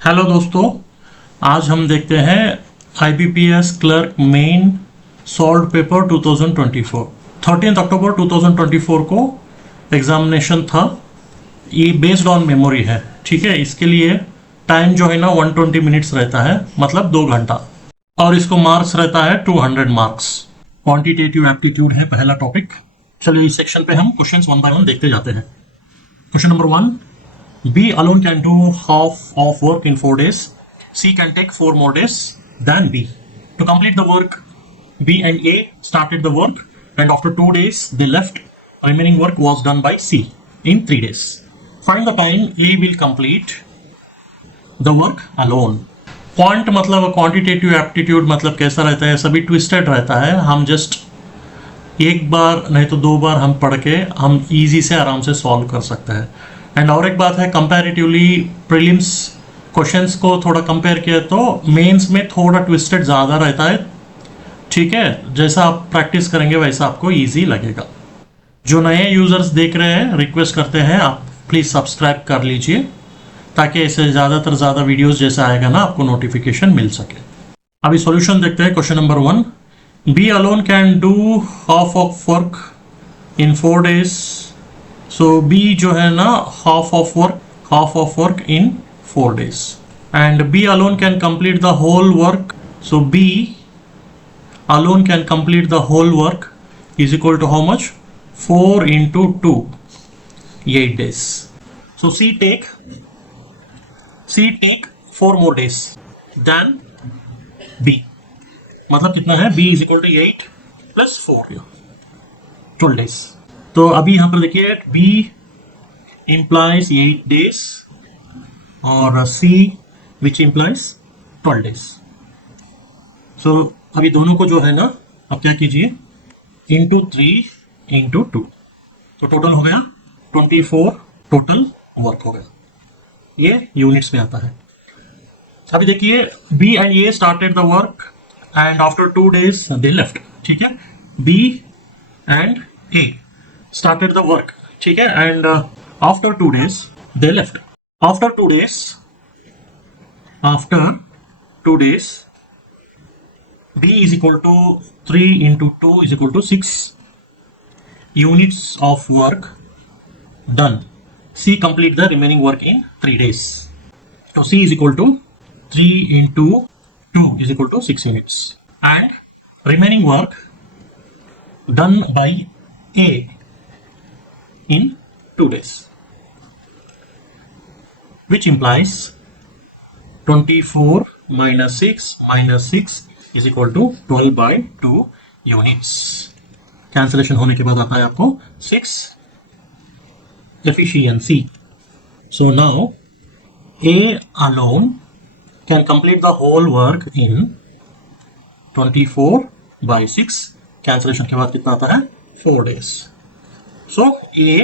Hello दोस्तों, आज हम देखते हैं IBPS clerk main solve paper 2024। 13 अक्टूबर 2024 को एग्जामिनेशन था। ये बेस्ड ऑन मेमोरी है, ठीक है। इसके लिए टाइम जो है ना 120 मिनट्स रहता है, मतलब 2 घंटा। और इसको मार्क्स रहता है 200 मार्क्स। क्वांटिटेटिव एप्टीट्यूड है पहला टॉपिक। चलिए इस सेक्शन पे हम क्वेश्चंस वन बाय वन देखते जाते हैं। Question number 1, B alone can do half of work in 4 days. C can take 4 more days than B. To complete the work, B and A started the work, and after 2 days they left. Remaining work was done by C in 3 days. Find the time A will complete the work alone. Quant मतलब quantitative aptitude मतलब कैसा रहता है, सभी twisted रहता है। हम just एक बार नहीं तो 2 बार हम पढ़ के हम इजी से आराम से सॉल्व कर सकते हैं। एंड और एक बात है, कंपैरेटिवली प्रीलिम्स क्वेश्चंस को थोड़ा कंपेयर किया तो मेंस में थोड़ा ट्विस्टेड ज़्यादा रहता है, ठीक है। जैसा आप प्रैक्टिस करेंगे वैसा आपको इजी लगेगा। जो नए यूजर्स देख रहे हैं, रिक्वेस्ट करते हैं आप प्लीज़ सब्सक्राइब कर लीजिए, ताकि ऐसे ज़्यादातर ज़्यादा वीडियोस जैसा आएगा ना आपको नोटिफिकेशन मिल सके। अभी सॉल्यूशन देखते हैं। Question number 1, B alone can do half of work in 4 days. So B जो है ना half of work in 4 days, and B alone can complete the whole work. So B alone can complete the whole work is equal to how much? 4 into 2, 8 days. So C take 4 more days than B. मतलब कितना है? B is equal to 8 plus 4, 12 days. तो अभी यहाँ पर देखिए B implies 8 days और C which implies 12 days. So अभी दोनों को जो है ना, अब क्या कीजिए, into 3 into 2, तो टोटल हो गया 24 टोटल वर्क हो गया। ये यूनिट्स में आता है। अभी देखिए B and A started the work and after 2 days they left, ठीक है। B and A started the work, ठीक है, and after 2 days they left. After 2 days B is equal to 3 into 2 is equal to 6 units of work done. C complete the remaining work in 3 days. So C is equal to 3 into 2 is equal to 6 units, and remaining work done by A in 2 days, which implies 24 minus 6 is equal to 12 by 2 units. Cancellation होने के बाद आता है आपको 6 efficiency. So now A alone can complete the whole work in 24 by 6. Cancellation के बाद कितना आता है? 4 days. So A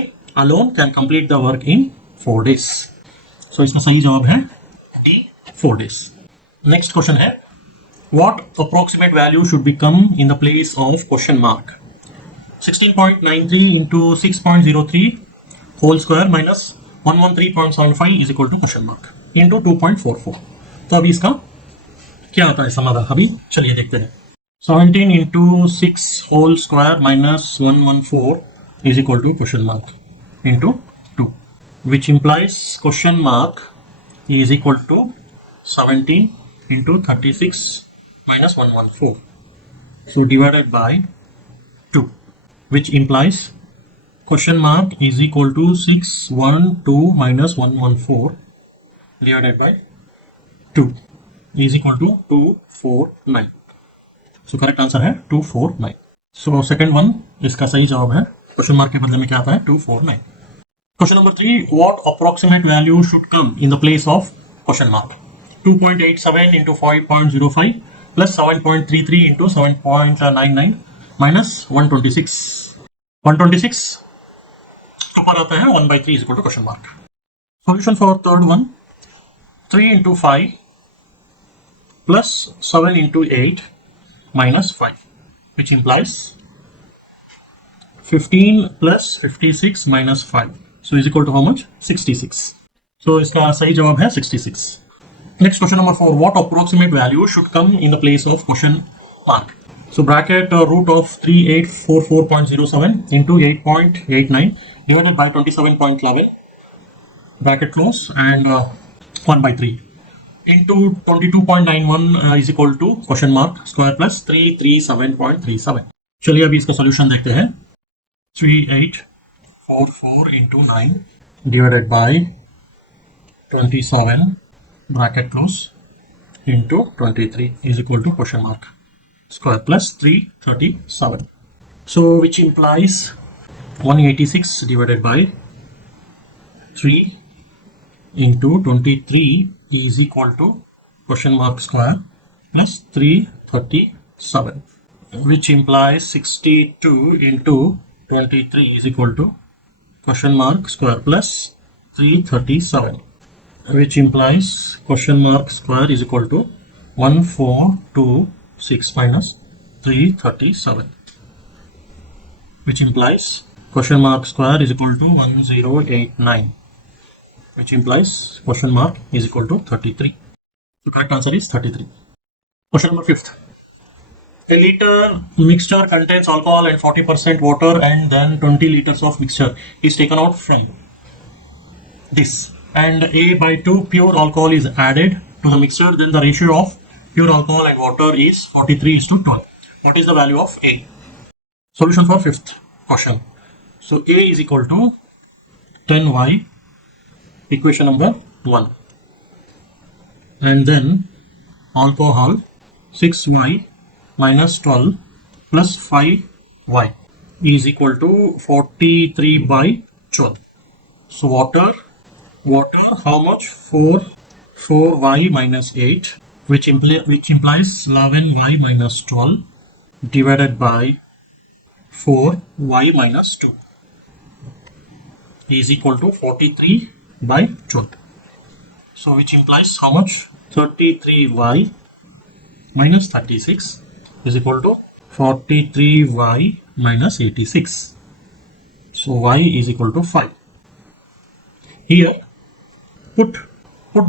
alone can complete the work in 4 days. So इसका सही जवाब है D, 4 days. Next question है, what approximate value should become in the place of question mark? 16.93 into 6.03 whole square minus 113.75 is equal to question mark into 2.44. तो अभी इसका क्या होता है समाधान, अभी चलिए देखते हैं। 17 into 6 whole square minus 114 is equal to question mark into 2, which implies question mark is equal to 17 into 36 minus 114. So divided by 2, which implies question mark is equal to 612 minus 114 divided by 2 is equal to 249. So correct answer है 249. So second one इसका सही जवाब है, question mark के बदले में क्या आता है? 249. Question number 3, what approximate value should come in the place of question mark? 2.87 into 5.05 plus 7.33 into 7.99 minus 126. 126 ऊपर आता है 1 by 3 is equal to question mark. Solution for third one, 3 into 5 plus 7 into 8 minus 5, which implies 15 plus 56 minus 5. So is equal to how much? 66. So इसका सही जवाब है 66. Next, question number 4. What approximate value should come in the place of question mark? So bracket root of 3844.07 into 8.89 divided by 27.11, bracket close, and 1 by 3 into 22.91 is equal to question mark square plus 337.37. चलिए अभी इसका solution देखते हैं. 3844 into 9 divided by 27 bracket close into 23 is equal to question mark square plus 337. So which implies 186 divided by 3 into 23 is equal to question mark square plus 337, which implies 62 into 23 is equal to question mark square plus 337, which implies question mark square is equal to 1426 minus 337, which implies question mark square is equal to 1089, which implies question mark is equal to 33. The correct answer is 33. Question number 5th. A liter mixture contains alcohol and 40% water, and then 20 liters of mixture is taken out from this, and A by 2 pure alcohol is added to the mixture. Then the ratio of pure alcohol and water is 43:12. What is the value of A? Solution for 5th question. So A is equal to 10y, equation number 1, and then alcohol 6y minus 12 plus 5y is equal to 43 by 12. So water how much? 4y minus 8, which implies 11y minus 12 divided by 4y minus 2 is equal to 43 by 12. So which implies how much? 33y minus 36 is equal to 43y minus 86. So y is equal to 5. Here put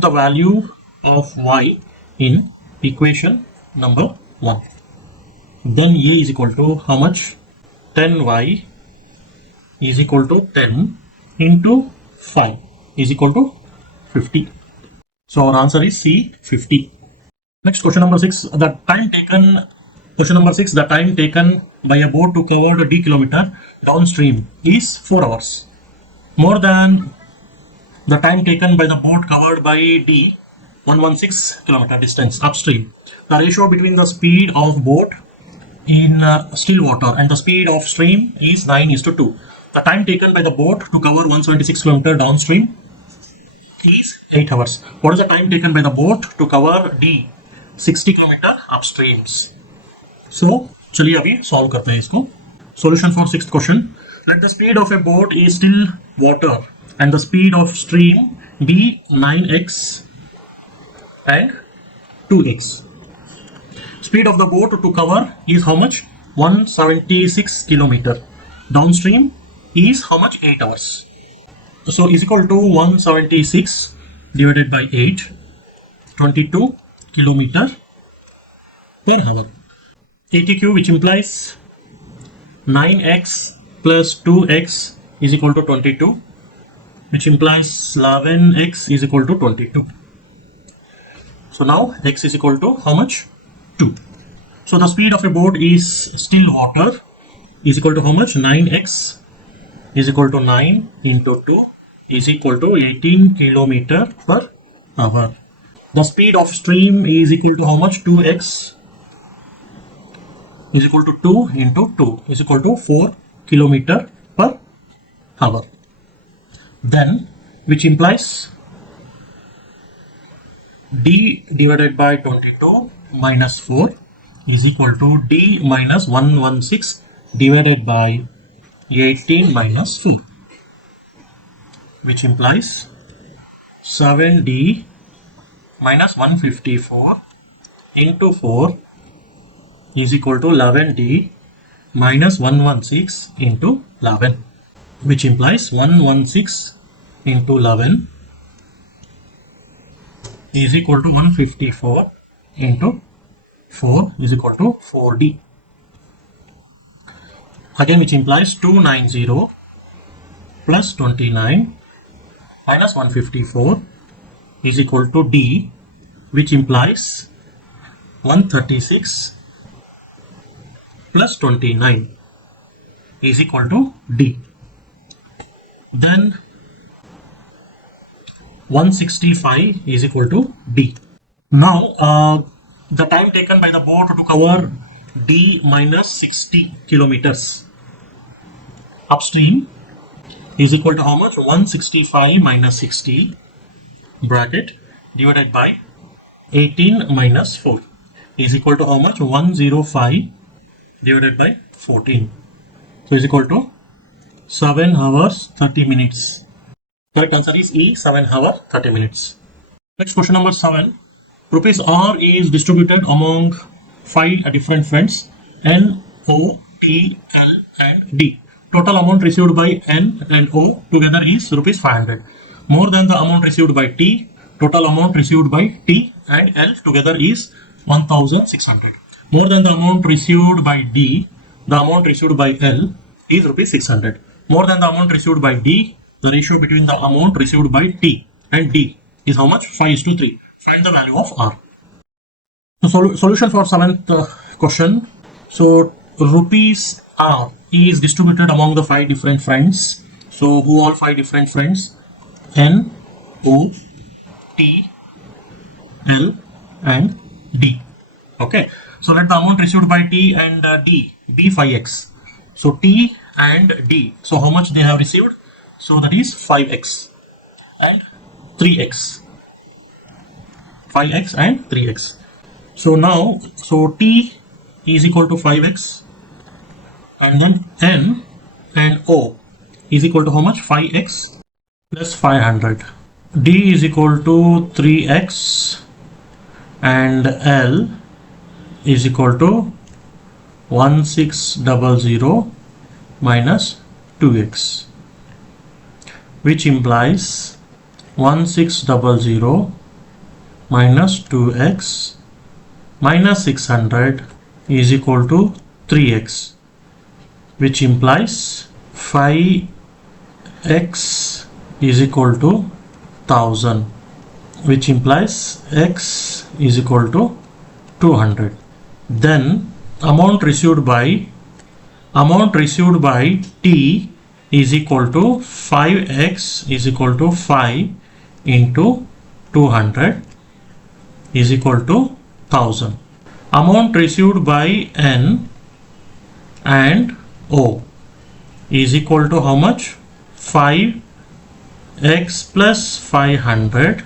the value of y in equation number 1. Then A is equal to how much? 10y is equal to 10 into 5 is equal to 50. So our answer is C, 50. Next, question number 6. The time taken by a boat to cover the d kilometer downstream is 4 hours, more than the time taken by the boat covered by d 116 kilometer distance upstream. The ratio between the speed of boat in still water and the speed of stream is 9:2. The time taken by the boat to cover 176 kilometer downstream is 8 hours. What is the time taken by the boat to cover d 60 kilometer upstreams? So चलिए अभी solve करते हैं इसको. Solution for 6th question. Let the speed of a boat is still water and the speed of stream be 9x and 2x. Speed of the boat to cover is how much? 176 kilometer. Downstream is how much? 8 hours. So is equal to 176 divided by 8, 22 kilometer per hour. ATQ, which implies 9x plus 2x is equal to 22, which implies 11x is equal to 22. So now x is equal to how much? 2. So the speed of a boat is still water is equal to how much? 9x is equal to 9 into 2 is equal to 18 kilometer per hour. The speed of stream is equal to how much? 2x is equal to 2 into 2 is equal to 4 kilometer per hour. Then which implies d divided by 22 minus 4 is equal to d minus 116 divided by 18 minus 4, which implies 7d minus 154 into 4 is equal to 11d minus 116 into 11, which implies 116 into 11 is equal to 154 into 4 is equal to 4D. Again, which implies 290 plus 29 minus 154 is equal to D, which implies 136 plus 29 is equal to D. Then 165 is equal to D. Now, the time taken by the boat to cover D minus 60 kilometers upstream is equal to how much? 165 minus 60 bracket divided by 18 minus 4 is equal to how much? 105 divided by 14. So is equal to 7 hours 30 minutes. Correct answer is E, 7 hours 30 minutes. Next question number 7. Rupees R is distributed among 5 different friends N, O, T, L and D. Total amount received by N and O together is rupees 500. More than the amount received by T. Total amount received by T and L together is 1600. More than the amount received by D. The amount received by L is rupees 600. More than the amount received by D. The ratio between the amount received by T and D is how much? 5:3. Find the value of R. So solution for 7th question. So rupees R is distributed among the 5 different friends. So who all 5 different friends? N, O, T, L and D. Okay. So let the amount received by T and D be 5x. So T and D. So how much they have received? So that is 5x and 3x. 5x and 3x. So now, so T is equal to 5x and then N and O is equal to how much? 5x plus 500. D is equal to 3x and L is equal to 1600 minus 2x, which implies 1600 minus 2x minus 600 is equal to 3x, which implies 5x is equal to 1000, which implies x is equal to 200. Then amount received by T is equal to 5x is equal to 5 into 200 is equal to 1000. Amount received by N and O is equal to how much? 5x plus 500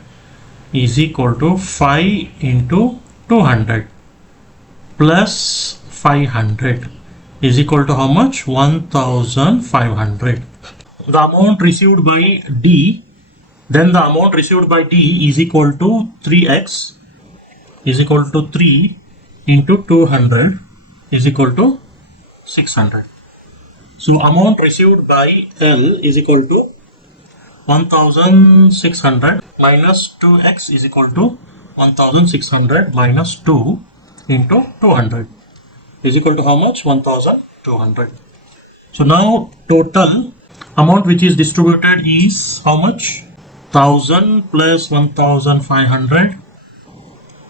is equal to 5 into 200 plus 500 is equal to how much? 1500. The amount received by D, then the amount received by D is equal to 3x is equal to 3 into 200 is equal to 600. So amount received by L is equal to 1600 minus 2x is equal to 1600 minus 2 into 200 is equal to how much? 1200. So now total amount which is distributed is how much? 1000 plus 1500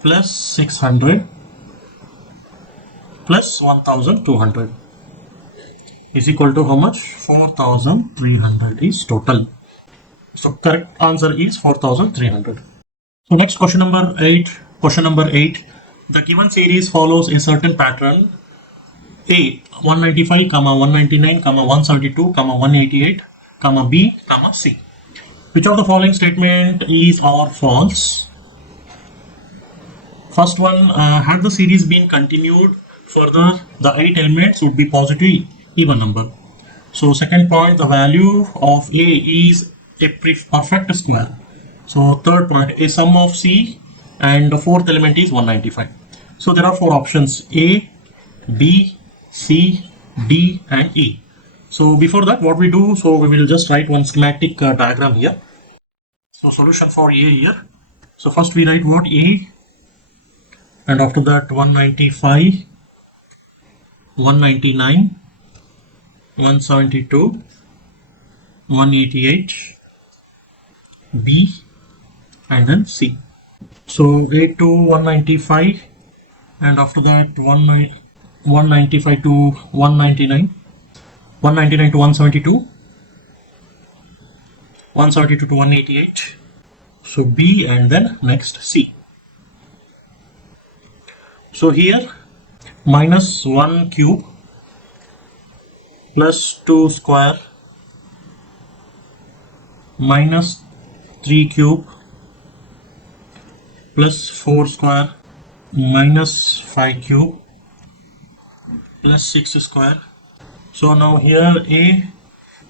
plus 600 plus 1200 is equal to how much? 4300 is total. So correct answer is 4300. So next question number 8. Question number 8. The given series follows a certain pattern: A 195, 199, 172, 188, B, C. Which of the following statement is or false? First one, had the series been continued further, the 8 elements would be positive even number. So second point, the value of A is a perfect square. So third point, a sum of C and the fourth element is 195. So there are 4 options: A, B, C, D and E. So before that, what we do, so we will just write one schematic diagram here. So solution for A here. So first we write what? A, and after that 195, 199, 172, 188, B, and then C. So A to 195, and after that 195 to 199, 199 to 172, 172 to 188. So B, and then next C. So here minus 1 cube plus 2 square minus 3 cube plus 4 square minus 5 cube plus 6 square. So now here A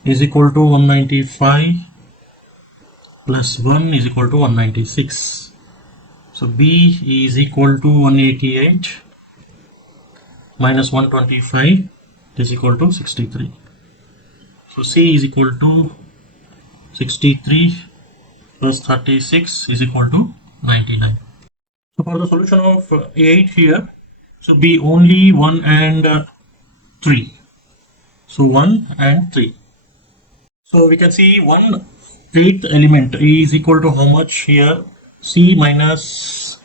is equal to 195 plus 1 is equal to 196. So B is equal to 188 minus 125 is equal to 63. So C is equal to 63 plus 36 is equal to 99. So for the solution of A8 here, so be only 1 and 3. So 1 and 3. So we can see 1/8 element is equal to how much here? C minus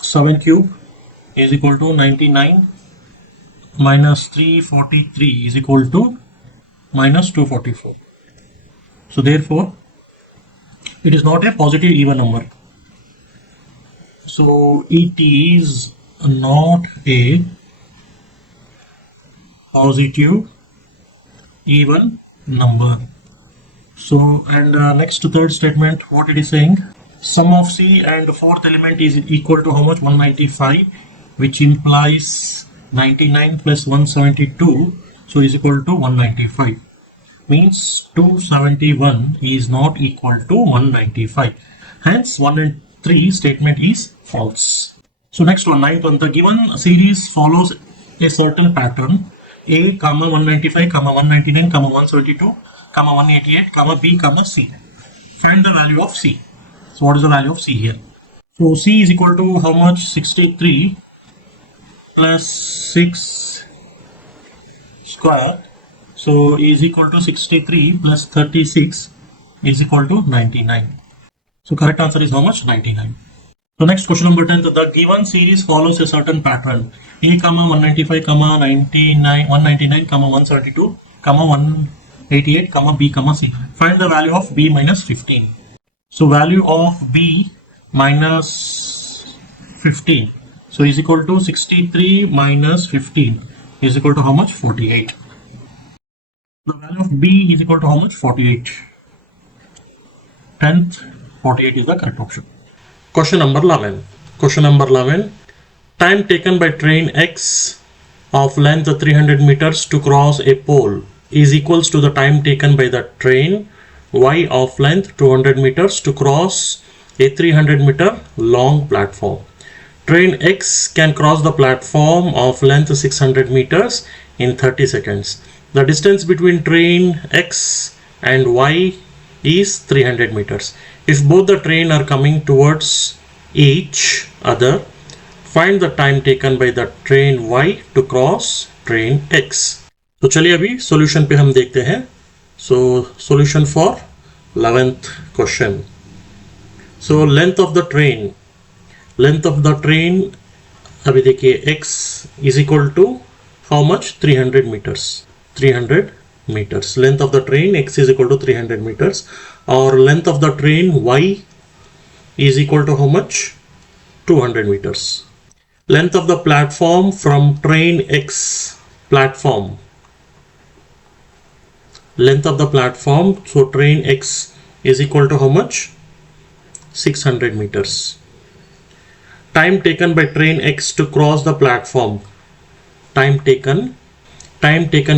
7 cube is equal to 99 minus 343 is equal to minus 244. So therefore it is not a positive even number. So it is not a positive even number. So, and next third statement, what it is saying, sum of C and fourth element is equal to how much? 195, which implies 99 plus 172, so is equal to 195. Means 271 is not equal to 195. Hence 1 and 3 statement is false. So next one, ninth one, the given series follows a certain pattern: A, 195, 199, 172, 188, B, C. Find the value of C. So what is the value of C here? So C is equal to how much? 63 plus 6 square. So is equal to 63 plus 36 is equal to 99. So correct answer is how much? 99. So next question number 10, the given series follows a certain pattern: A, 195, 199, 172, 188, B, C. Find the value of B minus 15. So value of B minus 15. So is equal to 63 minus 15 is equal to how much? 48. The value of B is equal to how much? 48. 10th, 48 is the correct option. Question number 11. Question number 11. Time taken by train X of length 300 meters to cross a pole is equals to the time taken by the train Y of length 200 meters to cross a 300 meter long platform. Train X can cross the platform of length 600 meters in 30 seconds. The distance between train X and Y is 300 meters. If both the train are coming towards each other, find the time taken by the train Y to cross train X. तो चलिए अभी solution पे हम देखते हैं. So solution for 11th question. So length of the train अभी देखिए x is equal to how much? 300 meters. 300 meters. Length of the train x is equal to 300 meters. Or length of the train y is equal to how much? 200 meters. Length of the platform from train X platform. Length of the platform, so train X is equal to how much? 600 meters. Time taken by train X to cross the platform. Time taken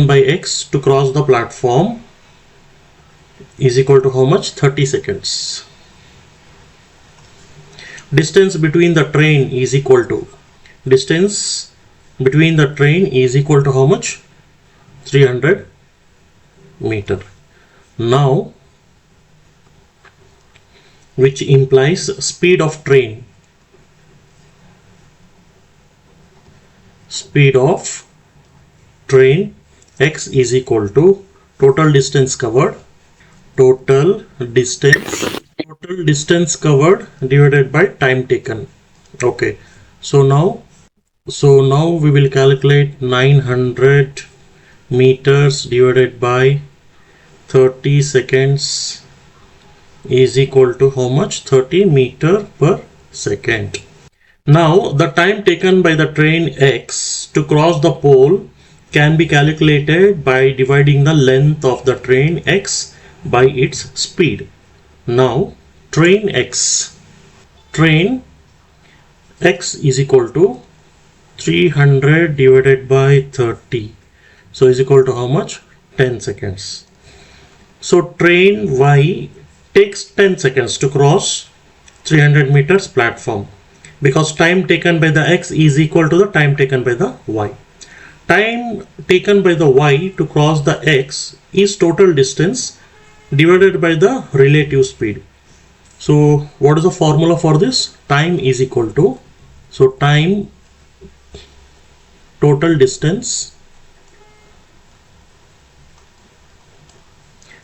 by X to cross the platform is equal to how much? 30 seconds. Distance between the train is equal to how much? 300 meter. Now which implies speed of train. Speed of train x is equal to total distance covered divided by time taken. Okay, so now we will calculate 900 meters divided by 30 seconds is equal to how much? 30 meter per second. Now the time taken by the train X to cross the pole can be calculated by dividing the length of the train X by its speed. Now train X is equal to 300 divided by 30, so is equal to how much? 10 seconds. So train Y takes 10 seconds to cross 300 meters platform, because time taken by the X is equal to the time taken by the Y. Time taken by the Y to cross the X is total distance divided by the relative speed. So what is the formula for this? Time is equal to, so time total distance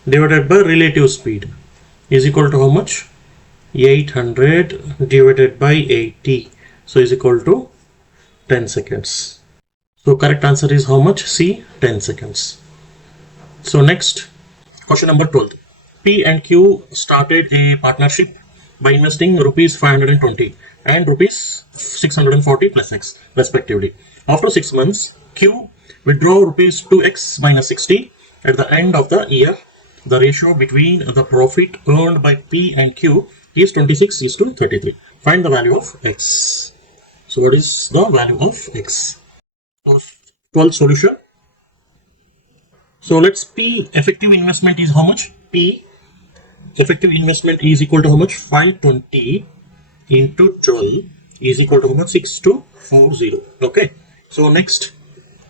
divided by relative speed is equal to how much? 800 divided by 80, so is equal to 10 seconds. So correct answer is how much? C, 10 seconds. So next, question number 12. P and Q started a partnership by investing rupees 520 and rupees 640 plus X respectively. After 6 months, Q withdraw rupees 2x minus 60. At the end of the year, the ratio between the profit earned by P and Q is 26:33. Find the value of X. So what is the value of X? 12th solution. So let's P effective investment is how much? P effective investment is equal to how much? 520 into 12 is equal to how much? 6240. Okay. So next,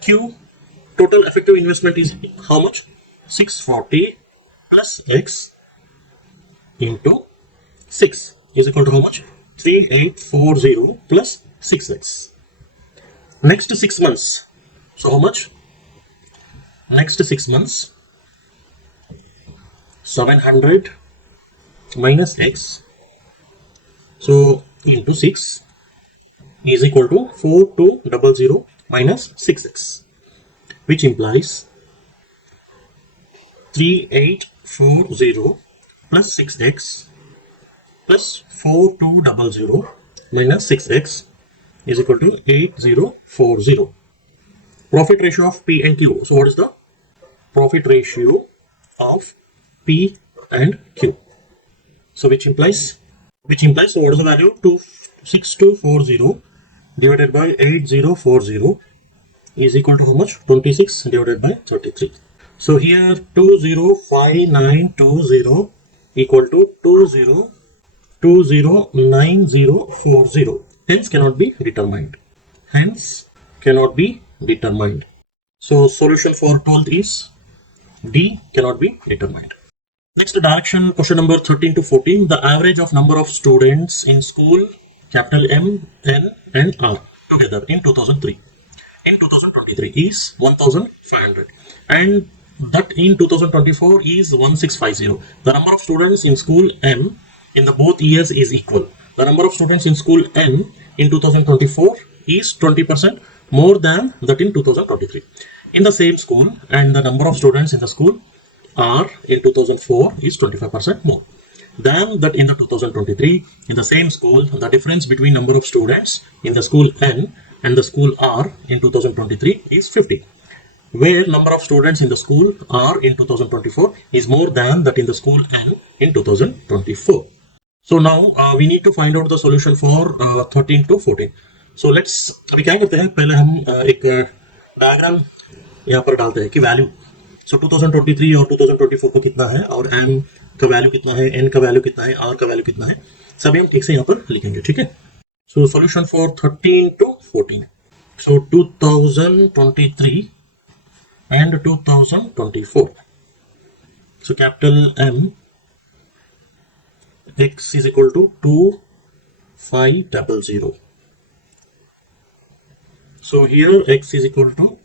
Q total effective investment is how much? 640 plus X into 6 is equal to how much? 3840 plus 6x. Next 6 months. So how much? Next 6 months, 700 minus X, so into 6 is equal to 4200 minus 6x, which implies 3840 plus 6x plus 4200 minus 6x is equal to 8040. Profit ratio of P and Q. So what is the profit ratio of P and Q? So which implies, so what is the value? 26240 divided by 8040 is equal to how much? 26 divided by 33. So here 205920 equal to 209040. Hence cannot be determined. So solution for 12th is D, cannot be determined. Next direction, question number 13 to 14. The average of number of students in school, capital M, N and R together in 2023 is 1500, and that in 2024 is 1650. The number of students in school M in the both years is equal. The number of students in school M in 2024 is 20% more than that in 2023 in the same school, and the number of students in the school R in 2004 is 25% more than that in the 2023 in the same school. The difference between number of students in the school N and the school R in 2023 is 50, where number of students in the school R in 2024 is more than that in the school N in 2024. So now we need to find out the solution for 13 to 14. So let's, अभी क्या करते हैं, पहले हम एक diagram यहाँ पर डालते हैं कि वैल्यू, सो 2023 और 2024 को कितना है और m का वैल्यू कितना है, n का वैल्यू कितना है, r का वैल्यू कितना है, सभी हम एक से यहाँ पर लिखेंगे, ठीक है. So solution for 13 to 14. So 2023 and 2024. So capital M x is equal to 2500. So here x is equal to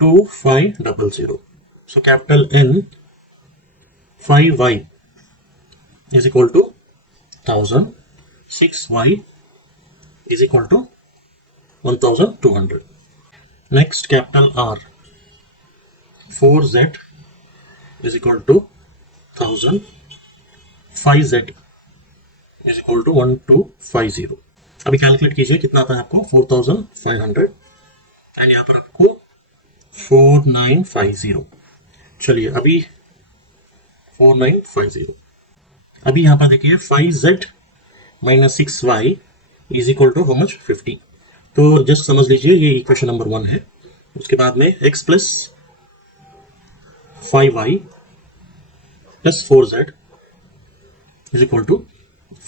2500. So capital N 5y is equal to 1000, 6y is equal to 1200. Next, capital R 4z is equal to 1000, 5z is equal to 1250. अभी calculate कीजिए कितना आता है आपको 4500 and यहाँ पर आपको 4950. चलिए अभी 4950. अभी यहाँ पर देखिए 5z minus 6y is equal to how much 50. तो जस्ट समझ लीजिए ये इक्वेशन नंबर 1 है. उसके बाद में x plus 5y plus 4z is equal to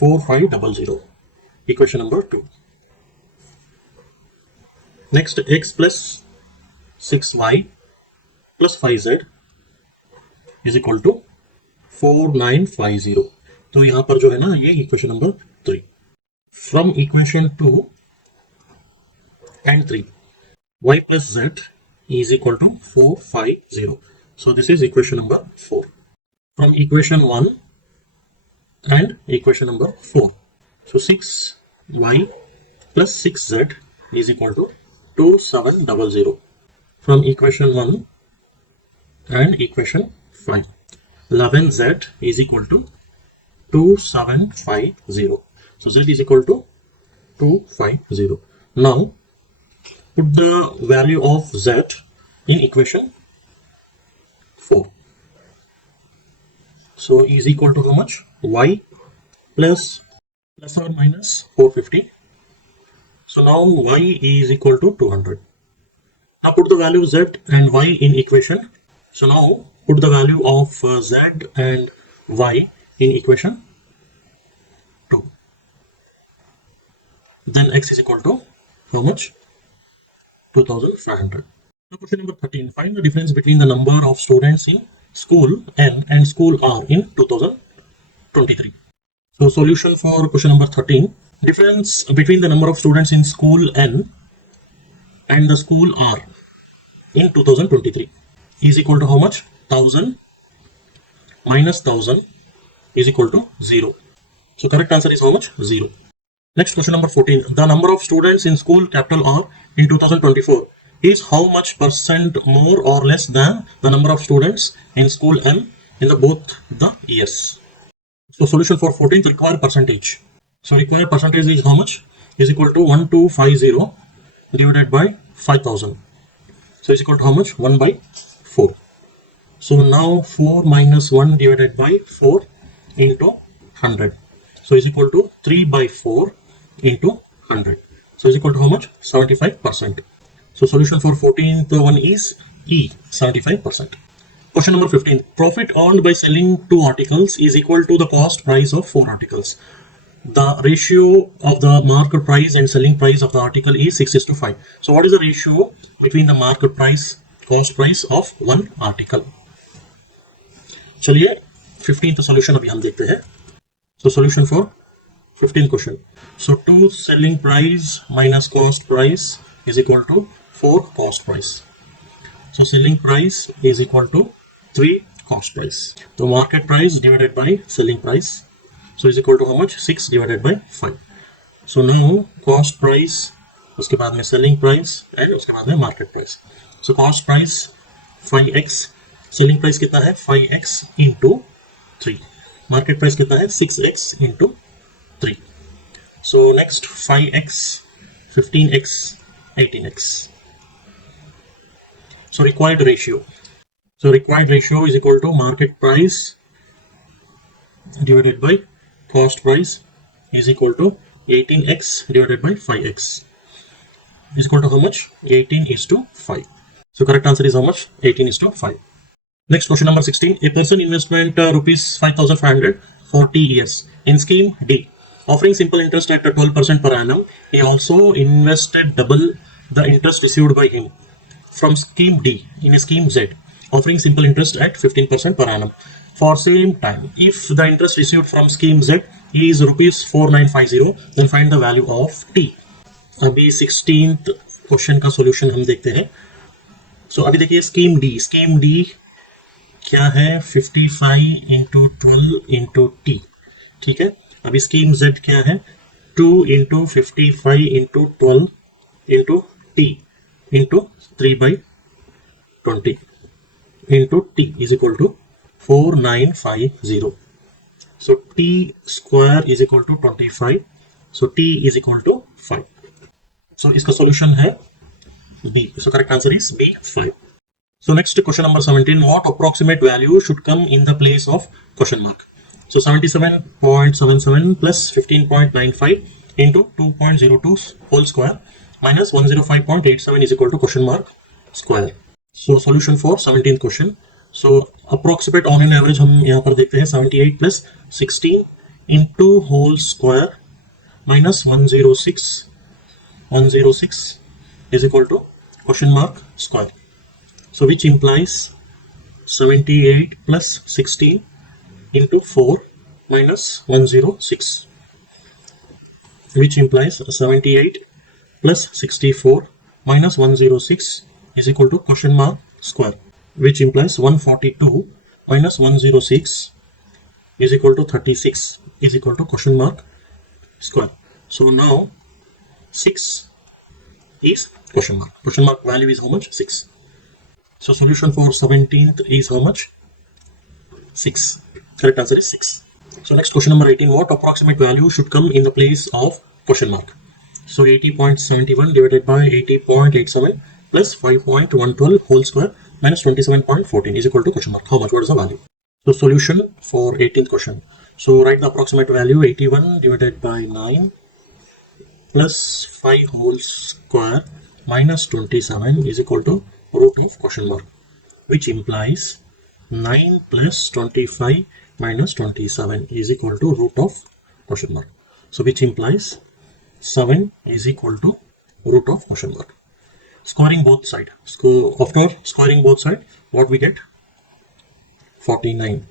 4500. Equation number 2. Next, x plus 6y plus 5z is equal to 4950. तो यहाँ पर जो है ना ये equation number 3. From equation 2 and 3, y plus z is equal to 450. So this is equation number 4. From equation 1 and equation number 4. So 6y plus 6z is equal to 2700 from equation 1 and equation 5. 11z is equal to 2750. So z is equal to 250. Now put the value of z in equation 4. So is equal to how much? Y plus or minus 450. So now y is equal to 200. Now put the value z and y in equation. So now put the value of z and y in equation 2. Then x is equal to how much? 2500. Now question number 13. Find the difference between the number of students in school N and school R in 2023. So solution for question number 13. Difference between the number of students in school N and the school R in 2023 is equal to how much? 1000 minus 1000 is equal to 0. So correct answer is how much? 0. Next question number 14. The number of students in school capital R in 2024 is how much percent more or less than the number of students in school N in the both the years. So solution for 14th, required percentage. So required percentage is how much? Is equal to 1250 divided by 5000. So is equal to how much? 1 by 4. So now 4 minus 1 divided by 4 into 100. So is equal to 3 by 4 into 100. So is equal to how much? 75%. So solution for 14th one is E, 75%. Question number 15. Profit earned by selling 2 articles is equal to the cost price of 4 articles. The ratio of the market price and selling price of the article is 6:5. So what is the ratio between the market price, cost price of one article? चलिए 15th solution अभी हम देखते हैं. So solution for 15th question. So 2 selling price minus cost price is equal to 4 cost price. So selling price is equal to 3 cost price. So market price divided by selling price. So is equal to how much? 6 divided by 5. So now cost price, उसके बाद में selling price and उसके बाद में market price. So cost price 5x, selling price कितना है? 5x into 3. Market price कितना है? 6x into 3. So next 5x, 15x, 18x. So required ratio. So required ratio is equal to market price divided by cost price is equal to 18x divided by 5x is equal to how much? 18:5. So correct answer is how much? 18:5. Next question number 16. A person investment rupees 5,500 40 years in scheme D, offering simple interest at 12% per annum. He also invested double the interest received by him from scheme D in a scheme Z, offering simple interest at 15% per annum for same time. If the interest received from scheme Z is rupees 4950, then find the value of t. अभी 16th question का solution हम देखते हैं. सो अभी देखिए scheme D क्या है, 55 into 12 into T. ठीक है. अभी स्कीम जेड क्या है, 2 into 55 into 12 into T into 3/20 into T is equal to 4950. So t square is equal to 25. So t is equal to 5. So इसका solution है B. So correct answer is B, 5. So next question number 17. What approximate value should come in the place of question mark? So 77.77 plus 15.95 into 2.02 whole square minus 105.87 is equal to question mark square. So solution for 17th question. So approximate on an average हम यहाँ पर देखते हैं 78 plus 16 into whole square minus 106 is equal to question mark square. So which implies 78 plus 16 into 4 minus 106, which implies 78 plus 64 minus 106 is equal to question mark square, which implies 142 minus 106 is equal to 36 is equal to question mark square. So now 6 is question mark. Question mark value is how much? 6. So solution for 17th is how much? 6. Correct answer is 6. So next question number 18. What approximate value should come in the place of question mark? So 80.71 divided by 80.87 plus 5.112 whole square minus 27.14 is equal to question mark. How much? What is the value? So solution for 18th question. So write the approximate value. 81 divided by 9 plus 5 whole square minus 27 is equal to root of question mark, which implies 9 plus 25 minus 27 is equal to root of question mark. So which implies 7 is equal to root of question mark. Squaring both sides. So after squaring both sides, what we get? 49.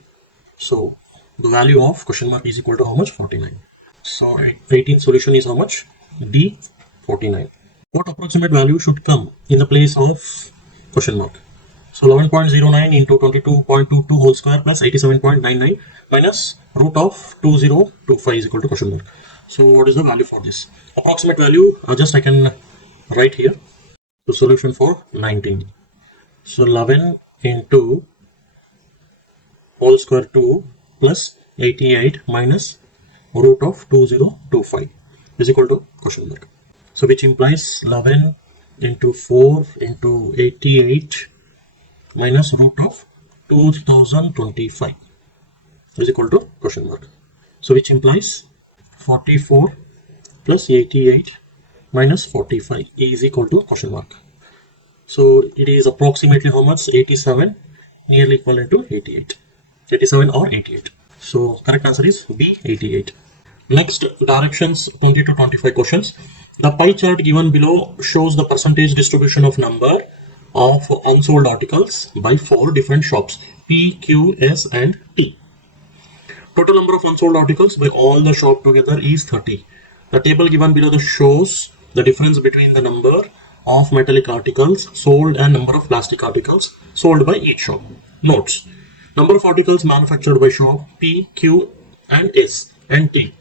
So the value of question mark is equal to how much? 49. So 18th solution is how much? D, 49. What approximate value should come in the place of question mark? So 11.09 into 22.22 whole square plus 87.99 minus root of 2025 is equal to question mark. So what is the value for this? Approximate value, just I can write here. So solution for 19. So 11 into whole square 2 plus 88 minus root of 2025 is equal to question mark. So which implies 11 into 4 into 88 minus root of 2025 is equal to question mark. So which implies 44 plus 88 minus 45 is equal to question mark. So it is approximately how much? 87, nearly equivalent to 88. 87 or 88. So correct answer is B, 88. Next, directions 20 to 25 questions. The pie chart given below shows the percentage distribution of number of unsold articles by 4 different shops P, Q, S and T. Total number of unsold articles by all the shop together is 30. The table given below shows the difference between the number of metallic articles sold and number of plastic articles sold by each shop. Notes: number of articles manufactured by shop P, Q and S and T: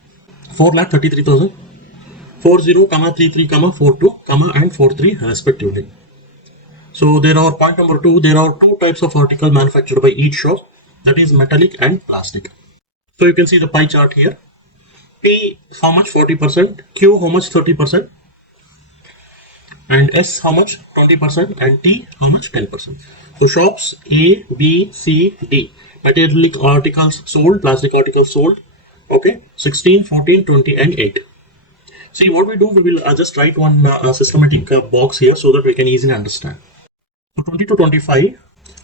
4,33,000, 40, 33, 42, and 43 respectively. So there are point number 2. There are 2 types of article manufactured by each shop, that is metallic and plastic. So you can see the pie chart here. P how much? 40%. Q how much? 30%. And S how much? 20%. And T how much? 10%. So shops A, B, C, D. Metallic articles sold, plastic articles sold. Okay, 16, 14, 20 and 8. See what we do, we will just write one systematic box here so that we can easily understand. So 20 to 25,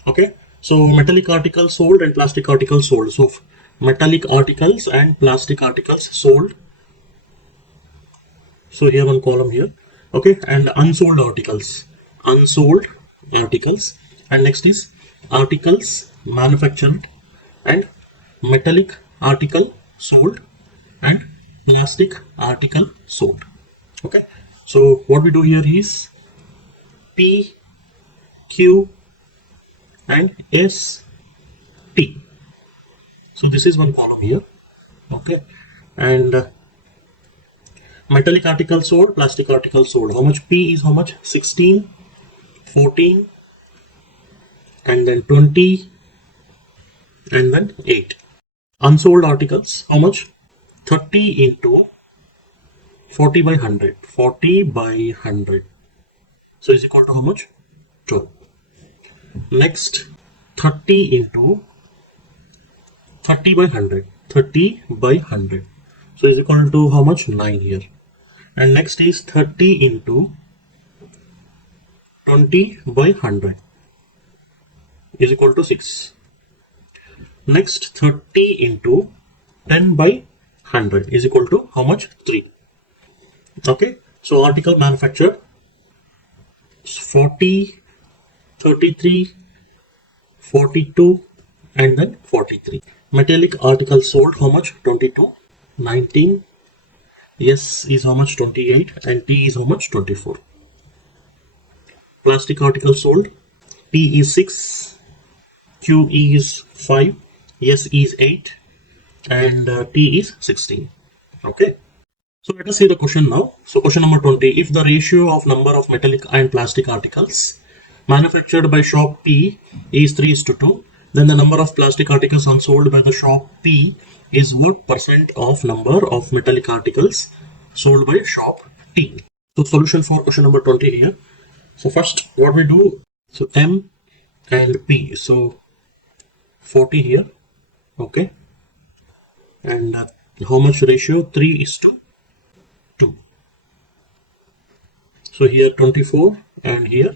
okay, so metallic articles sold and plastic articles sold. So metallic articles and plastic articles sold. So here one column here, okay, and unsold articles, and next is articles manufactured and metallic article sold and plastic article sold. Okay, so what we do here is P, Q and S, T. So this is one column here. Okay, and metallic article sold, plastic article sold. How much? P is how much? 16, 14 and then 20 and then 8. Unsold articles, how much? 30 into 40 by 100. 40 by 100. So is equal to how much? 12. Next, 30 into 30 by 100. 30 by 100. So is equal to how much? 9 here. And next is 30 into 20 by 100 is equal to 6. Next, 30 into 10 by 100 is equal to how much? 3. Okay, so article manufactured 40, 33, 42 and then 43. Metallic article sold how much? 22, 19, S is how much? 28 and T is how much? 24. Plastic article sold, P is 6, Q is 5, S is 8 and T is 16. Okay, so let us see the question now. So question number 20, if the ratio of number of metallic and plastic articles manufactured by shop P is 3:2, then the number of plastic articles unsold by the shop P is what percent of number of metallic articles sold by shop T? So solution for question number 20 here. So first what we do, so M and P, so 40 here. Okay, and how much ratio? 3:2. So here 24 and here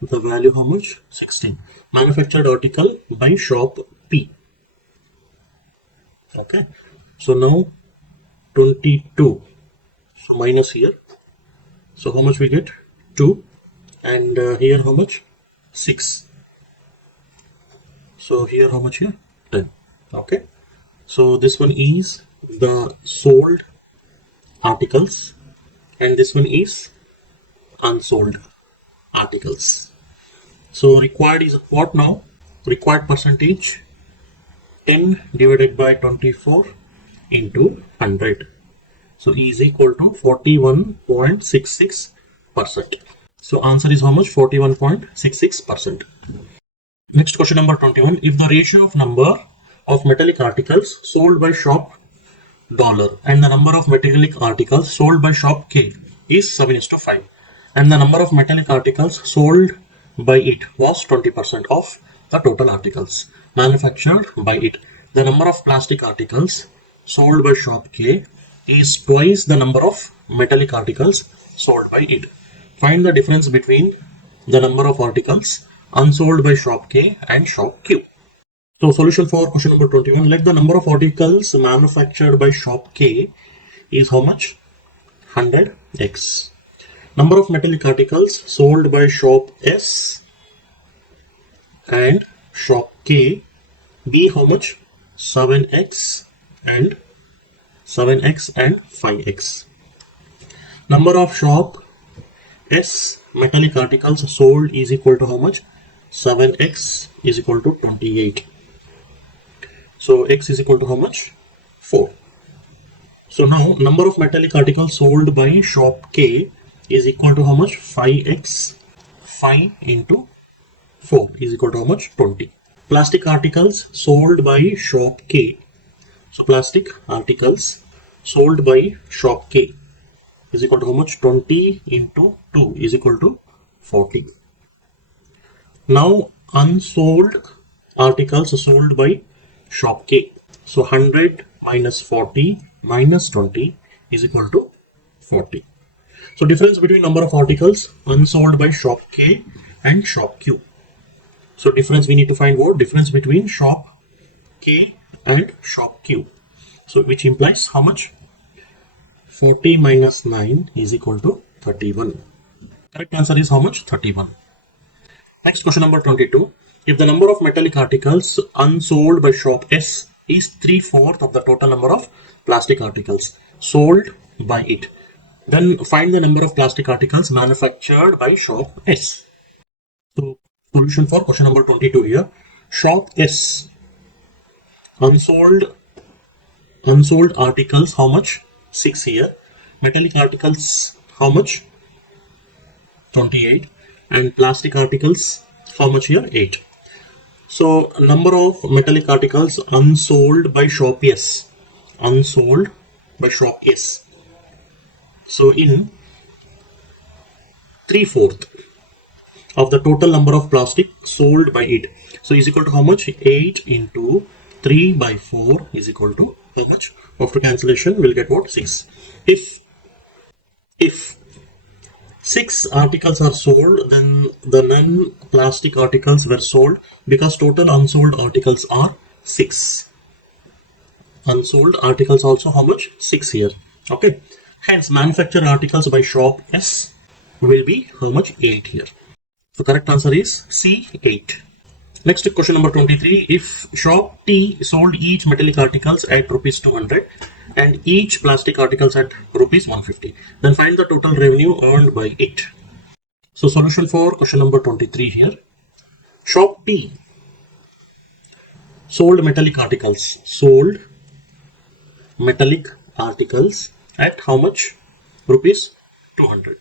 the value how much? 16. Manufactured article by shop P. Okay, so now 22, so minus here, so how much we get? 2 and here how much? 6. So here how much here? 10. Okay, so this one is the sold articles and this one is unsold articles. So required is what now? Required percentage 10 divided by 24 into 100. So is equal to 41.66%. So answer is how much? 41.66%. Next question number 21. If the ratio of number of metallic articles sold by shop dollar and the number of metallic articles sold by shop K is 7:5 and the number of metallic articles sold by it was 20% of the total articles manufactured by it, the number of plastic articles sold by shop K is twice the number of metallic articles sold by it. Find the difference between the number of articles unsold by shop K and shop Q. So solution for question number 21, let the number of articles manufactured by shop K is how much? 100x. Number of metallic articles sold by shop S and shop K be how much? 7x and 5x. Number of shop S metallic articles sold is equal to how much? 7x is equal to 28. So x is equal to how much? 4. So now number of metallic articles sold by shop K is equal to how much? 5x. 5 into 4 is equal to how much? 20. Plastic articles sold by shop K. So plastic articles sold by shop K is equal to how much? 20 into 2 is equal to 40. Now unsold articles sold by shop K. So 100 minus 40 minus 20 is equal to 40. So difference between number of articles unsold by shop K and shop Q. So difference we need to find what? Difference between shop K and shop Q. So which implies how much? 40 minus 9 is equal to 31. Correct answer is how much? 31. Next question number 22. If the number of metallic articles unsold by shop S is 3/4 of the total number of plastic articles sold by it. Then find the number of plastic articles manufactured by shop S. So solution for question number 22 here. Shop S, unsold articles, how much? 6 here. Metallic articles, how much? 28. And plastic articles, how much here? 8. So number of metallic articles unsold by shop S. Unsold by shop S. So in 3/4 of the total number of plastic sold by it. So is equal to how much? 8 into 3 by 4 is equal to how much? After cancellation we'll get what? 6. If 6 articles are sold, then the non-plastic articles were sold, because total unsold articles are 6. Unsold articles also how much? 6 here. Okay. Hence manufactured articles by shop S will be how much? 8 here. So correct answer is C, 8. Next question number 23. If shop T sold each metallic articles at rupees 200 and each plastic articles at rupees 150, then find the total revenue earned by it. So solution for question number 23 here. Shop T sold metallic articles. Sold metallic articles at how much? Rupees 200.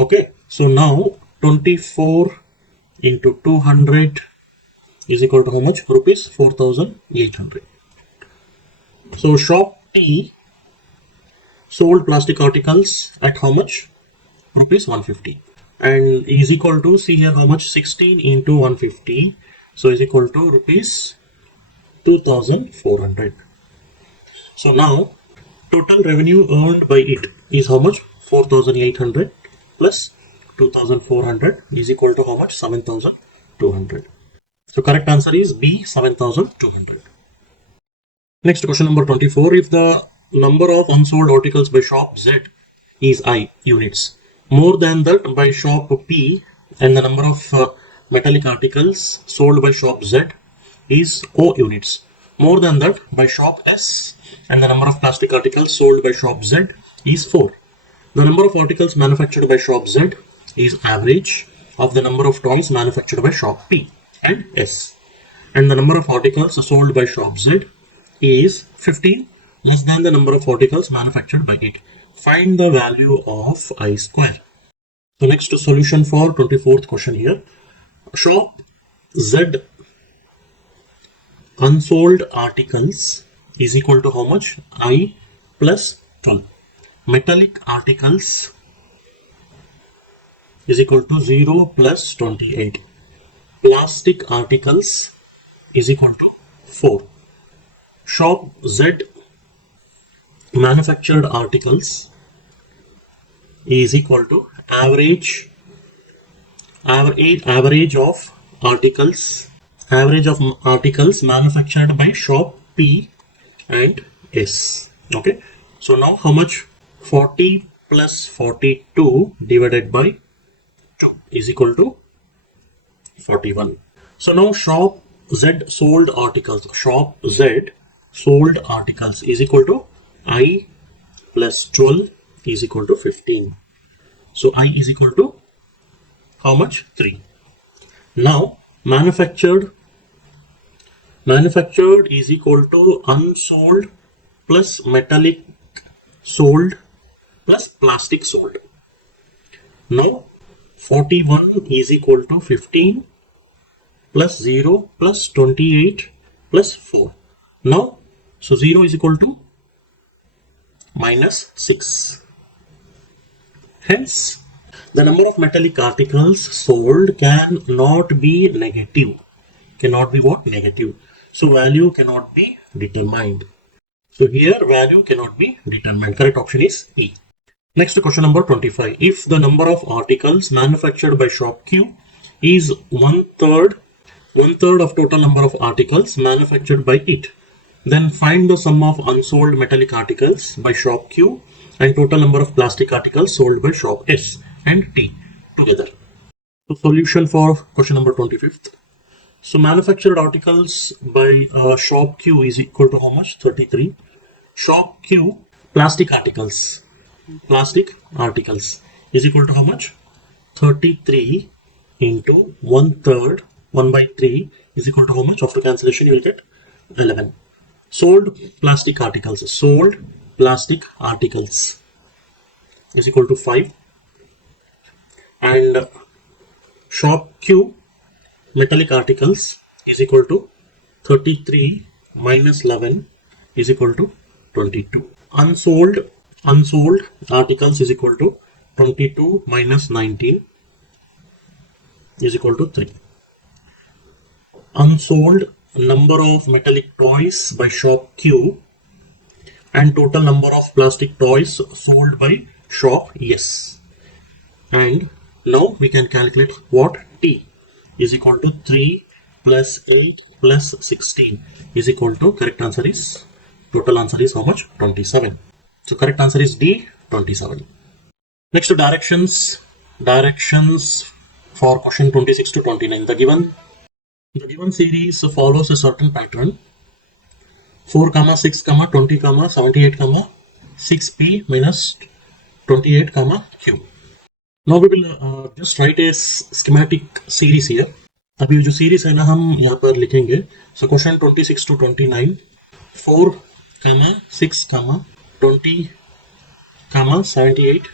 Okay. So now 24 into 200 is equal to how much? Rupees 4,800. So shop T sold plastic articles at how much? Rupees 150. And is equal to, see here how much? 16 into 150. So is equal to rupees 2,400. So now total revenue earned by it is how much? 4,800 plus 2,400 is equal to how much? 7,200. So correct answer is B, 7,200. Next question number 24. If the number of unsold articles by shop Z is I units, more than that by shop P, and the number of metallic articles sold by shop Z is O units, more than that by shop S, and the number of plastic articles sold by shop Z is 4. The number of articles manufactured by shop Z is average of the number of toys manufactured by shop P and S, and the number of articles sold by shop Z is 15 less than the number of articles manufactured by it. Find the value of I square. So next solution for 24th question here. Shop Z unsold articles is equal to how much? I plus 12. Metallic articles is equal to 0 plus 28. Plastic articles is equal to 4. Shop Z manufactured articles is equal to average of articles manufactured by shop P and S. Okay. So now how much? 40 plus 42 divided by 2 is equal to 41. So now shop Z sold articles. Shop Z sold articles is equal to I plus 12 is equal to 15. So I is equal to how much? 3. Now manufactured is equal to unsold plus metallic sold plus plastic sold. Now 41 is equal to 15 plus 0 plus 28 plus 4. Now so 0 is equal to minus 6. Hence the number of metallic articles sold cannot be negative. Cannot be what? Negative. So value cannot be determined. So here value cannot be determined. Correct option is E. Next question number 25. If the number of articles manufactured by shop Q is one third of total number of articles manufactured by it, then find the sum of unsold metallic articles by shop Q and total number of plastic articles sold by shop S and T together. So solution for question number 25th. So manufactured articles by shop Q is equal to how much? 33. shop Q, plastic articles is equal to how much? 33 into 1/3, 1 by 3 is equal to how much? After cancellation, you will get 11. Sold plastic articles is equal to 5. And shop Q, metallic articles is equal to 33 minus 11 is equal to 22. Unsold articles is equal to 22 minus 19 is equal to 3. Unsold number of metallic toys by shop Q and total number of plastic toys sold by shop S. And now we can calculate what? T is equal to 3 plus 8 plus 16 is equal to, correct answer is, total answer is how much? 27. So correct answer is D, 27. Next to directions for question 26 to 29. The given series follows a certain pattern: 4, 6, 20, 78, 6p minus 28, q. Now we will just write a schematic series here. अभी जो series है ना हम यहाँ पर लिखेंगे. So question 26 to 29, 4, 6, 20, 78,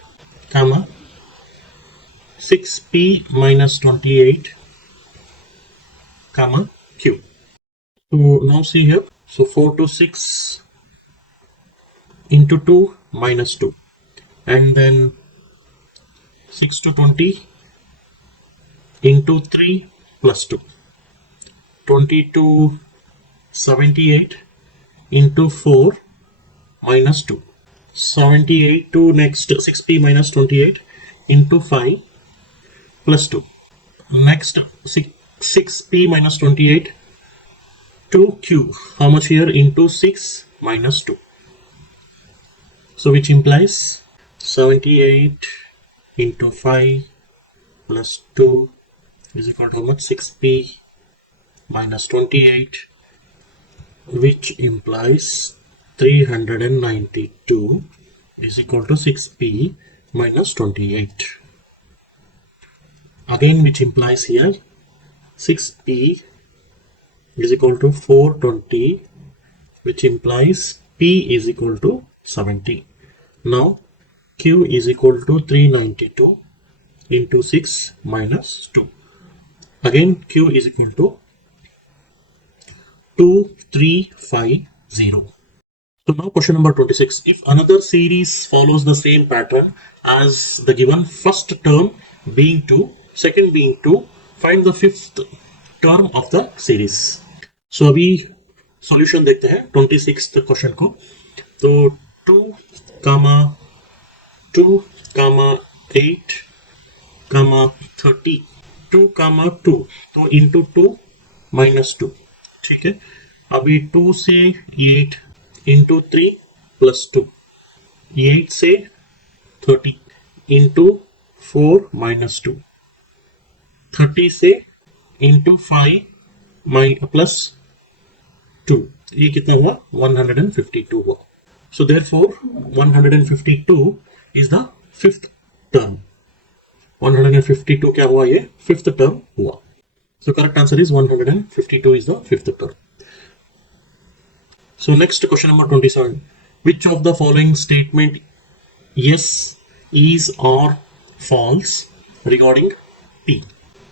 6p minus 28, q. So now see here. So 4 to 6 into 2 minus 2, and then 6 to 20 into 3 plus 2, 20 to 78 into 4 minus 2, 78 to next 6p minus 28 into 5 plus 2, next 6p minus 28 to q, how much here? Into 6 minus 2. So which implies 78 into 5 plus 2 is equal to how much? 6p minus 28, which implies 392 is equal to 6p minus 28. Again, which implies here 6p is equal to 420, which implies p is equal to 70. Now q is equal to 392 into 6 minus 2. Again, q is equal to 2350. So now question number 26. If another series follows the same pattern as the given, first term being 2, second being 2, find the fifth term of the series. So अभी solution देखते हैं 26th question को. तो 2, 2, 8, 30, 2, 2, तो into 2 minus 2. ठीक है. अभी 2 से 8 इंटू 3 प्लस 2, 8 से 30 इंटू 4 माइनस 2, 30 से इंटू 5 प्लस 2, ये कितना हुआ? 152 हुआ. So therefore 152 is the fifth term. 152 क्या हुआ? ये fifth term हुआ. So correct answer is 152 is the fifth term. So next question number 27. Which of the following statement yes, is or false regarding p?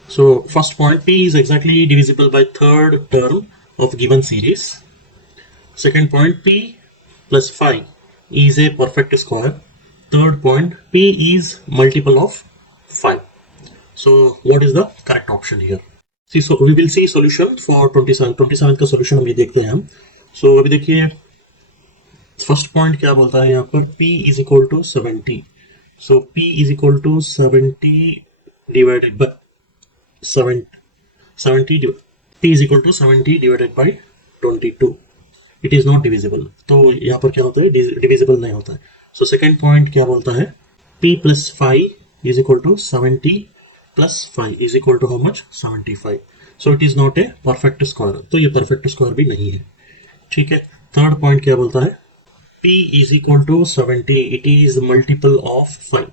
So first point, p is exactly divisible by third term of given series. Second point, p plus 5 is a perfect square. Third point, p is multiple of 5. So what is the correct option here? See, so we will see solution for 27. 27 का solution हम ये देखते हैं हम. So अभी देखिए first point क्या बोलता है यहाँ पर, p is equal to 70. So p is equal to 70 divided by 70 p is equal to 70 divided by 22. It is not divisible. तो यहाँ पर क्या होता है? Divisible नहीं होता है. So second point क्या बोलता है? p plus 5 is equal to 70 plus 5 is equal to how much? 75. So it is not a perfect square. तो ये perfect square भी नहीं है. ठीक है. थर्ड पॉइंट क्या बोलता है? P is equal to 70, it is multiple of 5.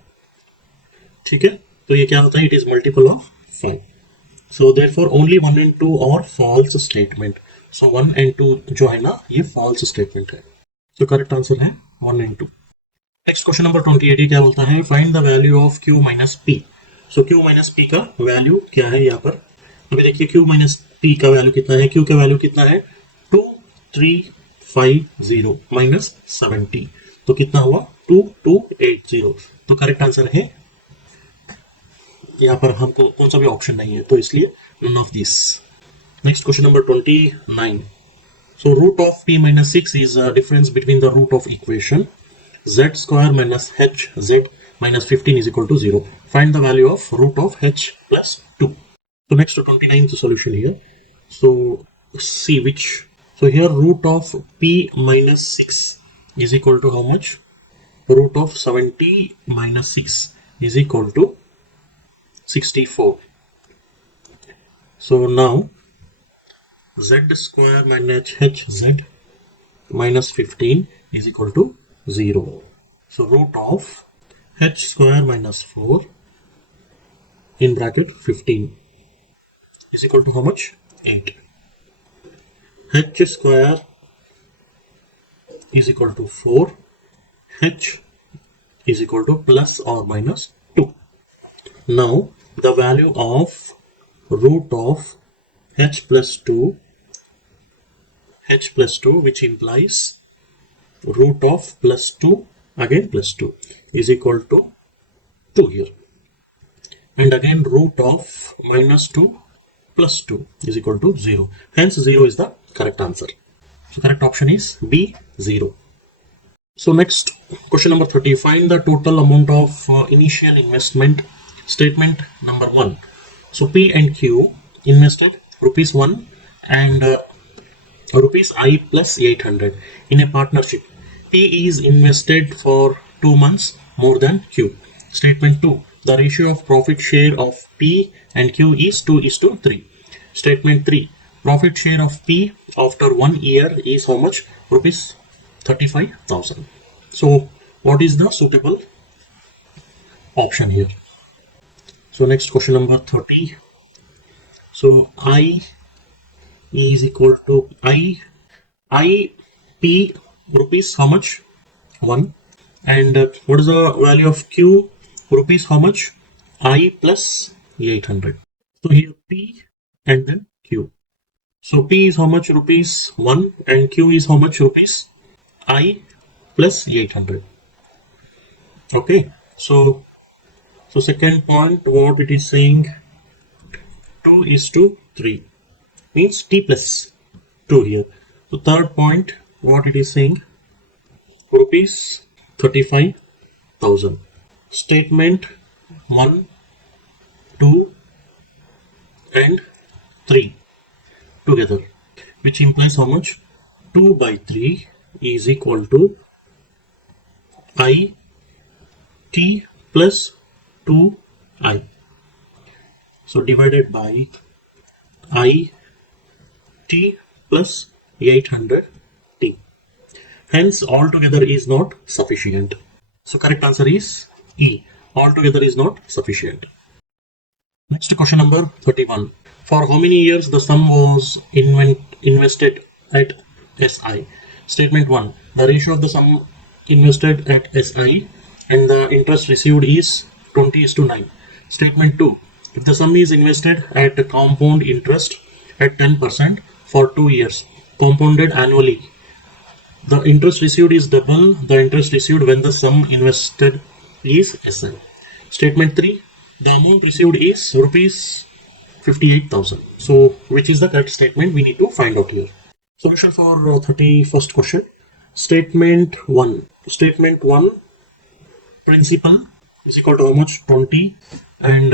ठीक है, तो ये क्या होता है, it is multiple of 5. So therefore only 1 and 2 are false statement. So 1 and 2 जो है ना, ये false statement है. So correct answer है 1 and 2. Next question number 28 ये क्या बोलता है, find the value of Q minus P. So Q minus P का वैल्यू क्या है यहाँ पर, अभी देखिए Q minus P का वैल्यू कितना है, Q का वैल्यू कितना है 2350 minus 70, तो कितना हुआ 2280. तो करेक्ट आंसर है, यहाँ पर हमको कौन सा भी ऑप्शन नहीं है, तो इसलिए none of this. Next question number 29. So root of p minus 6 is a difference between the root of equation z square minus h z minus 15 is equal to 0. Find the value of root of h plus 2. So next to 29th solution here. So see which. So here root of p minus 6 is equal to how much? Root of 70 minus 6 is equal to 64. So now z square minus hz minus 15 is equal to 0. So root of h square minus 4 in bracket 15 is equal to how much? 8. H square is equal to 4. H is equal to plus or minus 2. Now the value of root of h plus 2 which implies root of plus 2 again plus 2 is equal to 2 here, and again root of minus 2 plus 2 is equal to 0. Hence 0 is the correct answer. So correct option is B, 0. So next question number 30. Find the total amount of initial investment. Statement number 1. So P and Q invested rupees 1 and rupees I plus 800 in a partnership. P is invested for 2 months more than Q. Statement 2. The ratio of profit share of P and Q is 2:3. Statement 3. Profit share of P after 1 year is how much? Rupees 35,000. So what is the suitable option here? So next question number 30. So I is equal to I P rupees how much? 1. And what is the value of Q? Rupees how much? I plus 800. So here P and then Q. So P is how much? Rupees 1 and Q is how much? Rupees I plus 800. Okay. So second point, what it is saying, 2:3 means T plus 2 here. So third point, what it is saying, rupees 35,000. Statement 1, 2 and 3 together, which implies how much? 2/3 is equal to I T plus 2I. So divided by I T plus 800 T. Hence altogether is not sufficient. So correct answer is E. Altogether is not sufficient. Next question number 31. For how many years the sum was invested at SI? Statement 1. The ratio of the sum invested at SI and the interest received is 20:9. Statement 2. If the sum is invested at a compound interest at 10% for 2 years, compounded annually, the interest received is double the interest received when the sum invested is SI. Statement 3. The amount received is rupees 58,000. So which is the correct statement we need to find out here. Solution for 31st question. Statement 1. Statement 1. Principal is equal to how much? 20 and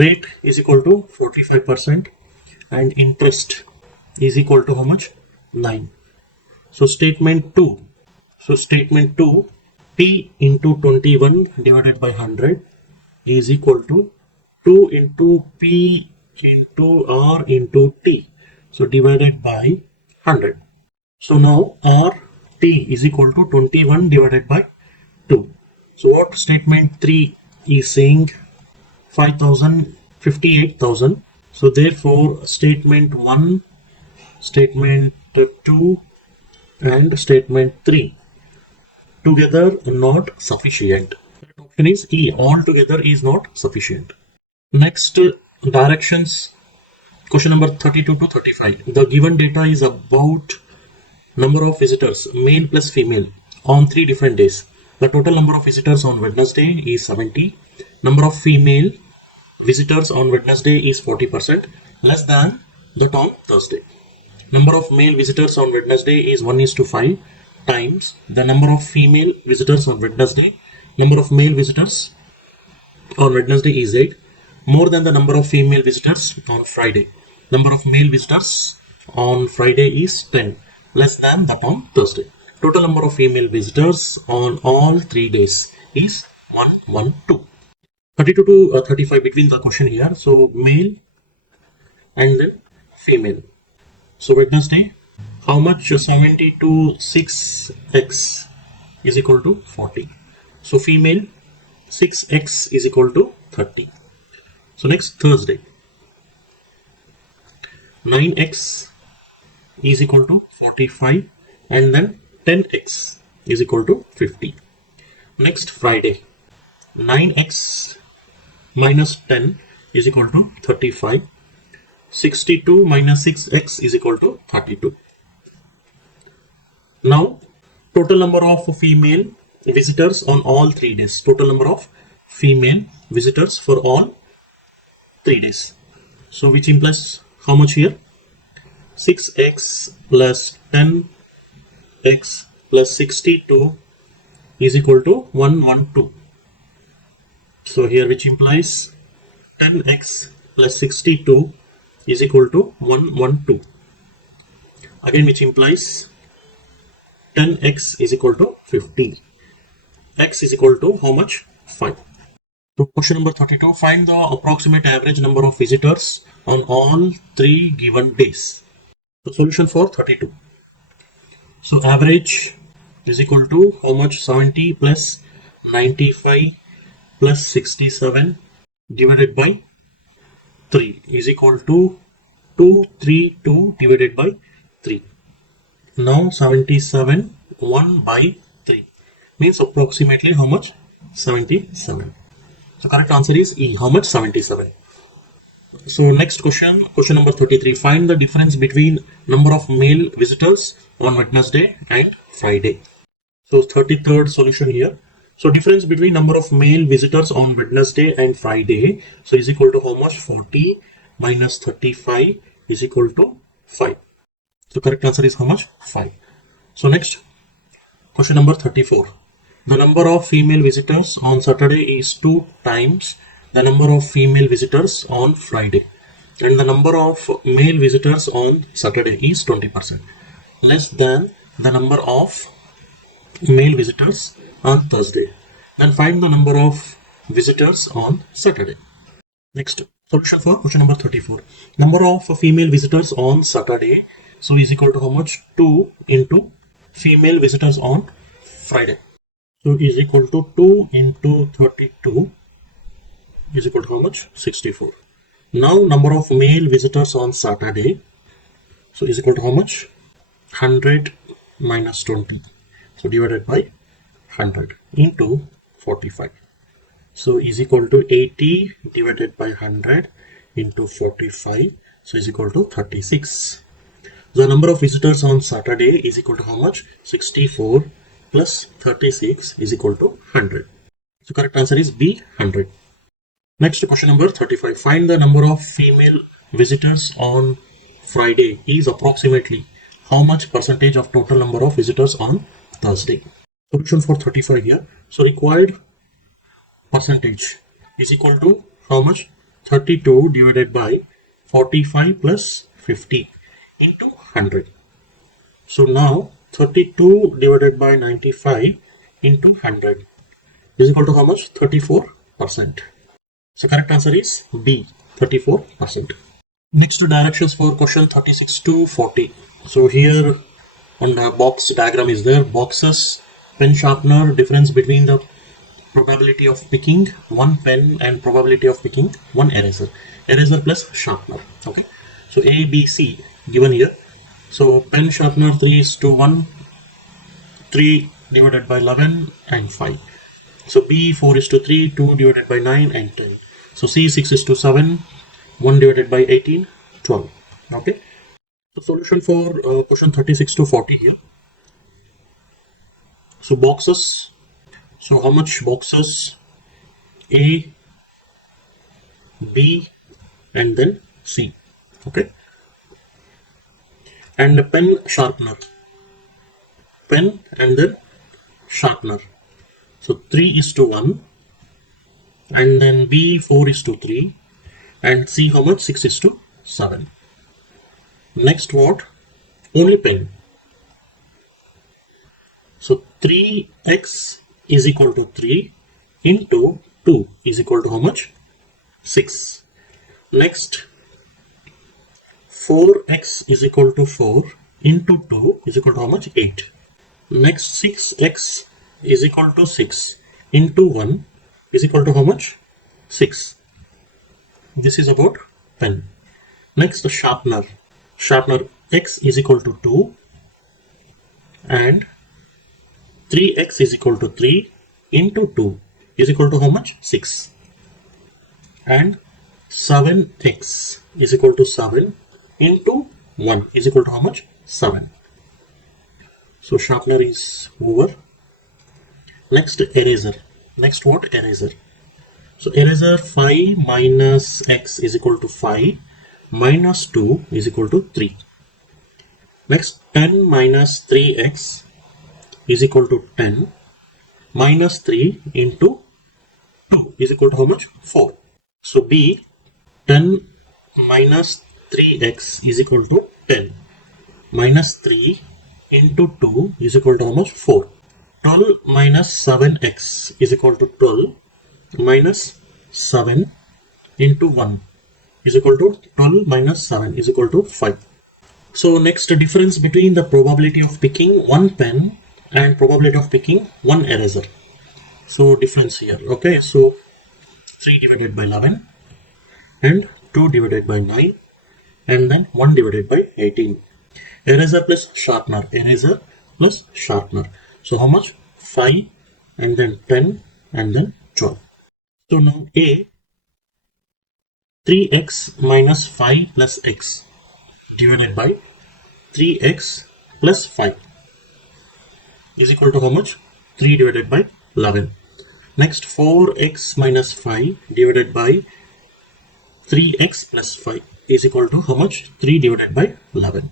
rate is equal to 45% and interest is equal to how much? 9. So statement 2. So statement 2. P into 21 divided by 100 is equal to 2 into P into R into T. So divided by 100. So now R T is equal to 21 divided by 2. So what statement 3 is saying? 5,000, 58,000. So therefore statement 1, statement 2 and statement 3 together not sufficient. The option is E, all together is not sufficient. Next, directions, question number 32 to 35. The given data is about number of visitors, male plus female, on 3 different days. The total number of visitors on Wednesday is 70. Number of female visitors on Wednesday is 40%, less than that on Thursday. Number of male visitors on Wednesday is 1:5 times the number of female visitors on Wednesday. Number of male visitors on Wednesday is 8, more than the number of female visitors on Friday. Number of male visitors on Friday is 10, less than that on Thursday. Total number of female visitors on all 3 days is 112. 32 to 35 between the question here. So male and then female. So Wednesday, how much? 70 to 6x is equal to 40. So female, 6x is equal to 30. So next Thursday, 9x is equal to 45 and then 10x is equal to 50. Next Friday, 9x minus 10 is equal to 35. 62 minus 6x is equal to 32. Now, total number of female visitors on all 3 days. Total number of female visitors for all 3 days. So, which implies how much here? 6x plus 10x plus 62 is equal to 112. So, here which implies 10x plus 62 is equal to 112. Again, which implies 10x is equal to 50. X is equal to how much? 5. So question number 32. Find the approximate average number of visitors on all 3 given days. The solution for 32. So average is equal to how much? 70 plus 95 plus 67 divided by 3 is equal to 232 divided by 3. Now 77 1 by 3 means approximately how much? 77. So correct answer is E. How much? 77. So next question, question number 33. Find the difference between number of male visitors on Wednesday and Friday. So 33rd solution here. So difference between number of male visitors on Wednesday and Friday. So is equal to how much? 40 minus 35 is equal to 5. So correct answer is how much? 5. So next, question number 34. The number of female visitors on Saturday is 2 times the number of female visitors on Friday. And the number of male visitors on Saturday is 20%. Less than the number of male visitors on Thursday. Then find the number of visitors on Saturday. Next, solution for question number 34. Number of female visitors on Saturday. So is equal to how much? 2 into female visitors on Friday. So is equal to 2 into 32 is equal to how much? 64. Now number of male visitors on Saturday. So is equal to how much? 100 minus 20. So divided by 100 into 45. So is equal to 80 divided by 100 into 45. So is equal to 36. The number of visitors on Saturday is equal to how much? 64 plus 36 is equal to 100. So correct answer is B, 100. Next question number 35. Find the number of female visitors on Friday is approximately how much percentage of total number of visitors on Thursday. Solution for 35 here. So required percentage is equal to how much? 32 divided by 45 plus 50 into 100. So now 32 divided by 95 into 100 is equal to how much? 34%. So correct answer is B, 34%. Next, directions for question 36 to 40. So here on the box diagram is there. Boxes, pen sharpener, difference between the probability of picking one pen and probability of picking one eraser. Eraser plus sharpener. Okay. So A, B, C given here. So pen sharpener 3:1, 3 divided by 11 and 5. So B 4:3, 2 divided by 9 and 10. So C 6:7, 1 divided by 18, 12. Okay. So solution for question 36 to 40 here. So boxes. So how much boxes? A, B, and then C. Okay. And the pen sharpener. Pen and then sharpener. So 3:1. And then B 4:3. And C how much? 6:7. Next what? Only pen. So 3x is equal to 3 into 2 is equal to how much? 6. Next 4x is equal to 4 into 2 is equal to how much? 8. Next 6x is equal to 6 into 1 is equal to how much? 6. This is about pen. Next sharpener. Sharpener x is equal to 2 and 3x is equal to 3 into 2 is equal to how much? 6. And 7x is equal to 7 into 1 is equal to how much? 7. So sharpener is over. Next eraser. Next what? Eraser. So eraser 5 minus x is equal to 5 minus 2 is equal to 3. Next 10 minus 3x is equal to 10 minus 3 into 2 is equal to how much? 4. So B 10 minus 3x is equal to 10 minus 3 into 2 is equal to how much? 4. 12 minus 7x is equal to 12 minus 7 into 1 is equal to 12 minus 7 is equal to 5. So next difference between the probability of picking one pen and probability of picking one eraser. So difference here. Okay, so 3 divided by 11 and 2 divided by 9 and then 1 divided by 18. Eraser plus sharpener. Eraser plus sharpener. So how much? 5 and then 10 and then 12. So now A 3x minus 5 plus x divided by 3x plus 5 is equal to how much? 3 divided by 11. Next 4x minus 5 divided by 3x plus 5 is equal to how much? 3 divided by 11.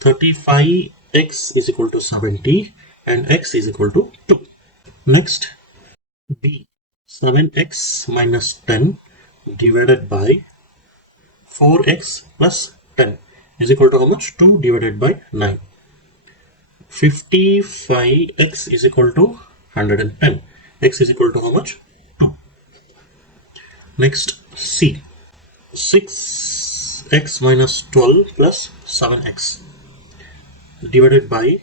35x is equal to 70 and x is equal to 2. Next B 7x minus 10 divided by 4x plus 10 is equal to how much? 2 divided by 9. 55x is equal to 110. X is equal to how much? 2. Next C 6x minus 12 plus 7x divided by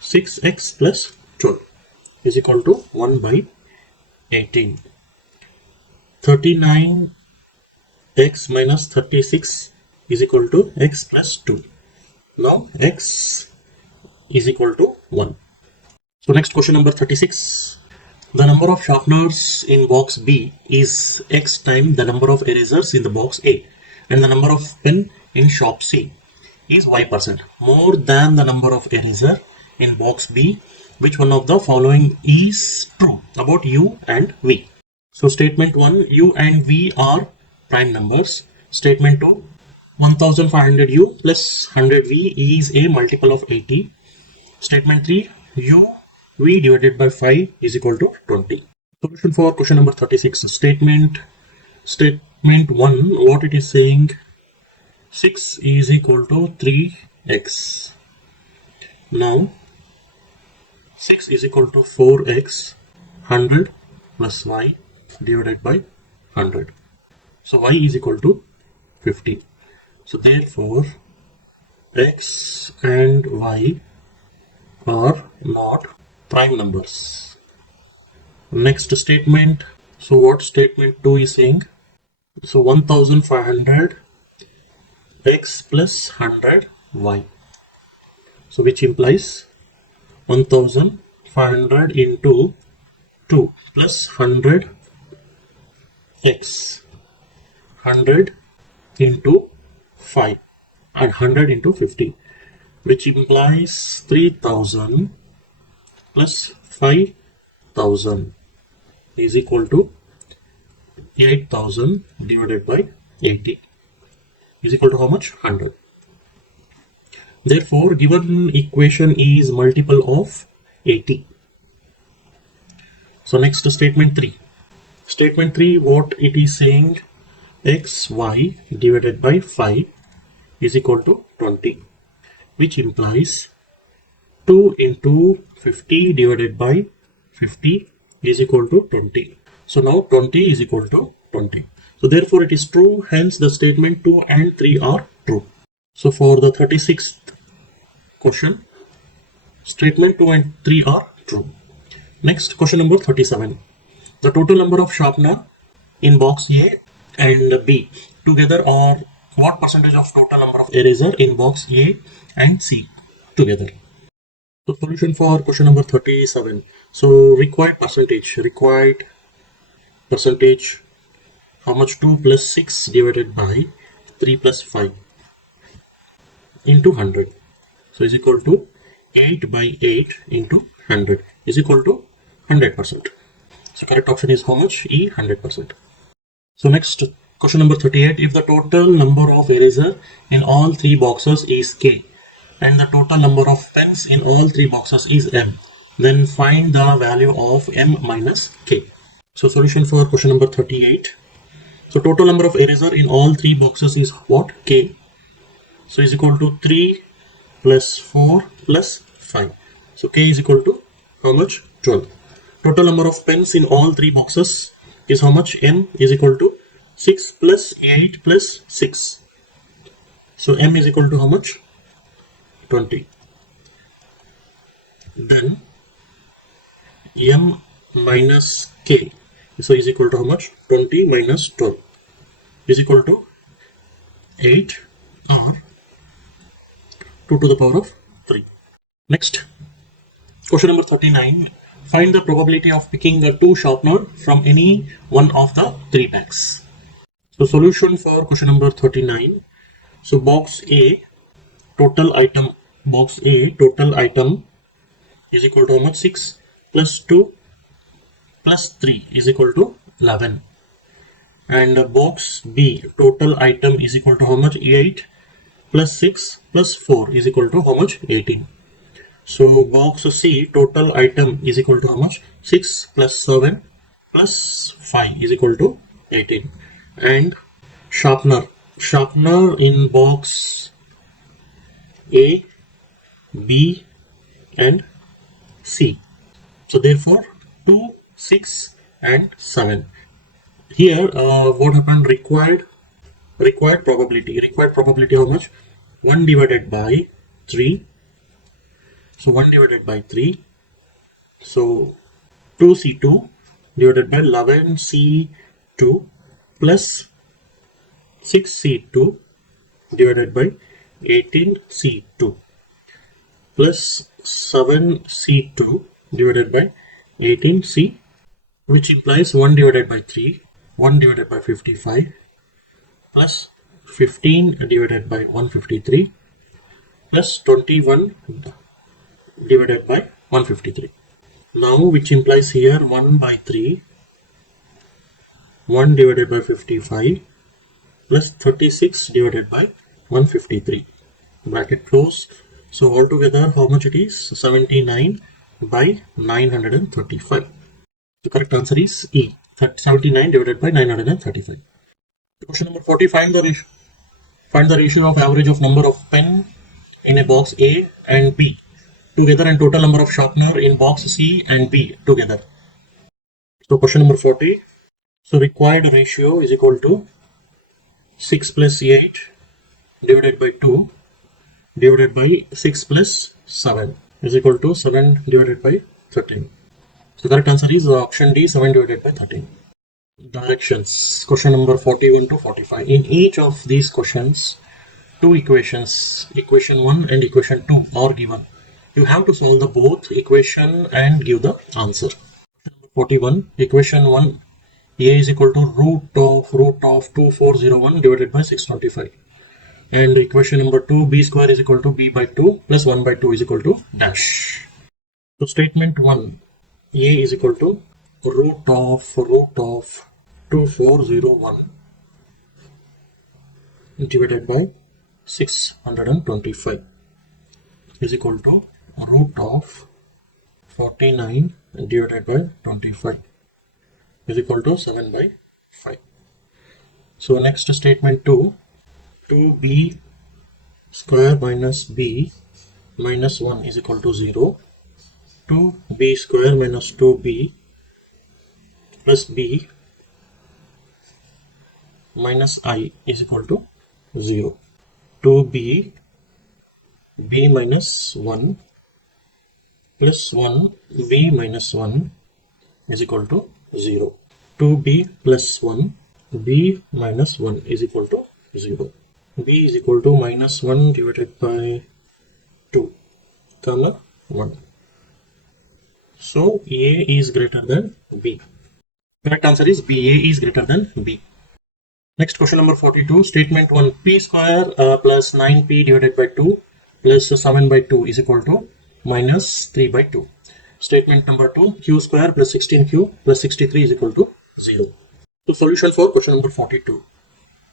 6x plus 12 is equal to 1 by 18. 39x minus 36 is equal to x plus 2. Now x is equal to 1. So next question number 36. The number of sharpeners in box B is x times the number of erasers in the box A, and the number of pen in shop C is y% more than the number of eraser in box B. Which one of the following is true about U and V? So statement 1, U and V are prime numbers. Statement 2, 1500U plus 100V is a multiple of 80. Statement 3, U V divided by 5 is equal to 20. Solution for question number 36. Statement 1, what it is saying, 6 is equal to 3x. Now 6 is equal to 4x, 100 plus y divided by 100. So y is equal to 50. So therefore X and Y are not prime numbers. Next statement. So what statement 2 is saying? So 1500 X plus 100 Y. So which implies 1500 into 2 plus 100 X, 100 into 5 and 100 into 50, which implies 3000 plus 5000 is equal to 8000 divided by 80 is equal to how much? 100. Therefore, given equation is multiple of 80. So next statement 3. Statement 3, what it is saying? X, Y divided by 5 is equal to 20, which implies 2 into 50 divided by 50 is equal to 20. So now 20 is equal to 20. So therefore it is true, hence the statement 2 and 3 are true. So for the 36th question, statement 2 and 3 are true. Next, question number 37. The total number of sharpener in box A and B together are what percentage of total number of eraser in box A and C together? So solution for question number 37. So required percentage, how much? 2 plus 6 divided by 3 plus 5 into 100. So is equal to 8 by 8 into 100 is equal to 100%. So correct option is how much? E, 100%. So next, question number 38. If the total number of eraser in all three boxes is K and the total number of pens in all three boxes is M, then find the value of M minus K. So solution for question number 38. So total number of eraser in all three boxes is what? K. So is equal to 3 plus 4 plus 5. So K is equal to how much? 12. Total number of pens in all three boxes is how much? M is equal to 6 plus 8 plus 6. So M is equal to how much? 20. Then M minus K, so is equal to how much? 20 minus 12 is equal to 8 or 2 to the power of 3. Next, question number 39. Find the probability of picking the two sharpener from any one of the three bags. So solution for question number 39. So box A, total item is equal to how much? 6 plus 2 plus 3 is equal to 11. And box B, total item is equal to how much? 8 plus 6 plus 4 is equal to how much? 18. So box C, total item is equal to how much? 6 plus 7 plus 5 is equal to 18. And sharpener in box A, B and C. So therefore 2, 6 and 7. Here what happened? Required probability how much? 1 divided by 3. So 1 divided by 3. So 2C2 divided by 11C2 plus 6C2 divided by 18C2 plus 7C2 divided by 18C, which implies 1 divided by 3, 1 divided by 55 plus 15 divided by 153 plus 21 divided by 153. Now which implies here 1 by 3, 1 divided by 55 plus 36 divided by 153. Bracket close. So altogether how much it is? 79 by 935. The correct answer is E, 79 divided by 935. Question number 40. Find the ratio of average of number of pen in a box A and B together and total number of sharpener in box C and B together. So question number 40. So required ratio is equal to 6 plus 8 divided by 2 divided by 6 plus 7 is equal to 7 divided by 13. So correct answer is option D, 7 divided by 13. Directions. Question number 41 to 45. In each of these questions, two equations, equation 1 and equation 2 are given. You have to solve the both equation and give the answer. 41, equation 1, A is equal to root of 2401 divided by 625. And equation number 2, B square is equal to B by 2 plus 1 by 2 is equal to dash. So statement 1, A is equal to root of 2401 divided by 625 is equal to root of 49 divided by 25 is equal to 7 by 5. So next statement 2, 2b square minus b minus 1 is equal to 0. 2b square minus 2b plus b minus I is equal to 0. 2b b minus 1 plus 1 b minus 1 is equal to 0. 2b plus 1 b minus 1 is equal to 0. B is equal to minus 1 divided by 2 comma 1. So A is greater than B. Correct answer is B. A is greater than B. Next question number 42. Statement 1. P square plus 9p divided by 2 plus 7 by 2 is equal to minus 3 by 2. Statement number 2. Q square plus 16q plus 63 is equal to 0. So solution for question number 42.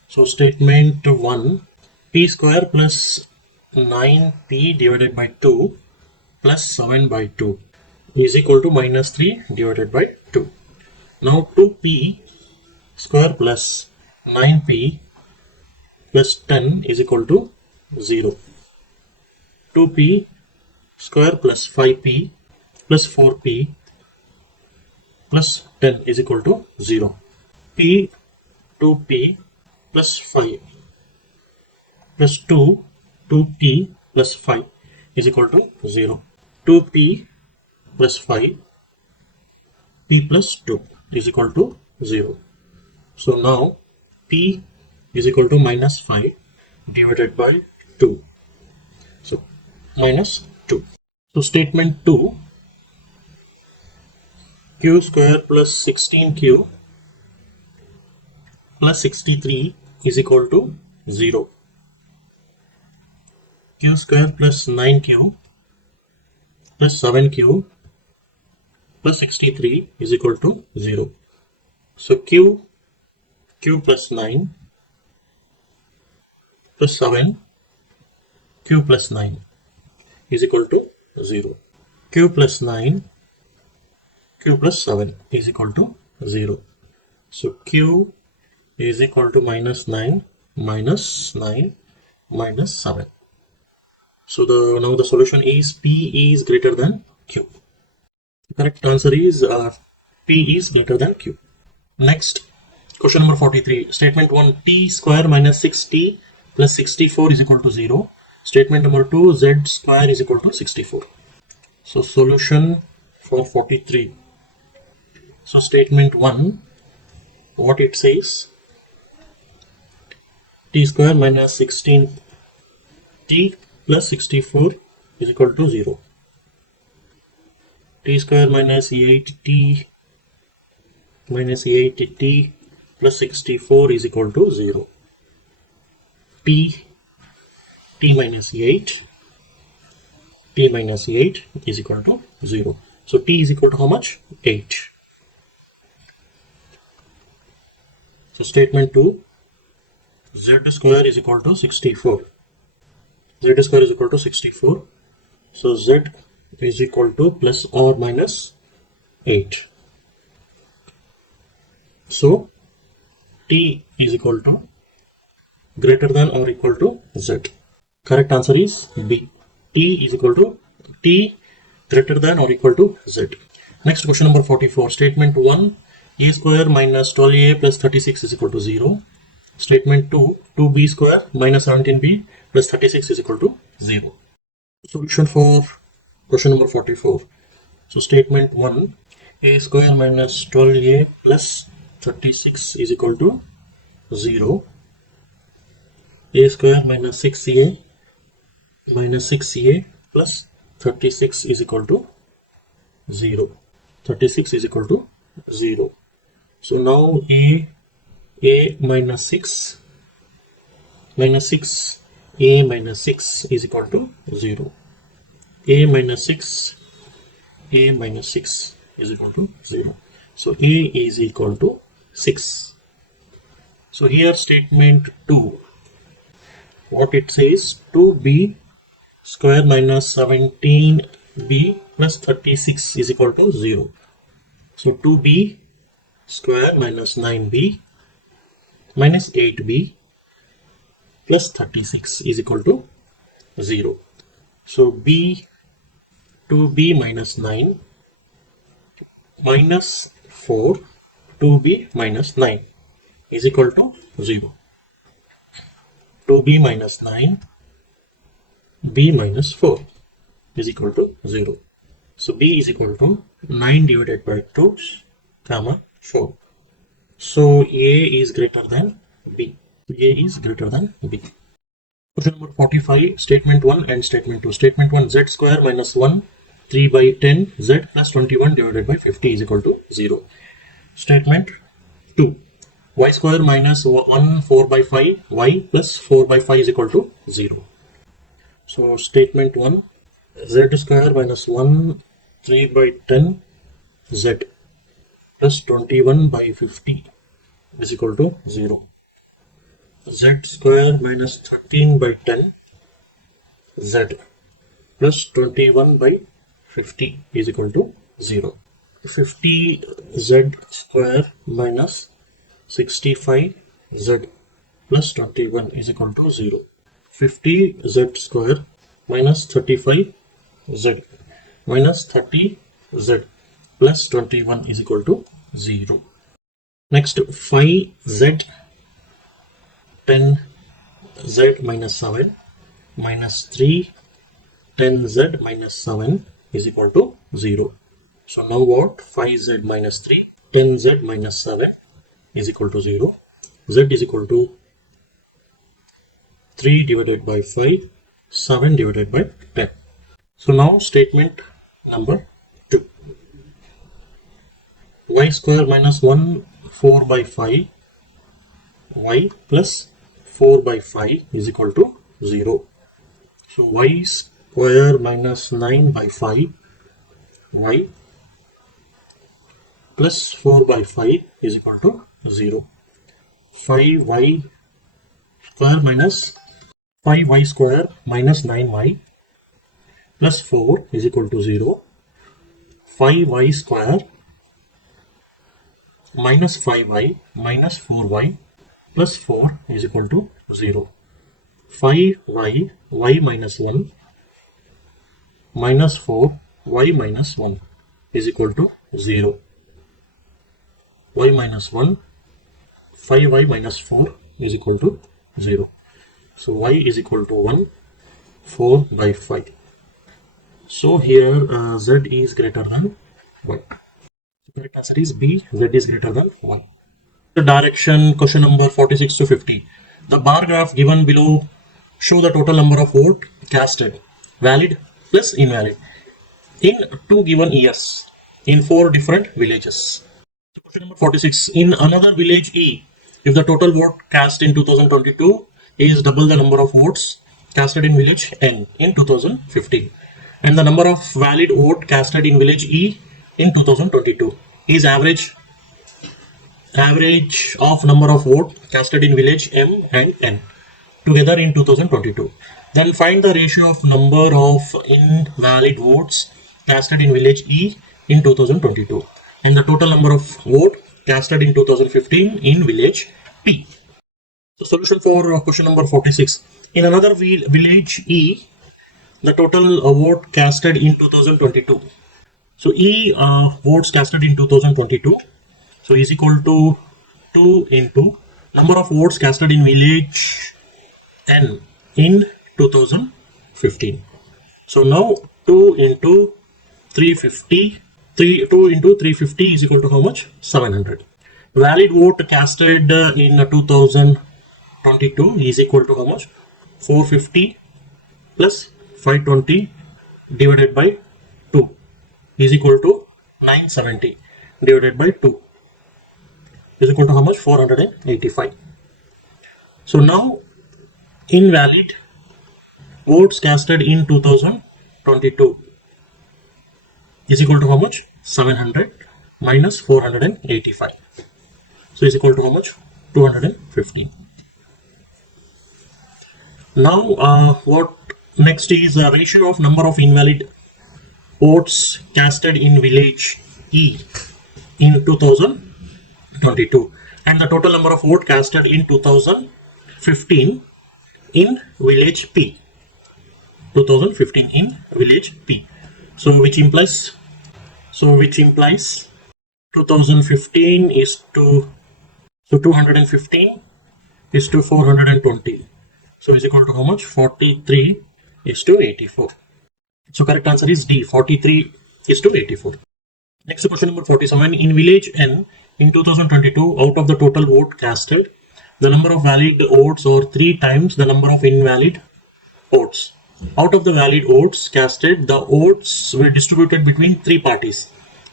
So statement 1. P square plus 9p divided by 2 plus 7 by 2 is equal to minus 3 divided by 2. Now 2p square plus 9p plus 10 is equal to 0. 2p square plus 5p plus 4p plus 10 is equal to 0. P 2p plus 5 plus 2p plus 5 is equal to 0. 2p plus 5 p plus 2 is equal to 0. So now p is equal to minus 5 divided by 2. So minus 2. So statement 2, q square plus 16q plus 63 is equal to 0. Q square plus 9q plus 7q plus 63 is equal to 0. So q plus 9 plus 7 q plus 9 is equal to 0. Q plus 9 q plus 7 is equal to 0. So q is equal to minus 9 minus 9 minus 7. So now the solution is P is greater than Q. The correct answer is P is greater than Q. Next, question number 43. Statement 1, T square minus 6T plus 64 is equal to 0. Statement number 2, Z square is equal to 64. So solution for 43. So statement 1, what it says, T square minus 16T plus 64 is equal to 0. T square minus 8t plus 64 is equal to 0. T minus 8 is equal to 0. So t is equal to how much? 8. So statement 2, z square is equal to 64. Z square is equal to 64. So z is equal to plus or minus 8. So t is equal to greater than or equal to z. Correct answer is B. T is equal to t greater than or equal to z. Next question number 44. Statement 1, a square minus 12a plus 36 is equal to 0. Statement 2, 2b square minus 17b plus 36 is equal to 0. Solution for question number 44. So statement 1, a square minus 12a plus 36 is equal to 0. A square minus 6a plus 36 is equal to 0. 36 is equal to 0. So now a minus 6 a minus 6 is equal to 0. A minus 6 is equal to 0. So a is equal to 6. So here statement 2, what it says, 2b square minus 17b plus 36 is equal to 0. So 2b square minus 9b minus 8b plus 36 is equal to 0. So 2b minus 9 minus 4, 2b minus 9 is equal to 0. 2b minus 9, b minus 4 is equal to 0. So b is equal to 9 divided by 2, comma 4. So a is greater than b. A is greater than b. Question number 45, statement 1 and statement 2. Statement 1, z square minus 1, 3 by 10 z plus 21 divided by 50 is equal to 0. Statement 2, y square minus 1, 4 by 5 y plus 4 by 5 is equal to 0. So statement 1, z square minus 1, 3 by 10 z plus 21 by 50 is equal to 0. Z square minus 13 by 10 z plus 21 by 50 is equal to 0. 50 z square minus 65 z plus 21 is equal to 0. 50 z square minus 35 z minus 30 z plus 21 is equal to 0. Next, 5 z 10 z minus 7 minus 3 10 z minus 7 is equal to 0. So now what? 5z minus 3 10z minus 7 is equal to 0. Z is equal to 3 divided by 5, 7 divided by 10. So now statement number 2. Y square minus 1, 4 by 5 y plus 4 by 5 is equal to 0. So y square minus 9 by 5 y plus 4 by 5 is equal to 0. 5y square minus 5y square minus 9y plus 4 is equal to 0. 5y square minus 5y minus 4y plus 4 is equal to 0. 5y y minus 1 minus 4 y minus 1 is equal to 0. Y minus 1, 5y minus 4 is equal to 0. So y is equal to 1, 4 by 5. So here z is greater than 1. The correct answer is B, z is greater than 1. The direction, question number 46 to 50. The bar graph given below show the total number of votes casted, valid plus invalid, in 2 given years in 4 different villages. So question number 46. In another village E, if the total vote cast in 2022 is double the number of votes casted in village N in 2015, and the number of valid vote casted in village E in 2022 is average of number of vote casted in village M and N together in 2022. Then find the ratio of number of invalid votes casted in village E in 2022 and the total number of vote casted in 2015 in village P. So solution for question number 46. In another village E, the total vote casted in 2022. So E votes casted in 2022. So is equal to 2 into number of votes casted in village N in 2022. 15. So now 2 into 350, 2 into 350 is equal to how much? 700. Valid vote casted in 2022 is equal to how much? 450 plus 520 divided by 2 is equal to 970 divided by 2 is equal to how much? 485. So now invalid votes casted in 2022 is equal to how much? 700 minus 485. So is equal to how much? 215. Now what next is a ratio of number of invalid votes casted in village E in 2022 and the total number of votes casted in 2015 in village P. 2015 in village P. So which implies 2015 is to 215 is to 420. So is equal to how much? 43 is to 84. So correct answer is D, 43 is to 84. Next question number 47. In village N in 2022, out of the total vote casted, the number of valid votes or 3 times the number of invalid votes. Out of the valid votes casted, the votes were distributed between 3 parties,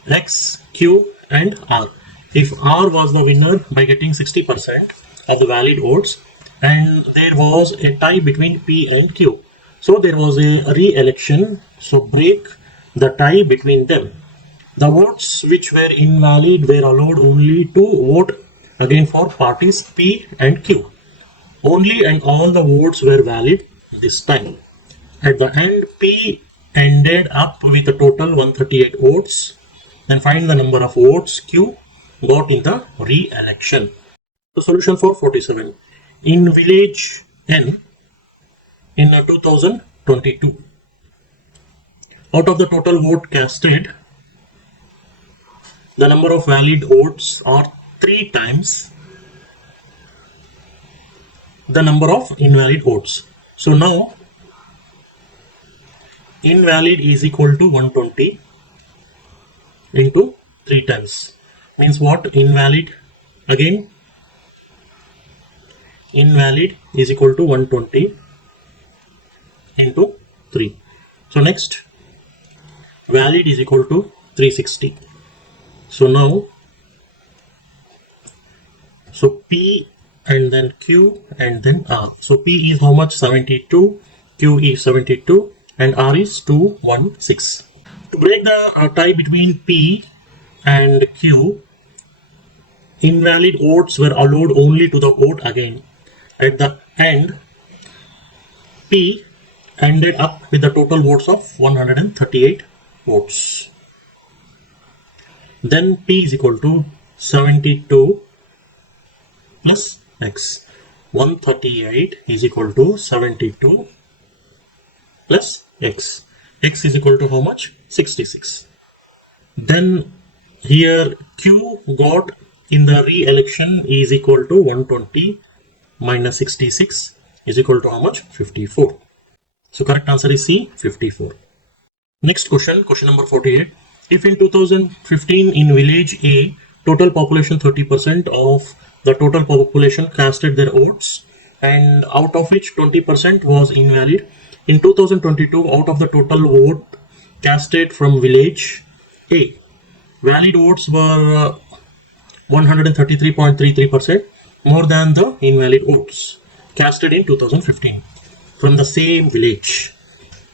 X, Q and R. If R was the winner by getting 60% of the valid votes and there was a tie between P and Q, so there was a re-election, so break the tie between them. The votes which were invalid were allowed only to vote again for parties P and Q. Only and all the votes were valid this time. At the end, P ended up with a total 138 votes. Then find the number of votes Q got in the re-election. The solution for 47. In village N in 2022, out of the total vote casted, the number of valid votes are 3 times the number of invalid votes. So now invalid is equal to 120 into 3 times. Means what? Invalid, again invalid is equal to 120 into 3. So next valid is equal to 360. So now P and then Q and then R. So P is how much? 72, Q is 72 and R is 216. To break the tie between P and Q, invalid votes were allowed only to the vote again. At the end, P ended up with the total votes of 138 votes. Then P is equal to 72 plus X. 138 is equal to 72 plus X. X is equal to how much? 66. Then here Q got in the re-election is equal to 120 minus 66 is equal to how much? 54. So correct answer is C, 54. Next question, question number 48. If in 2015 in village A, total population 30% of the total population casted their votes and out of which 20% was invalid, in 2022 out of the total vote casted from village A, valid votes were 133.33% more than the invalid votes casted in 2015 from the same village.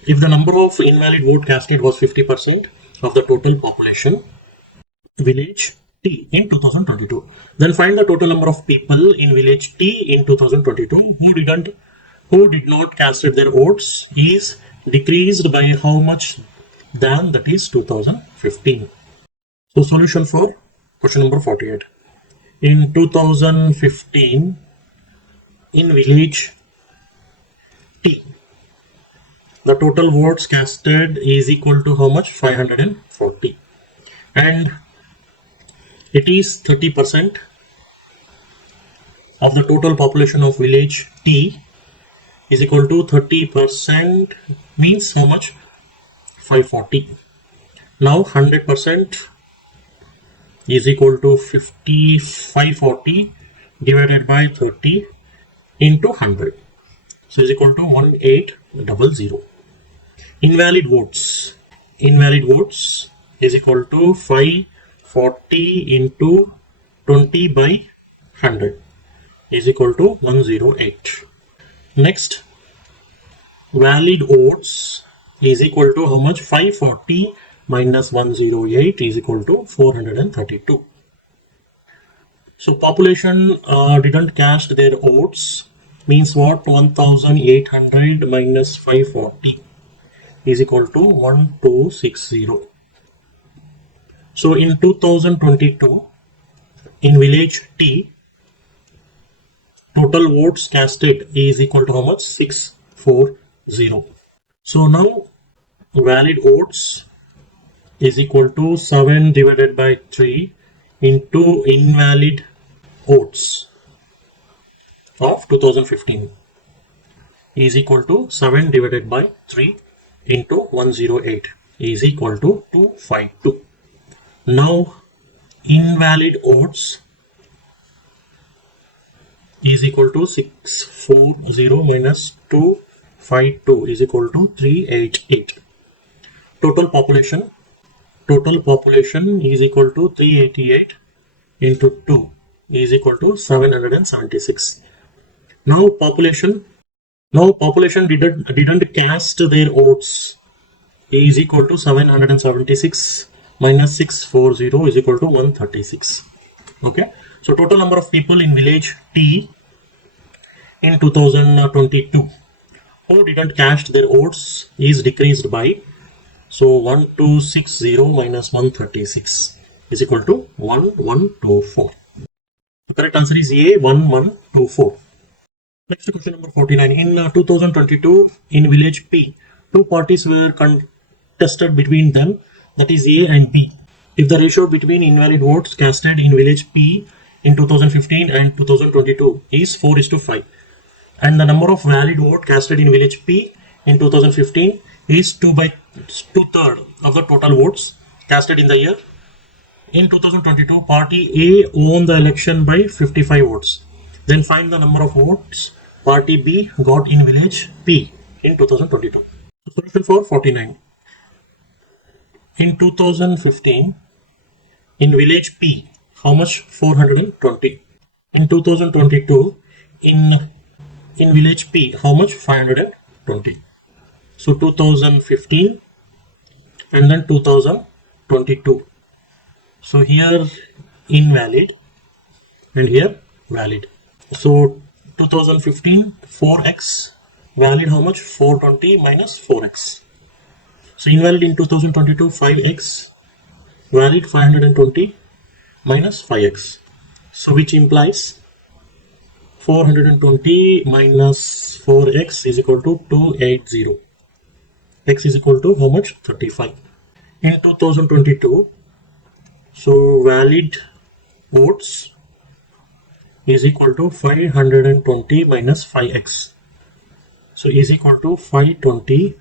If the number of invalid vote casted was 50% of the total population village T in 2022, then find the total number of people in village T in 2022 who did not casted their votes is decreased by how much than, that is 2015. So solution for question number 48. In 2015 in village T, the total votes casted is equal to how much? 540, and it is 30% of the total population of village T is equal to 30% means how much? 540. Now 100% is equal to 540 divided by 30 into 100. So is equal to 1800. Invalid votes. Invalid votes is equal to 540 into 20 by 100 is equal to 108. Next, valid votes is equal to how much? 540 minus 108 is equal to 432. So population didn't cast their votes means what? 1800 minus 540 is equal to 1260. So in 2022, in village T, total votes casted is equal to how much? 640. So now valid votes is equal to 7 divided by 3 into invalid votes of 2015 is equal to 7 divided by 3 into 108 is equal to 252. Now invalid votes is equal to 640 minus 252 is equal to 388. Total population is equal to 388 into 2 is equal to 776. Now population didn't cast their votes is equal to 776 minus 640 is equal to 136. Okay, so total number of people in village T in 2022 who didn't cast their votes is decreased by, so 1260 minus 136 is equal to 1124. The correct answer is A, 1124. Next question number 49. In 2022, in village P, two parties were contested between them, that is A and B. If the ratio between invalid votes casted in village P in 2015 and 2022 is 4:5, and the number of valid votes casted in village P in 2015 is 2/3 of the total votes casted in the year. In 2022, party A won the election by 55 votes. Then find the number of votes party B got in village P in 2022. Solution for 49. In 2015, in village P, how much? 420. In 2022, in village P, how much? 520. So 2015 and then 2022. So here invalid and here valid. So 2015 4x, valid how much? 420 minus 4x. So invalid in 2022 5x, valid 520 minus 5x. So which implies 420 minus 4x is equal to 280. X is equal to how much? 35. In 2022, so valid votes is equal to 520 minus 5x. So is equal to 520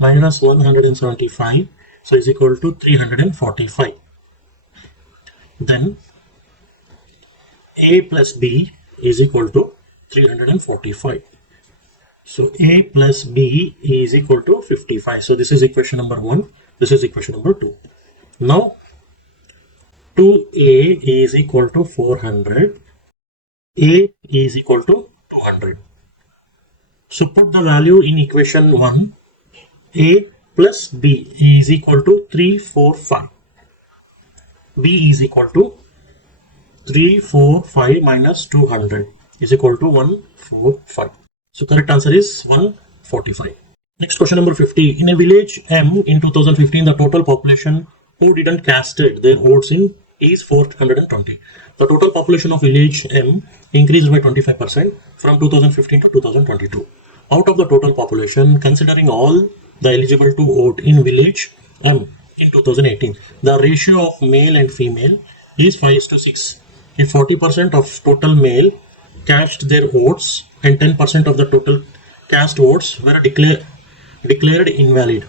minus 175. So is equal to 345. Then A plus B is equal to 345. So A plus B is equal to 55. So this is equation number 1. This is equation number 2. Now 2A is equal to 400. A is equal to 200. So put the value in equation 1. A plus B is equal to 345. B is equal to 345 minus 200 is equal to 145. So correct answer is 145. Next question number 50. In a village M in 2015, the total population who didn't casted their votes in is 420. The total population of village M increased by 25% from 2015 to 2022. Out of the total population, considering all the eligible to vote in village M in 2018, the ratio of male and female is 5:6. If 40% of total male cast their votes and 10% of the total cast votes were declared invalid,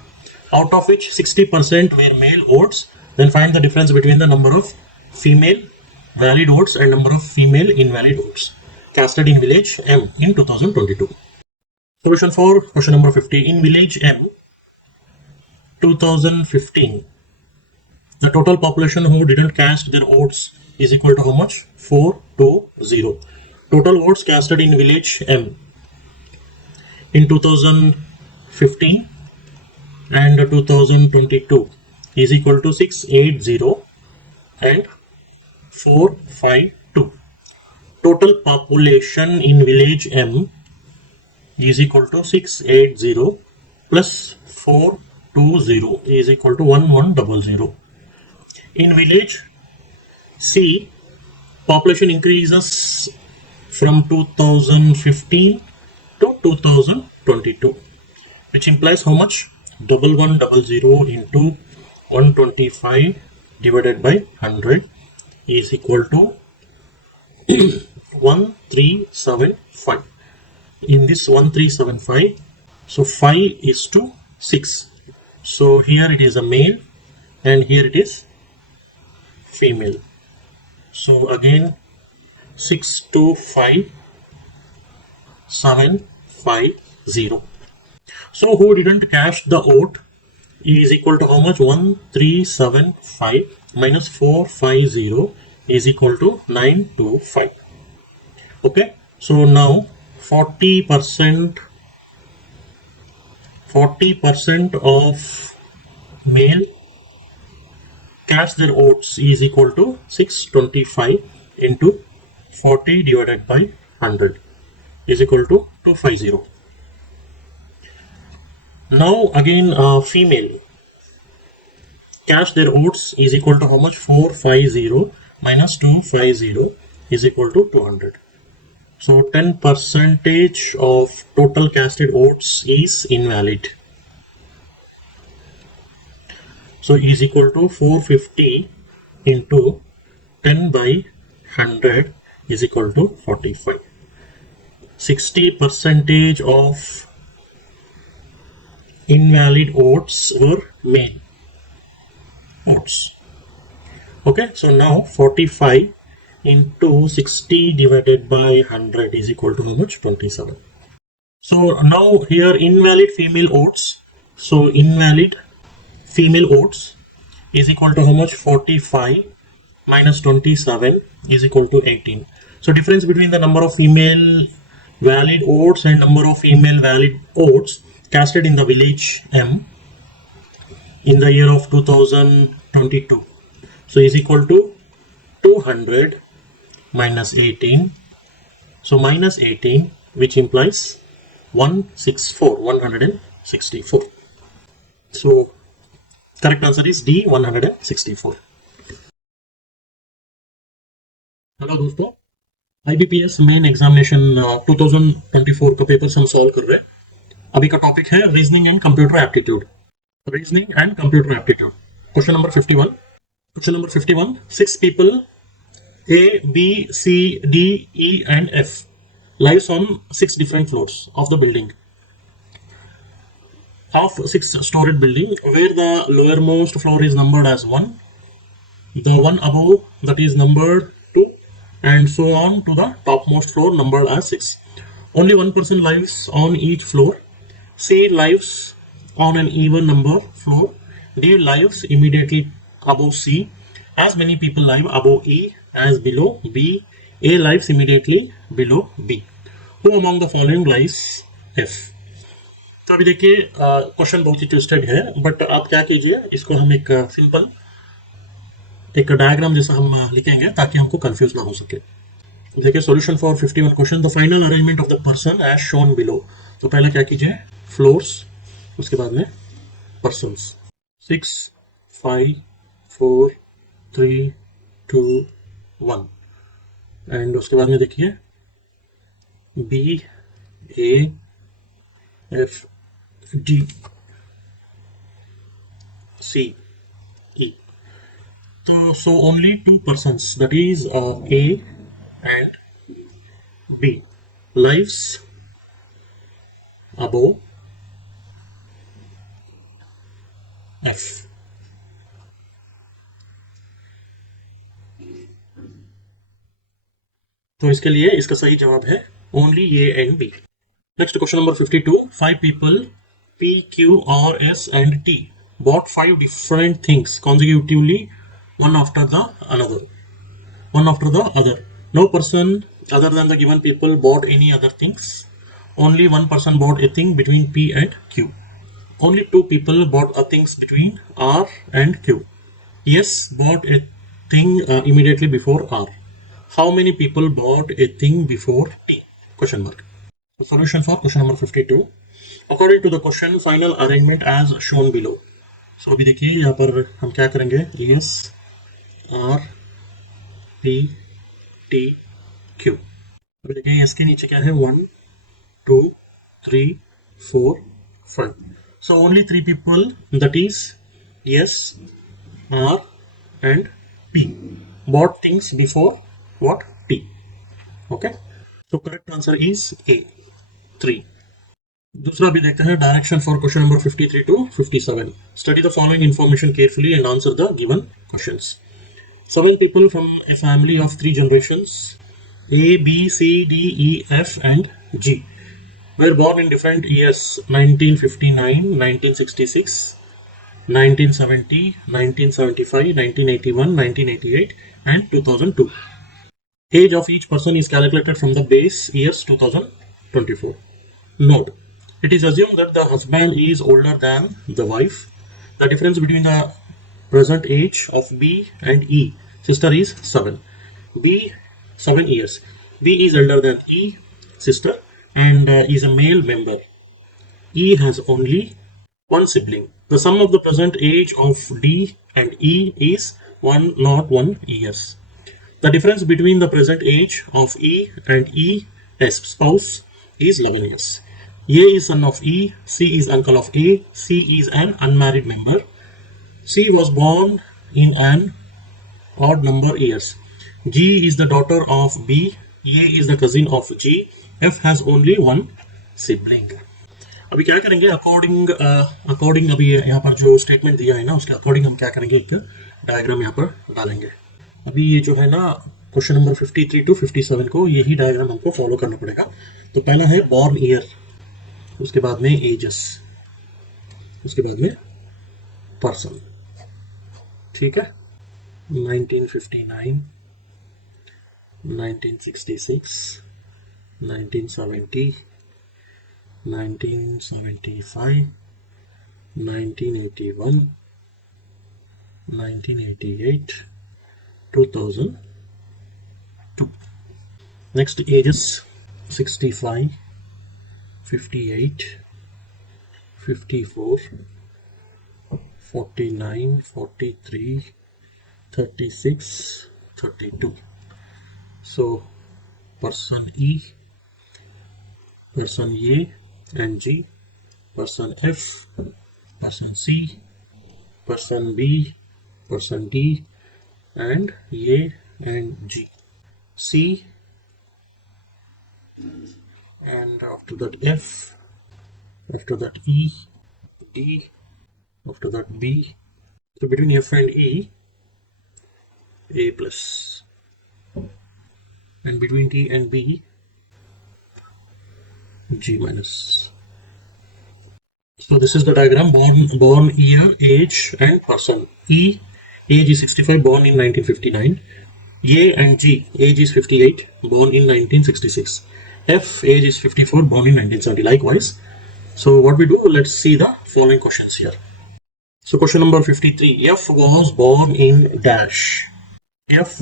out of which 60% were male votes. Then find the difference between the number of female valid votes and number of female invalid votes casted in village M in 2022. Solution for question number 50. In village M 2015, the total population who didn't cast their votes is equal to how much? 420. Total votes casted in village M in 2015 and 2022 is equal to 680 and 452. Total population in village M is equal to 680 plus 420 is equal to 1100. In village C, population increases from 2015 to 2022, which implies how much? 1100 into 125 divided by 100 is equal to 1375. In this 1375, so 5 is to 6. So here it is a male and here it is female. So again 6 to 5, 750. So who didn't cast the vote is equal to how much? 1375 minus 450 is equal to 925. Okay, so now 40% of male cast their votes is equal to 625 into 40 divided by 100 is equal to 250. Now again female cast their votes is equal to how much? 450 minus 250 is equal to 200. So 10% of total casted votes is invalid. So is equal to 450 into 10 by 100 is equal to 45. 60% of invalid votes were male votes. Okay, so now 45 into 60 divided by 100 is equal to how much? 27. So now here invalid female votes. So invalid female votes is equal to how much? 45 minus 27 is equal to 18. So difference between the number of female valid votes and number of female valid votes casted in the village M in the year of 2022. So is equal to 200 minus 18. So minus 18, which implies 164. So correct answer is D, 164. Hello दोस्तों, IBPS main examination 2024 का paper हम solve कर रहे हैं. अभी का topic है reasoning and computer aptitude. Reasoning and computer aptitude. Question number 51. Question number 51. 6 people A, B, C, D, E and F lives on 6 different floors of the building. Of 6-storied building where the lowermost floor is numbered as 1, the one above that is numbered 2 and so on to the topmost floor numbered as 6. Only one person lives on each floor. C lives on an even number floor. D lives immediately above C. As many people live above E as below B. A lives immediately below B. Who among the following lies F? तो अभी देखिए question बहुत ही twisted है, but आप क्या कीजिए, इसको हम एक सिंपल एक डायग्राम जैसा हम लिखेंगे ताकि हमको कंफ्यूज ना हो सके. देखिए solution for 51 question. The final arrangement of the person as shown below. तो पहले क्या कीजिए, फ्लोर्स, उसके बाद में पर्सन्स. 6, 5, 4, 3, 2, 1 एंड उसके बाद में देखिए B, A, F, D, C, E. So only 2 persons, that is A and B, lives above F. तो इसके लिए इसका सही जवाब है only A and B. Next question number 52. 5 people P, Q, R, S and T bought 5 different things consecutively, one after the other. No person other than the given people bought any other things. Only one person bought a thing between P and Q. Only 2 people bought a things between R and Q. S bought a thing immediately before R. How many people bought a thing before T? Question mark. The solution for question number 52. According to the question, final arrangement as shown below. So अभी देखिए यहाँ पर हम क्या करेंगे. S R P T Q. अभी देखिए S के नीचे क्या है. 1 2 3 4 5. So only 3 people, that is S R and P, bought things before what? T. Okay. So correct answer is A. 3. दूसरा भी देखते हैं. Direction for question number 53 to 57. Study the following information carefully and answer the given questions. 7 people from a family of 3 generations A, B, C, D, E, F and G were born in different years: 1959, 1966, 1970, 1975, 1981, 1988 and 2002. Age of each person is calculated from the base years 2024. Note: it is assumed that the husband is older than the wife. The difference between the present age of B and E, sister, is 7. B 7 years. B is elder than E, sister, and is a male member. E has only one sibling. The sum of the present age of D and E is 101 years. The difference between the present age of E and E's spouse is 11 years. A is son of E, C is uncle of A, C is an unmarried member. C was born in an odd number years. G is the daughter of B, A is the cousin of G, F has only one sibling. अभी क्या करेंगे, according अभी यहाँ पर जो statement दिया है ना उसके अकॉर्डिंग हम क्या करेंगे, एक डायग्राम यहाँ पर डालेंगे. अभी ये जो है ना क्वेश्चन नंबर 53 to 57 को यही डायग्राम हमको फॉलो करना पड़ेगा. तो पहला है बॉर्न ईयर, उसके बाद में एजेस, उसके बाद में पर्सन. ठीक है. 1959, 1966, 1970, 1975, 1981, 1988, 2002. Next ages: 65, 58, 54, 49, 43, 36, 32. So person E, person A and G, person F, person C, person B, person D and A and G. C and after that F, after that E, D, after that B. So between F and E, A plus, and between T and B, G minus. So this is the diagram: born year, age and person. E, age is 65, born in 1959. A and G, age is 58, born in 1966. F, age is 54, born in 1970. Likewise. So what we do, let's see the following questions here. So question number 53. F was born in dash. F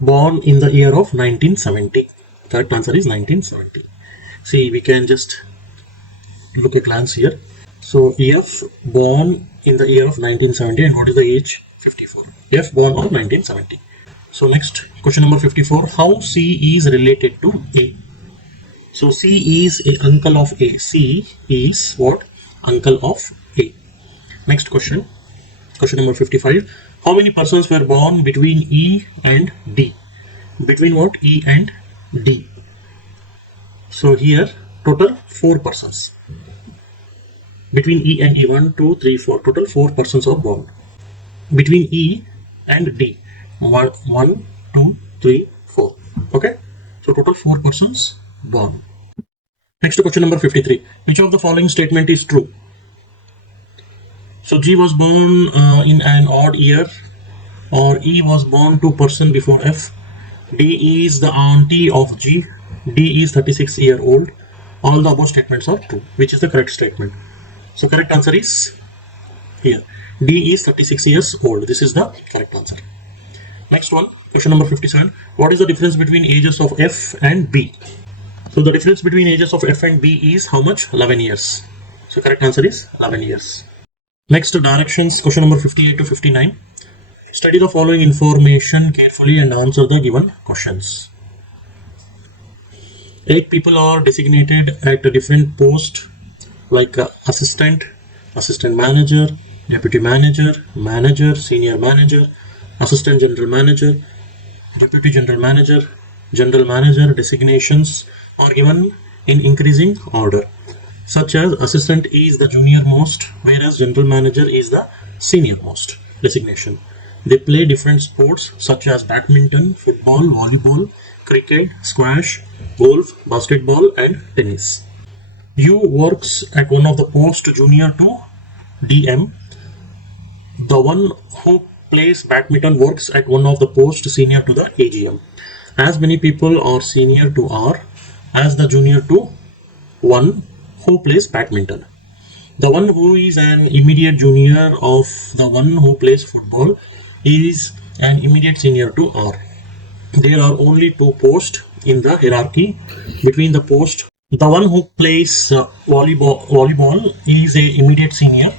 born in the year of 1970. Correct answer is 1970. See, we can just look a glance here. So F born in the year of 1970, and what is the age? 54. F born on 1970. So next question number 54. How C is related to A? So C is a uncle of A. C is what? Uncle of A. Next question. Question number 55. How many persons were born between E and D? Between what? E and D. So here total 4 persons. Between E and E, 1, 2, 3, 4. Total 4 persons are born. Between E and D, 1, 2, 3, 4. Okay, so total 4 persons born. Next to question number 53. Which of the following statement is true? So G was born in an odd year, or E was born 2 person before F. D is the auntie of G. D is 36-year-old. All the above statements are true. Which is the correct statement? So correct answer is here. D is 36 years old. This is the correct answer. Next one, question number 57. What is the difference between ages of F and B? So the difference between ages of F and B is how much? 11 years. So correct answer is 11 years. Next, directions, question number 58 to 59. Study the following information carefully and answer the given questions. 8 people are designated at a different post like assistant, assistant manager, deputy manager, manager, senior manager, assistant general manager, deputy general manager, general manager. Designations are given in increasing order, such as assistant is the junior most, whereas general manager is the senior most designation. They play different sports such as badminton, football, volleyball, cricket, squash, golf, basketball and tennis. U works at one of the posts junior to DM. The one who plays badminton works at one of the posts senior to the AGM. As many people are senior to R as the junior to one who plays badminton. The one who is an immediate junior of the one who plays football is an immediate senior to R. There are only 2 posts in the hierarchy between the post. The one who plays volleyball is a immediate senior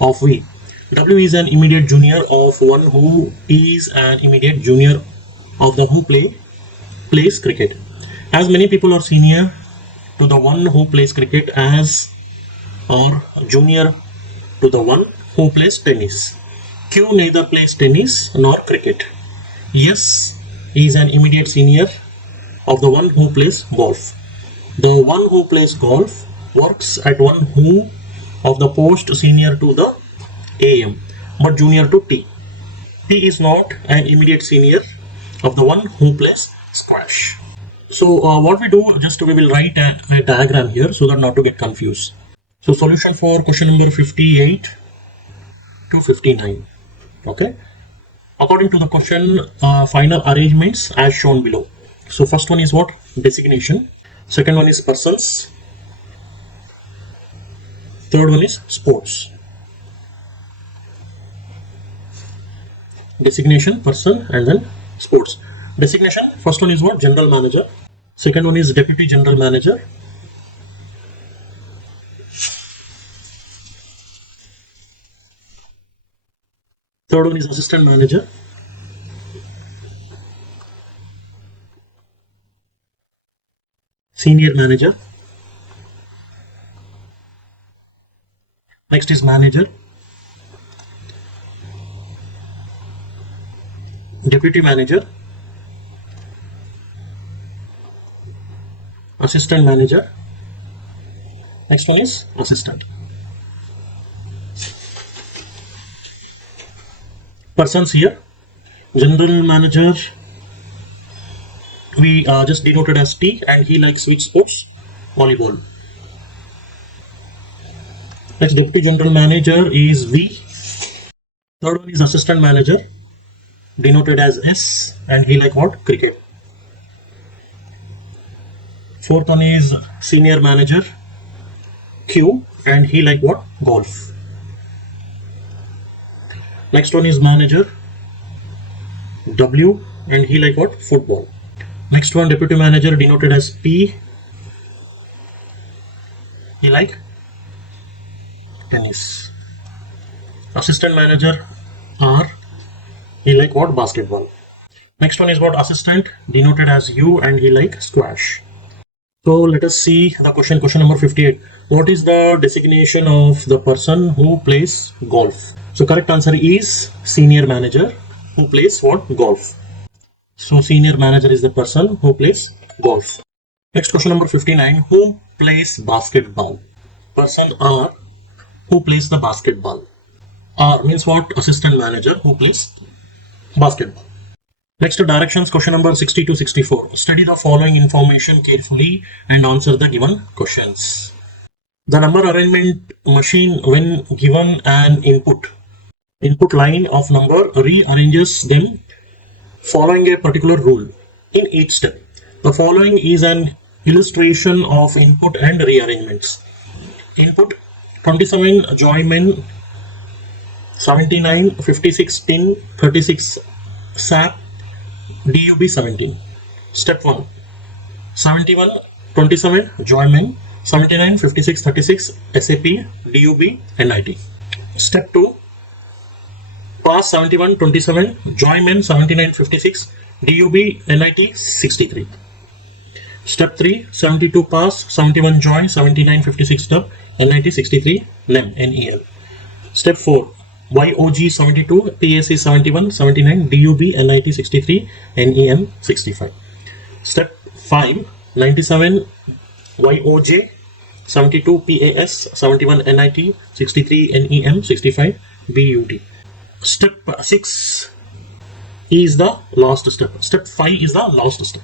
of V. W is an immediate junior of one who is an immediate junior of the who plays cricket. As many people are senior to the one who plays cricket as or junior to the one who plays tennis. Q neither plays tennis nor cricket. S is an immediate senior of the one who plays golf. The one who plays golf works at one who of the post senior to the AM but junior to T. T is not an immediate senior of the one who plays squash. So what we do, just we will write a diagram here so that not to get confused. So solution for question number 58 to 59. Okay. According to the question, final arrangements as shown below. So first one is what? Designation. Second one is persons. Third one is sports. Designation, person and then sports. Designation, first one is what? General manager. Second one is deputy general manager. Third one is assistant manager. Senior manager. Next is manager. Deputy manager. Assistant manager. Next one is assistant. Persons here. General manager we just denoted as T and he likes which sports? Volleyball. Next, deputy general manager is V. Third one is assistant manager denoted as S and he like what? Cricket. Fourth one is senior manager Q and he like what? Golf. Next one is manager W and he like what? Football. Next one, deputy manager denoted as P. He like tennis. Assistant manager R. He like what? Basketball. Next one is what? Assistant denoted as U and he like squash. So let us see the question number 58. What is the designation of the person who plays golf? So correct answer is senior manager who plays what? Golf. So senior manager is the person who plays golf. Next question number 59. Whom plays basketball. Person R, who plays the basketball. R means what? Assistant manager who plays basketball. Next, directions, question number 60 to 64. Study the following information carefully and answer the given questions. The number arrangement machine, when given an input line of number, rearranges them following a particular rule in each step. The following is an illustration of input and rearrangements. Input 27 Joyman, 79 56 pin, 36 SAP, DUB 17. Step 1, 71 27 Joyman, 79 56 36 SAP, DUB, NIT. Step 2, pass 71 27 Joyman, 79 56 DUB, NIT 63. Step 3, 72 pass 71 Joy, 79 56 step, NIT 63, NEL. Step 4, YOG 72, TAC 71 79 DUB, NIT 63, NEM 65. Step 5, 97 YOJ 72 PAS 71 NIT 63 NEM 65 BUT. Step 6 is the last step. Step 5 is the last step.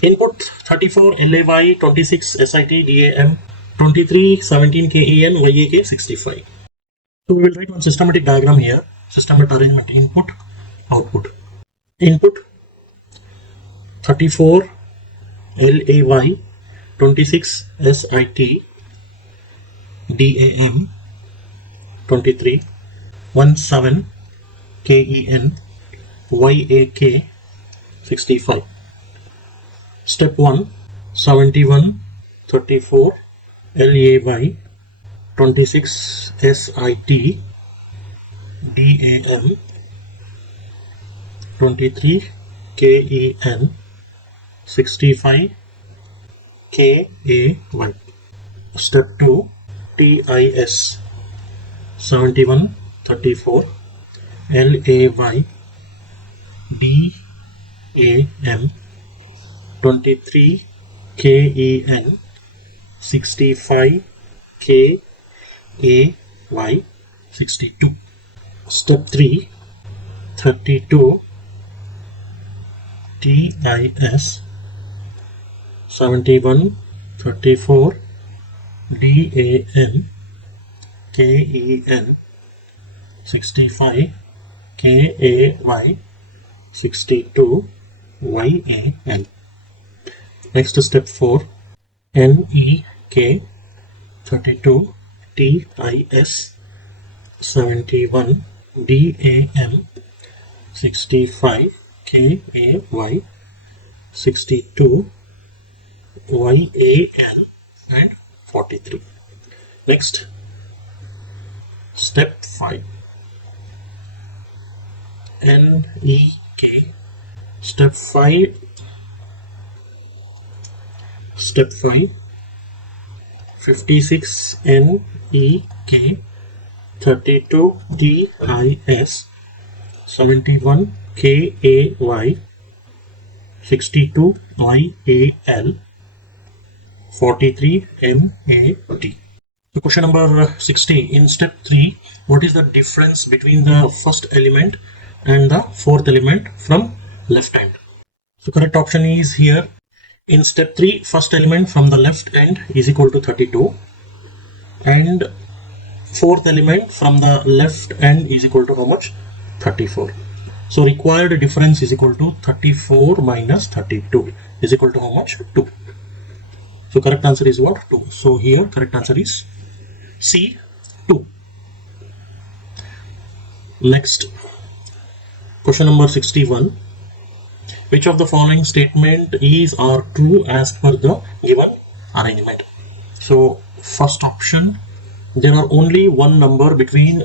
Input 34 LAY 26 SIT DAM 23 17 KEN YAK 65. So we will write one systematic diagram here. Systematic arrangement: input, output. Input 34 LAY 26 SIT DAM 23 17 KEN YAK 65. Step 1, 71 34 LAY 26 SIT DAM 23 KEN 65 KAY. Step 2, TIS 71 34 LAY DAM 23 KEN 65 KAY 62. Step 3, 32 TIS 71 34 DAM KEN 65 KAY 62 YAN. Next, step 4, NEK 32 TIS 71 DAM 65 KAY 62 YAN and 43. Next, step 5, NEK. Step 5 56 NEK 32 TIS 71 KAY 62 YAL 43 MAT. So question number 60. In step 3, what is the difference between the first element and the fourth element from left hand? So correct option is here. In step 3, first element from the left end is equal to 32 and fourth element from the left end is equal to how much? 34. So required difference is equal to 34 minus 32 is equal to how much? 2. So correct answer is what? 2. So here correct answer is C, 2. Next, question number 61. Which of the following statement is or true as per the given arrangement? So first option, there are only one number between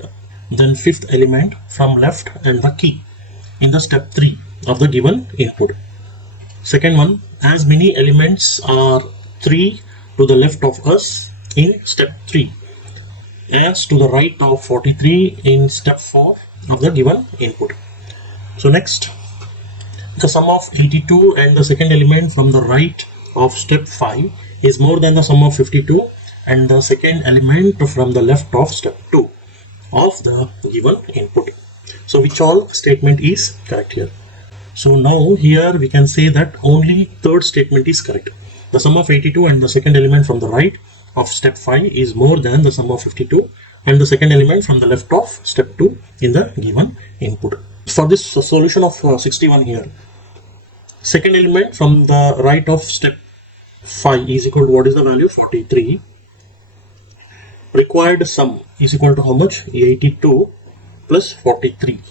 the fifth element from left and the key in the step 3 of the given input. Second one, as many elements are 3 to the left of us in step 3 as to the right of 43 in step 4 of the given input. So next, the sum of 82 and the second element from the right of step 5 is more than the sum of 52 and the second element from the left of step 2 of the given input. So which all statement is correct here? So now here we can say that only third statement is correct. The sum of 82 and the second element from the right of step 5 is more than the sum of 52 and the second element from the left of step 2 in the given input. For this solution of 61 here, second element from the right of step 5 is equal to what is the value? 43. Required sum is equal to how much? 82 plus 43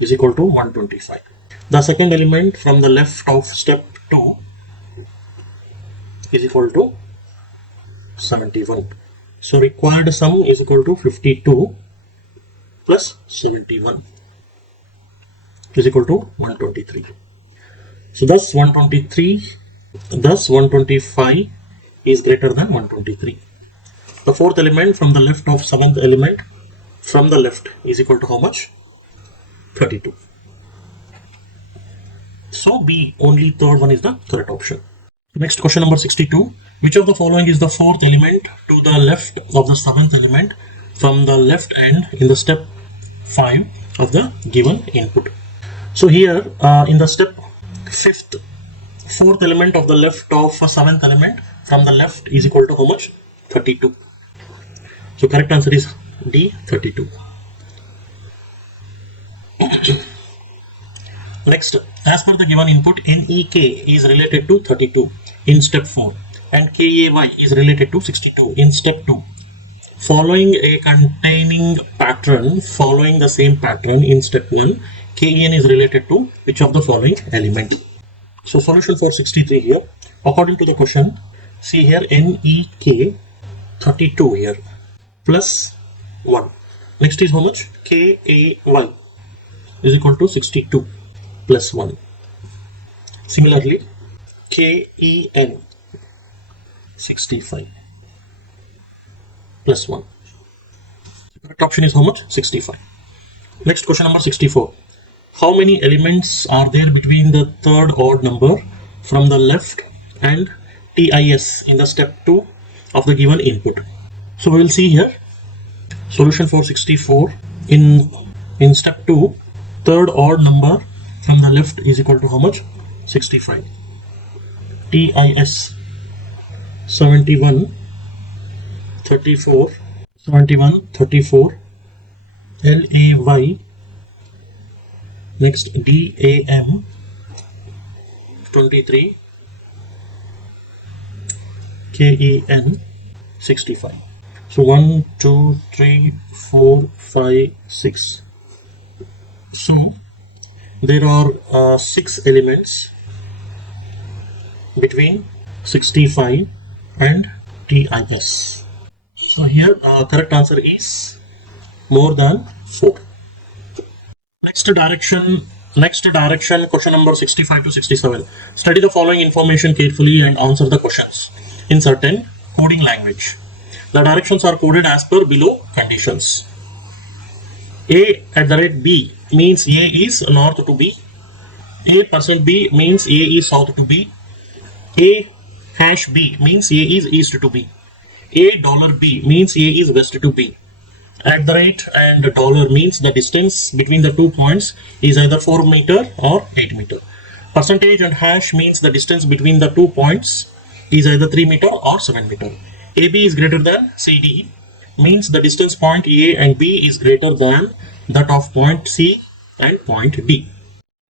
is equal to 125. The second element from the left of step 2 is equal to 71. So required sum is equal to 52 plus 71 is equal to 123. So thus 125 is greater than 123. The fourth element from the left of seventh element from the left is equal to how much? 32. So B, only third one is the correct option. Next, question number 62. Which of the following is the fourth element to the left of the seventh element from the left end in the step 5 of the given input? So here in the step 5th, fourth element of the left of seventh element from the left is equal to how much? 32. So correct answer is D, 32. Next, as per the given input, NEK is related to 32 in step 4 and KAY is related to 62 in step 2. Following a containing pattern, following the same pattern in step 1, KN is related to which of the following element? So solution for 63 here, according to the question, see here NEK 32 here plus 1. Next is how much? KAY is equal to 62 plus 1. Similarly, KEN 65 plus 1. Correct option is how much? 65. Next, question number 64. How many elements are there between the third odd number from the left and TIS in the step 2 of the given input? So we will see here solution for 64. In step 2, third odd number from the left is equal to how much? 65. TIS 71 34 LAY. Next, DAM 23 KEN 65. So 1 2 3 4 5 6. So there are 6 elements between 65 and TIS. So here correct answer is more than 4. Next direction, question number 65 to 67. Study the following information carefully and answer the questions in certain coding language. The directions are coded as per below conditions. A@B means A is north to B. A%B means A is south to B. A#B means A is east to B. $B means A is west to B. @ and dollar means the distance between the 2 points is either 4 meter or 8 meter. Percentage and hash means the distance between the 2 points is either 3 meter or 7 meter. AB is greater than CD means the distance point A and B is greater than that of point C and point D.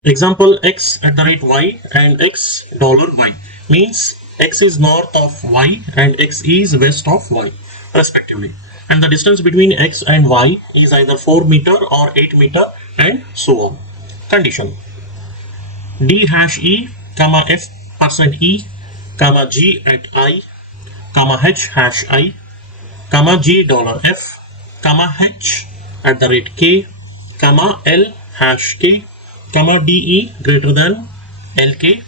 Example, X@Y and $Y means X is north of Y and X is west of Y respectively. And the distance between X and Y is either 4 meter or 8 meter and so on. Condition: D#E, F%E, G@I, H#I, G$F, H@K, L#K, DE greater than LK,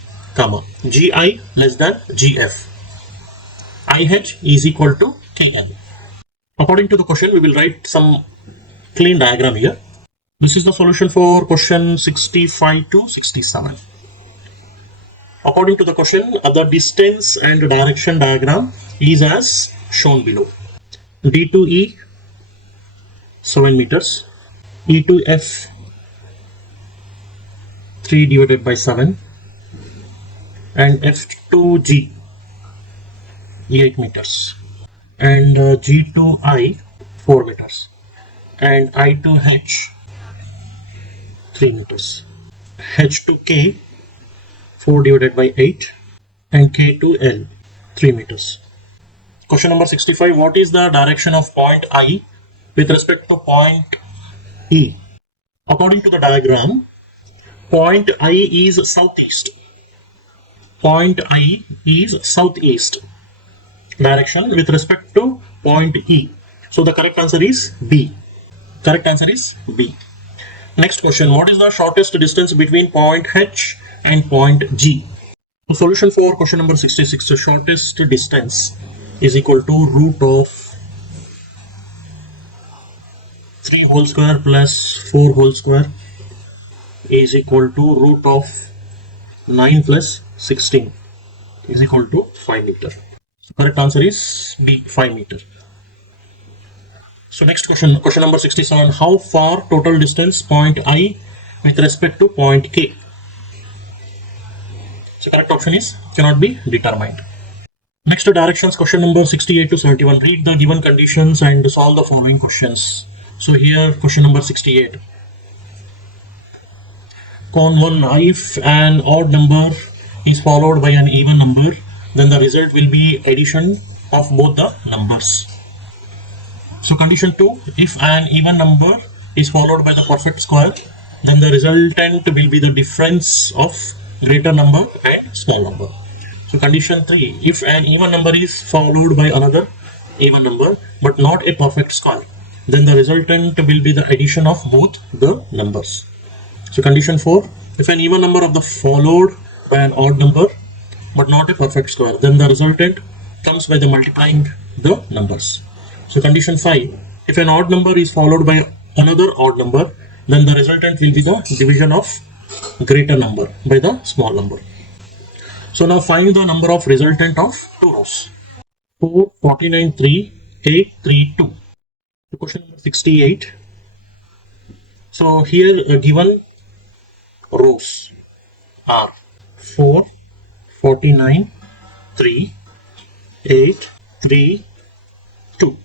GI less than GF, IH is equal to KL. According to the question, we will write some clean diagram here. This is the solution for question 65 to 67. According to the question, the distance and direction diagram is as shown below. D to E 7 meters, E to F 3 divided by 7, and F to G 8 meters, and G to I 4 meters, and I to H 3 meters, H to K 4 divided by 8, and K to L 3 meters. Question number 65. What is the direction of point I with respect to point E? According to the diagram, point I is southeast. Point I is southeast direction with respect to point E. So the correct answer is B. Correct answer is B. Next question. What is the shortest distance between point H and point G? So solution for question number 66. The shortest distance is equal to root of 3 whole square plus 4 whole square is equal to root of 9 plus 16 is equal to 5 meter. So correct answer is B, 5 meter. So next question, question number 67. How far total distance point I with respect to point K? So correct option is cannot be determined. Next directions, question number 68 to 71. Read the given conditions and solve the following questions. So here question number 68. Con 1, if an odd number is followed by an even number, then the result will be addition of both the numbers. So condition 2, if an even number is followed by the perfect square, then the resultant will be the difference of greater number and small number. So condition 3, if an even number is followed by another even number but not a perfect square, then the resultant will be the addition of both the numbers. So condition 4, if an even number of the followed by an odd number but not a perfect square, then the resultant comes by the multiplying the numbers. So condition 5, if an odd number is followed by another odd number, then the resultant will be the division of greater number by the small number. So now find the number of resultant of two rows. 4, 49, 3, 8, 3, 2. So question number 68. So here given rows are 4, 49, 3, 8, 3, 2.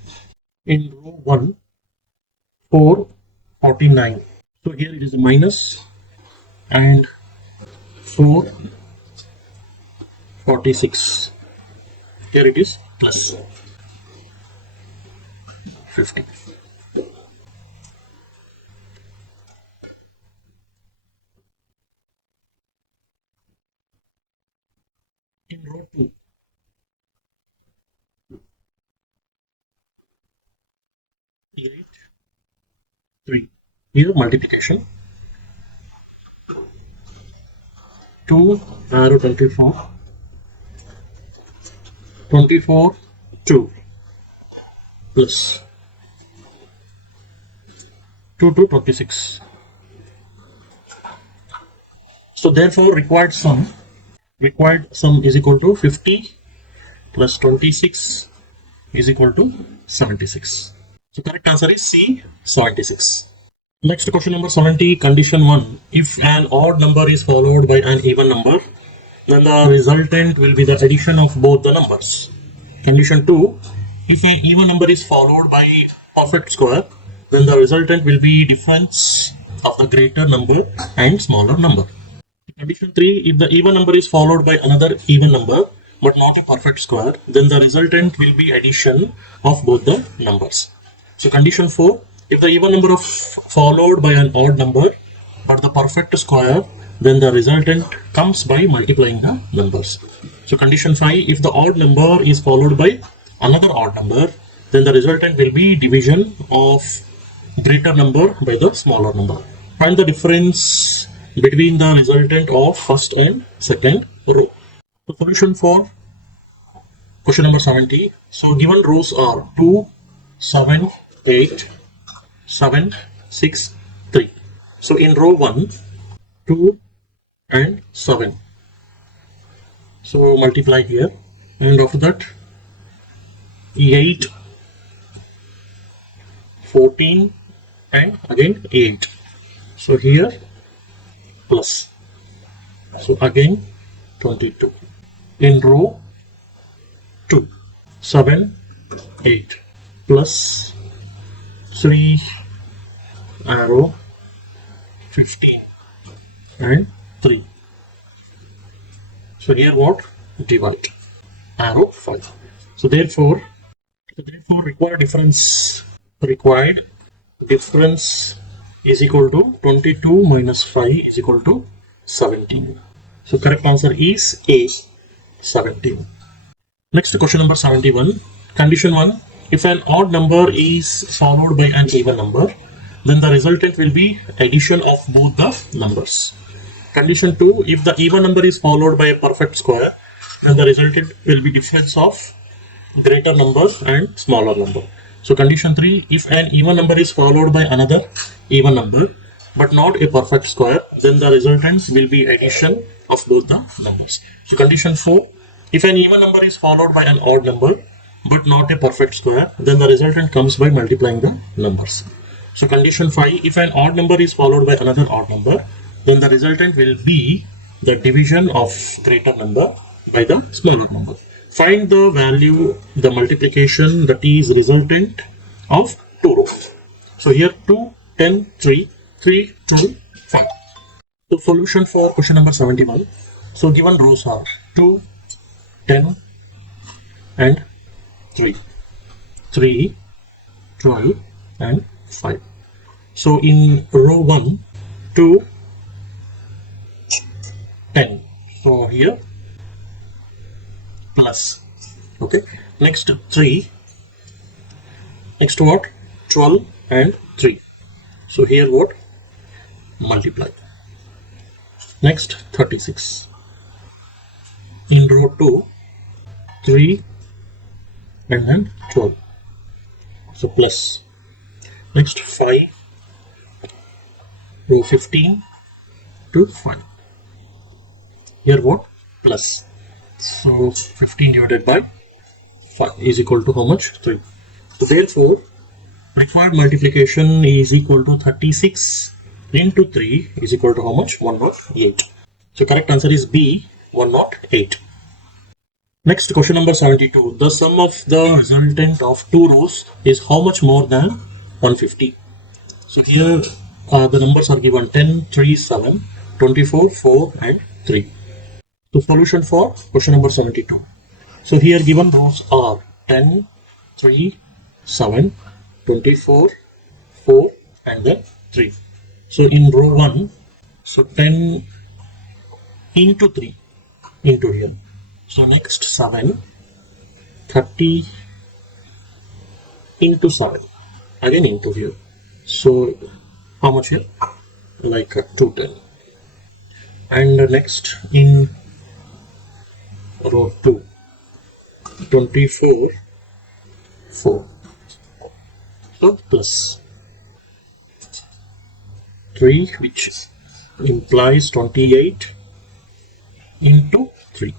In row 1, 4, 49. So here it is a minus, and 4, 46. Here it is plus 50. In row 2, 8, 3. Here multiplication. 2 arrow 24. 24, 2 plus 2 to 26. So therefore required sum is equal to 50 plus 26 is equal to 76. So correct answer is C, 76. Next question number 70, condition 1. If an odd number is followed by an even number, then the resultant will be the addition of both the numbers. Condition 2, if an even number is followed by perfect square, then the resultant will be difference of the greater number and smaller number. Condition 3, if the even number is followed by another even number but not a perfect square, then the resultant will be addition of both the numbers. So condition 4, if the even number of followed by an odd number but the perfect square, then the resultant comes by multiplying the numbers. So condition 5, if the odd number is followed by another odd number, then the resultant will be division of greater number by the smaller number. Find the difference between the resultant of first and second row. So solution for question number 70. So given rows are 2, 7, 8, 7, 6, 3. So in row 1, 2 and 7. So multiply here, and after that 8, 14, and again 8. So here plus. So again 22. In row 2, 7, 8 plus 3 arrow 15 and 3. So here what? Divide. Arrow 5. So therefore required difference is equal to 22 minus 5 is equal to 17. So correct answer is A, 17. Next question number 71. Condition 1. If an odd number is followed by an even number, then the resultant will be addition of both the numbers. Condition 2. If the even number is followed by a perfect square, then the resultant will be difference of greater number and smaller number. So condition 3. If an even number is followed by another even number but not a perfect square, then the resultant will be addition of both the numbers. So condition 4. If an even number is followed by an odd number but not a perfect square, then the resultant comes by multiplying the numbers. So condition 5. If an odd number is followed by another odd number, then the resultant will be the division of greater number by the smaller number. Find the value, the multiplication that is resultant of two rows. So here 2, 10, 3, 3, 2, 5. So solution for question number 71. So given rows are 2, 10 and 3, 3, 12 and 5. So in row 1, 2, 10. So here plus. Okay. Next 3. Next what? 12 and 3. So here what? Multiply. Next 36. In row 2, 3 and then 12. So plus. Next 5. Row 15 to 5. Here what? Plus. So 15 divided by 5 is equal to how much? 3. So therefore, required multiplication is equal to 36 into 3 is equal to how much? 108. So correct answer is B, 108. Next question number 72. The sum of the resultant of two rows is how much more than 150? So here the numbers are given 10, 3, 7, 24, 4 and 3. So solution for question number 72. So here given rows are 10, 3, 7, 24, 4 and then 3. So in row 1, so 10 into 3 into here. So next 7, 30 into 7 again into here. So how much here? Like 210. And next in row 2, 24, 4. So plus 3, which implies 28 into 3.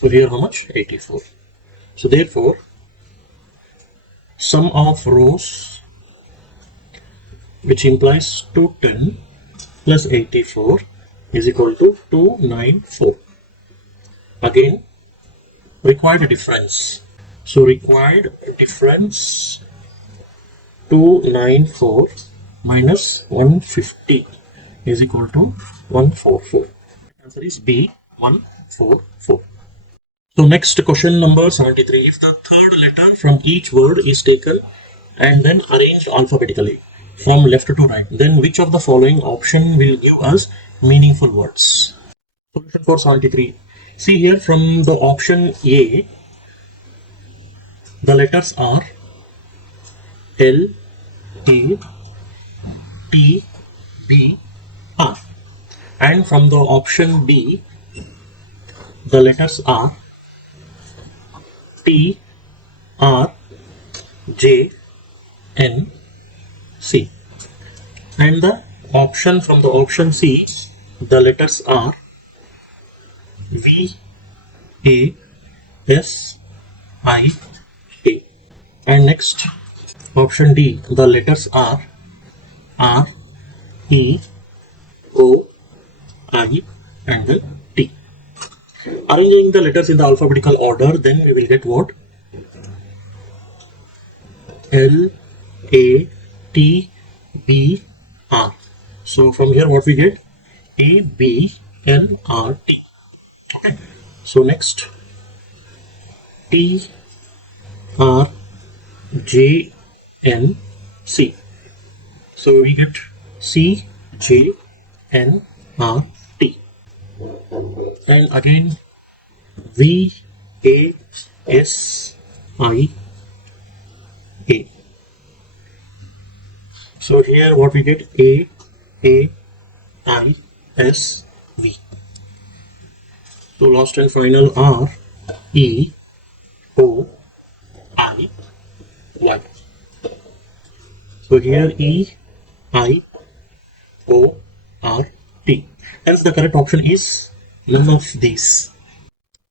So here how much? 84. So therefore, sum of rows, which implies 210 plus 84 is equal to 294. Again, required difference. So required difference 294 minus 150 is equal to 144. Answer is B, 144. So next question number 73. If the third letter from each word is taken and then arranged alphabetically from left to right, then which of the following option will give us meaningful words? Solution for 73. See here from the option A, the letters are L, A, T, B, R. And from the option B, the letters are T, R, J, N, C. And the option from the option C, the letters are V A S I A. And next, option D, the letters are R E O I and then T. Arranging the letters in the alphabetical order, then we will get what? L A T B R. So from here what we get? A B N R T. Okay. So next, T R J N C. So we get C J N R T. And again V A S I A. So here what we get? A I S V. So last and final, R E O I Y. So here E I O R T. Hence the correct option is none of these.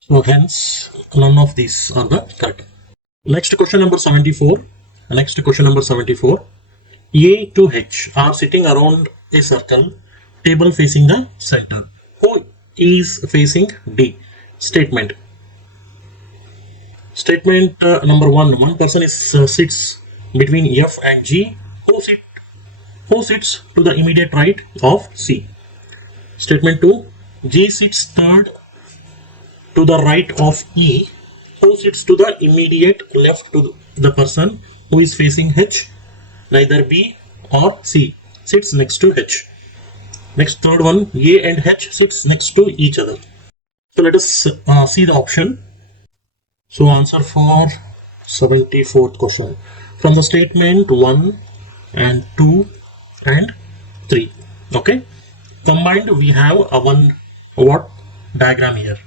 So hence none of these are the correct. Next question number 74. Next question number 74. A to H are sitting around a circle, table facing the center. Who is facing D? Statement. Statement number 1. One person is sits between F and G. Who sits to the immediate right of C? Statement 2. G sits third to the right of E. Who sits to the immediate left to the person who is facing H? Neither B or C sits next to H. Next, third one, A and H sits next to each other. So let us see the option. So answer for 74th question. From the statement 1 and 2 and 3. Okay. Combined we have a one what diagram here.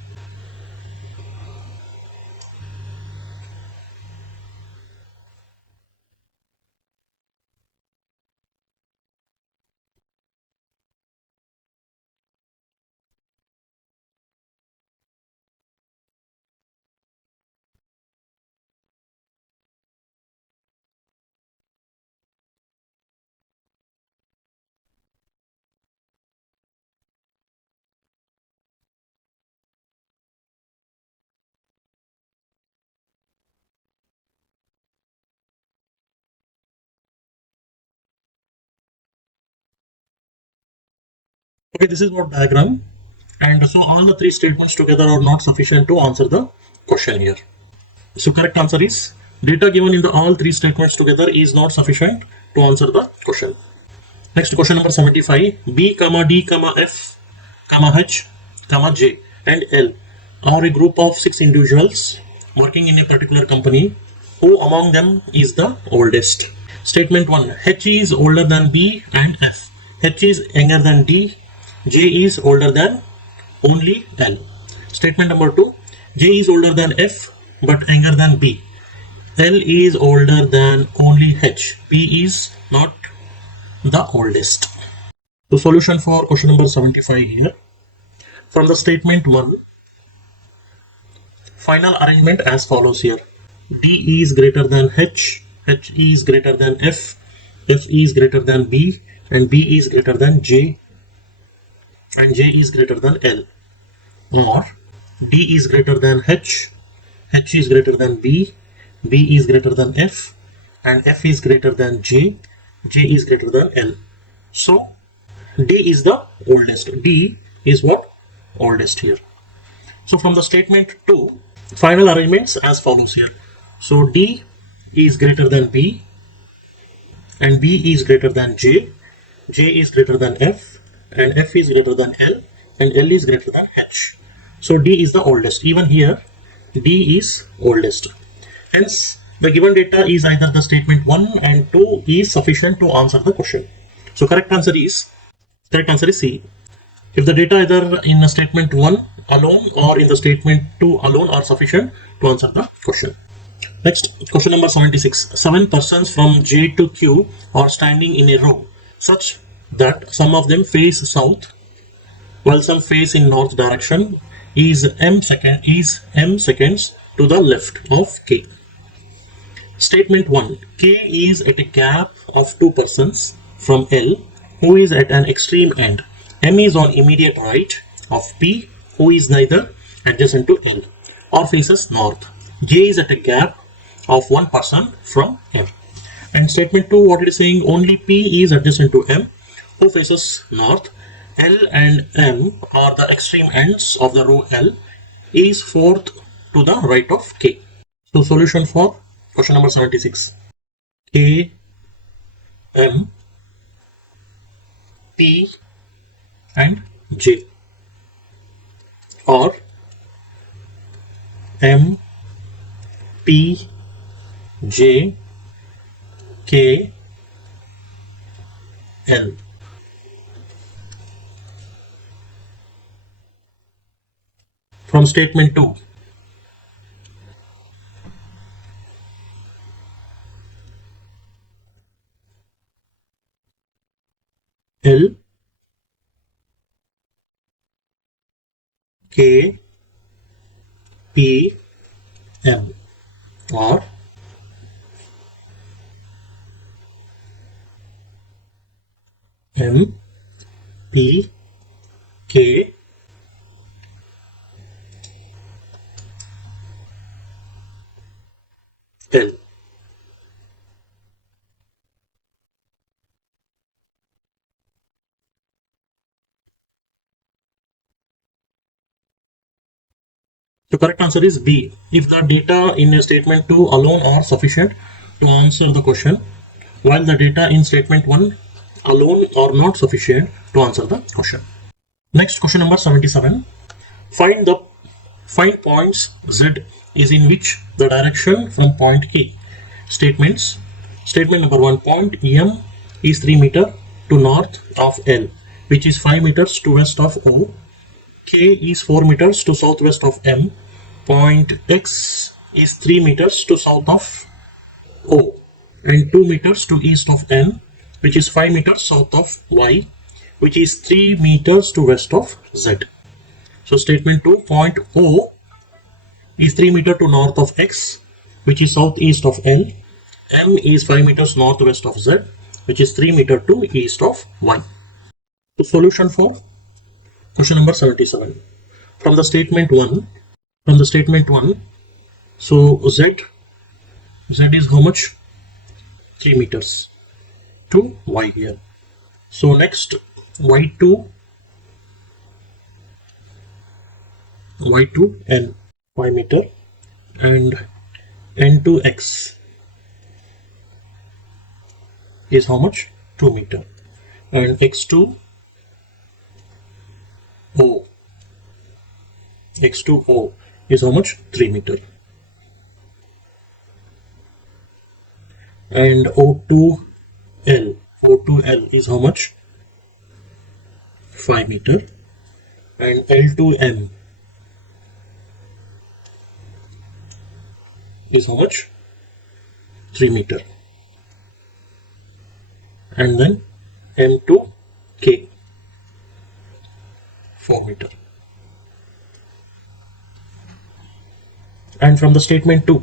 Okay, this is what diagram, and so all the three statements together are not sufficient to answer the question here. So correct answer is data given in the all three statements together is not sufficient to answer the question. Next, question number 75. B, D, F, H, J and L are a group of 6 individuals working in a particular company. Who among them is the oldest? Statement 1. H is older than B and F. H is younger than D. J is older than only L. Statement number 2. J is older than F but younger than B. L is older than only H. P is not the oldest. The solution for question number 75 here. From the statement 1, final arrangement as follows here. D is greater than H, H is greater than F, F is greater than B, and B is greater than J, and J is greater than L. Or D is greater than H, H is greater than B, B is greater than F, and F is greater than J, J is greater than L. So D is the oldest. D is what? Oldest here. So from the statement 2, final arrangements as follows here. So D is greater than B, and B is greater than J, J is greater than F, and F is greater than L, and L is greater than H. So D is the oldest. Even here D is oldest. Hence the given data is either the statement 1 and 2 is sufficient to answer the question. So correct answer is C. If the data either in the statement 1 alone or in the statement 2 alone are sufficient to answer the question. Next, question number 76. 7 persons from J to Q are standing in a row such that some of them face south while some face in north direction is m seconds to the left of k. Statement 1. K is at a gap of 2 persons from L who is at an extreme end. M is on immediate right of P who is neither adjacent to L or faces north. J is at a gap of 1 person from M. And statement 2, what it is saying, only P is adjacent to M who faces north. L and M are the extreme ends of the row L is fourth to the right of K. So solution for question number 76. K, M, P and J, or M, P, J, K, L. From statement 2. L, K, P, M, or M, P, K, L. The correct answer is B. If the data in a statement 2 alone are sufficient to answer the question, while the data in statement 1 alone are not sufficient to answer the question. Next, question number 77. Find points Z is in which the direction from point K. Statements. Statement number 1. Point M is 3 meter to north of L, which is 5 meters to west of O. K is 4 meters to southwest of M. Point X is 3 meters to south of O and 2 meters to east of N, which is 5 meters south of Y, which is 3 meters to west of Z. So statement 2, point O is 3 meters to north of X, which is southeast of N. M is 5 meters northwest of Z, which is 3 meters to east of Y. So solution for question number 77. From the statement 1, so Z is how much? 3 meters to Y here. So next, Y2 N, 5 meter, and N2X is how much? 2 meter, and X2O is how much? 3 meter, and O2L is how much? 5 meter, and L2M is how much? 3 meter, and then M2K 4 meter. And from the statement 2,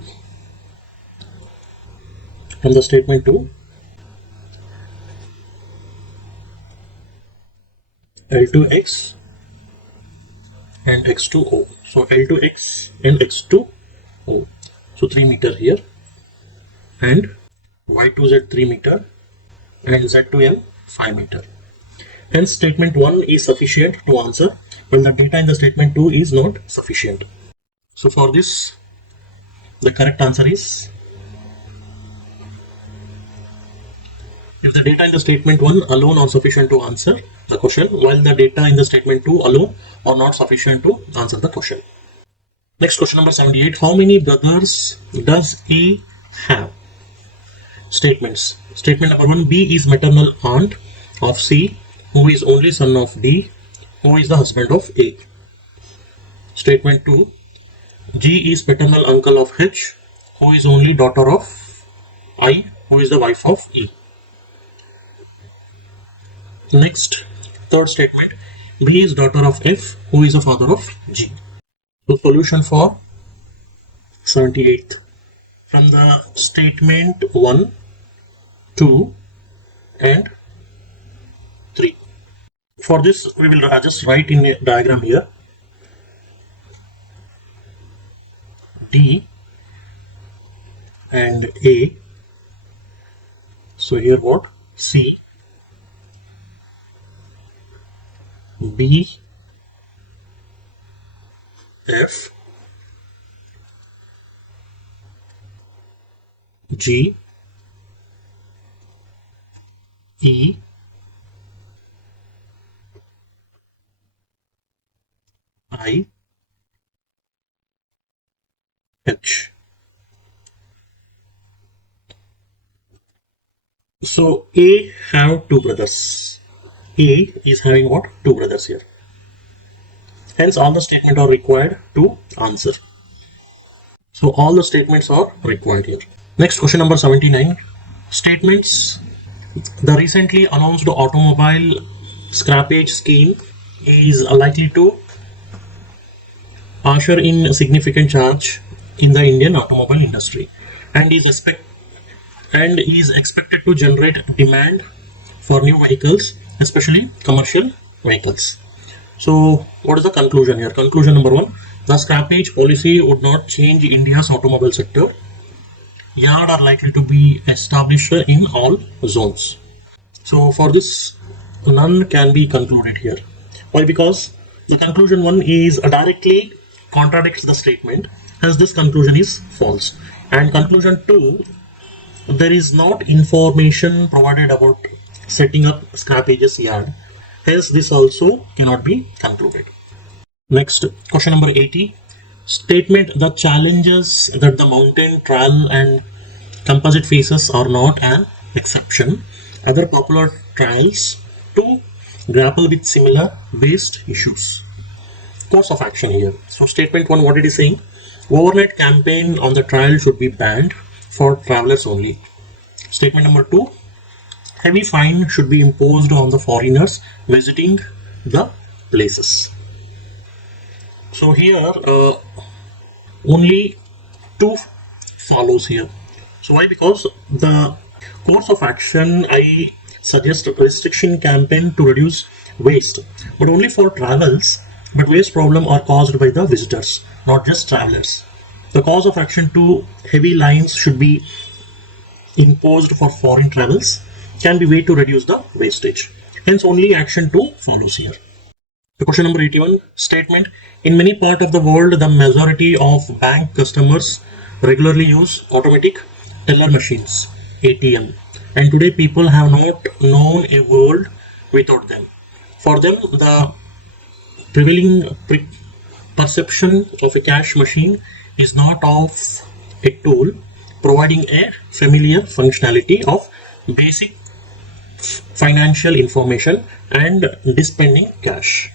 L2X and X2O. So L2X and X2O. So 3 meter here, and Y2Z 3 meter, and Z2M 5 meter. Hence statement 1 is sufficient to answer when the data in the statement 2 is not sufficient. So for this, the correct answer is, if the data in the statement 1 alone are sufficient to answer the question, while the data in the statement 2 alone are not sufficient to answer the question. Next, question number 78. How many brothers does A have? Statements. Statement number 1. B is maternal aunt of C, who is only son of D, who is the husband of A. Statement 2. G is paternal uncle of H, who is only daughter of I, who is the wife of E. Next, third statement. B is daughter of F, who is the father of G. So solution for 78th. From the statement 1, 2 and 3. For this we will just write in a diagram here D and A. So here what? C, B, F, G, E, I, H. So A have two brothers. A is having what? Two brothers here. Hence all the statements are required to answer. So all the statements are required here. Next, question number 79. Statements. The recently announced automobile scrappage scheme is likely to usher in a significant change in the Indian automobile industry and is expected to generate demand for new vehicles, especially commercial vehicles. So what is the conclusion here? Conclusion number 1, the scrappage policy would not change India's automobile sector. Yards are likely to be established in all zones. So for this, none can be concluded here. Why? Because the conclusion 1 is directly contradicts the statement, as this conclusion is false. And conclusion 2, there is not information provided about setting up scrappages yard. Hence this also cannot be concluded. Next, question number 80. Statement the challenges that the mountain trail and composite faces are not an exception. Other popular trails to grapple with similar based issues. Course of action here. So statement 1, what it is saying? Overnight campaign on the trail should be banned for travelers only. Statement number 2, heavy fine should be imposed on the foreigners visiting the places. So here only 2 follows here. So why? Because the course of action, I suggest a restriction campaign to reduce waste, but only for travels. But waste problem are caused by the visitors, not just travelers. The cause of action to heavy lines should be imposed for foreign travels can be way to reduce the wastage. Hence only action 2 follows here. The question number 81, statement. In many parts of the world, the majority of bank customers regularly use automatic teller machines, ATM. And today people have not known a world without them. For them, the prevailing perception of a cash machine is not of a tool providing a familiar functionality of basic financial information and dispensing cash.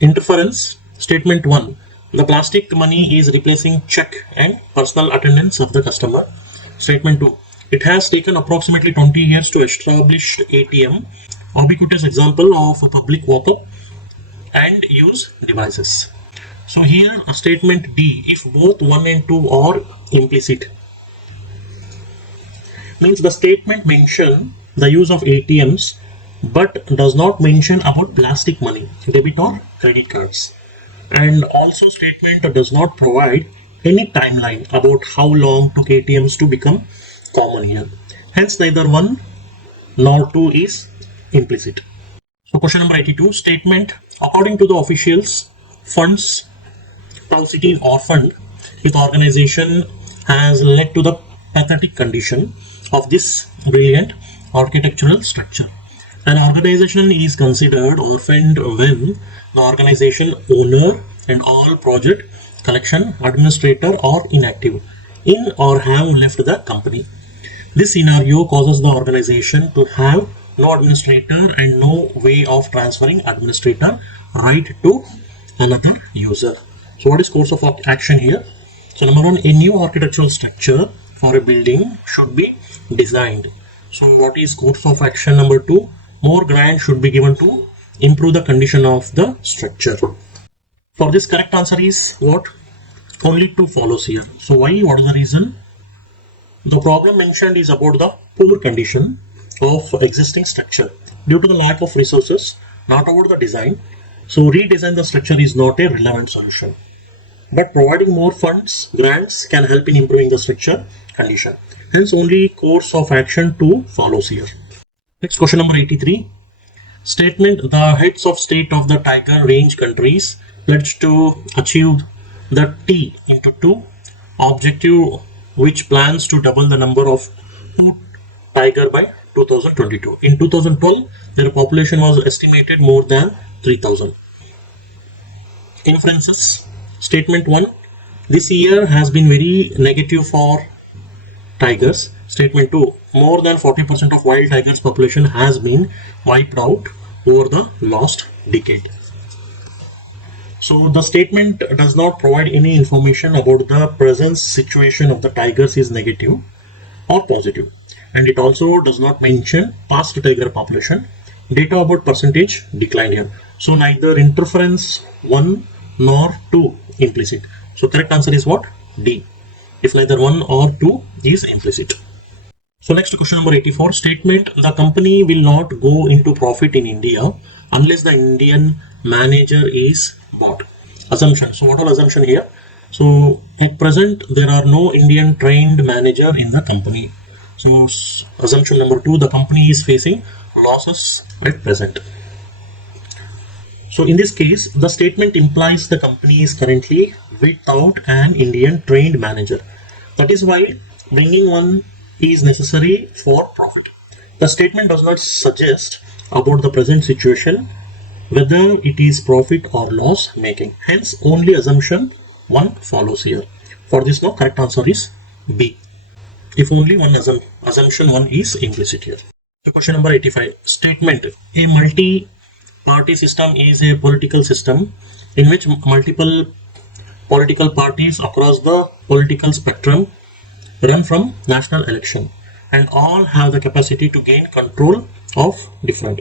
Interference. Statement 1. The plastic money is replacing check and personal attendance of the customer. Statement 2. It has taken approximately 20 years to establish ATM, ubiquitous example of a public walk-up and use devices. So here statement D, if both 1 and 2 are implicit, means the statement mention the use of ATMs but does not mention about plastic money, debit or credit cards. And also statement does not provide any timeline about how long took ATMs to become common here. Hence neither 1 nor 2 is implicit. So question number 82, statement. According to the officials, funds paucity or fund with organization has led to the pathetic condition of this brilliant architectural structure. An organization is considered orphaned when the organization owner and all project collection administrator are inactive in or have left the company. This scenario causes the organization to have no administrator and no way of transferring administrator right to another user. So what is course of action here? So number 1, a new architectural structure for a building should be designed. So what is course of action number 2? More grant should be given to improve the condition of the structure. For this, correct answer is what? Only 2 follows here. So why? What is the reason? The problem mentioned is about the poor condition of existing structure due to the lack of resources, not about the design. So redesign the structure is not a relevant solution. But providing more funds, grants can help in improving the structure condition. Hence only course of action 2 follows here. Next, question number 83. Statement: the heads of state of the tiger range countries pledged to achieve the T into 2 objective, which plans to double the number of tiger by 2022. In 2012, their population was estimated more than 3,000. Inferences. Statement 1. This year has been very negative for tigers. Statement 2. More than 40% of wild tigers population has been wiped out over the last decade. So the statement does not provide any information about the present situation of the tigers is negative or positive, and it also does not mention past tiger population. Data about percentage decline here. So neither interference 1 nor 2 implicit. So correct answer is what? D. If neither 1 or 2 is implicit. So next, question number 84. Statement: the company will not go into profit in India unless the Indian manager is bought. Assumption. So what are assumption here? So at present there are no Indian trained manager in the company. So assumption number 2, the company is facing losses at present. So in this case, the statement implies the company is currently without an Indian trained manager. That is why bringing one is necessary for profit. The statement does not suggest about the present situation, whether it is profit or loss making. Hence, only assumption 1 follows here. For this, no, correct answer is B. If only one assumption 1 is implicit here. So question number 85. Statement: a multi-party system is a political system in which multiple political parties across the political spectrum run from national election, and all have the capacity to gain control of different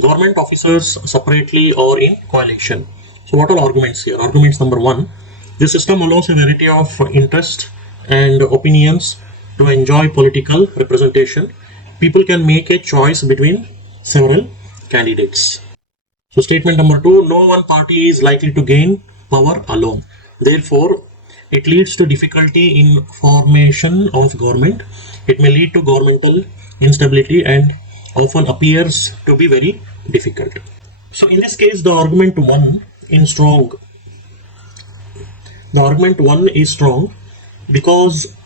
government officers separately or in coalition. So what are arguments here? Arguments number 1. This system allows a variety of interests and opinions to enjoy political representation. People can make a choice between several candidates. So statement number 2, no one party is likely to gain power alone. Therefore, it leads to difficulty in formation of government. It may lead to governmental instability and often appears to be very difficult. So in this case, the argument 1 is strong. The argument 1 is strong because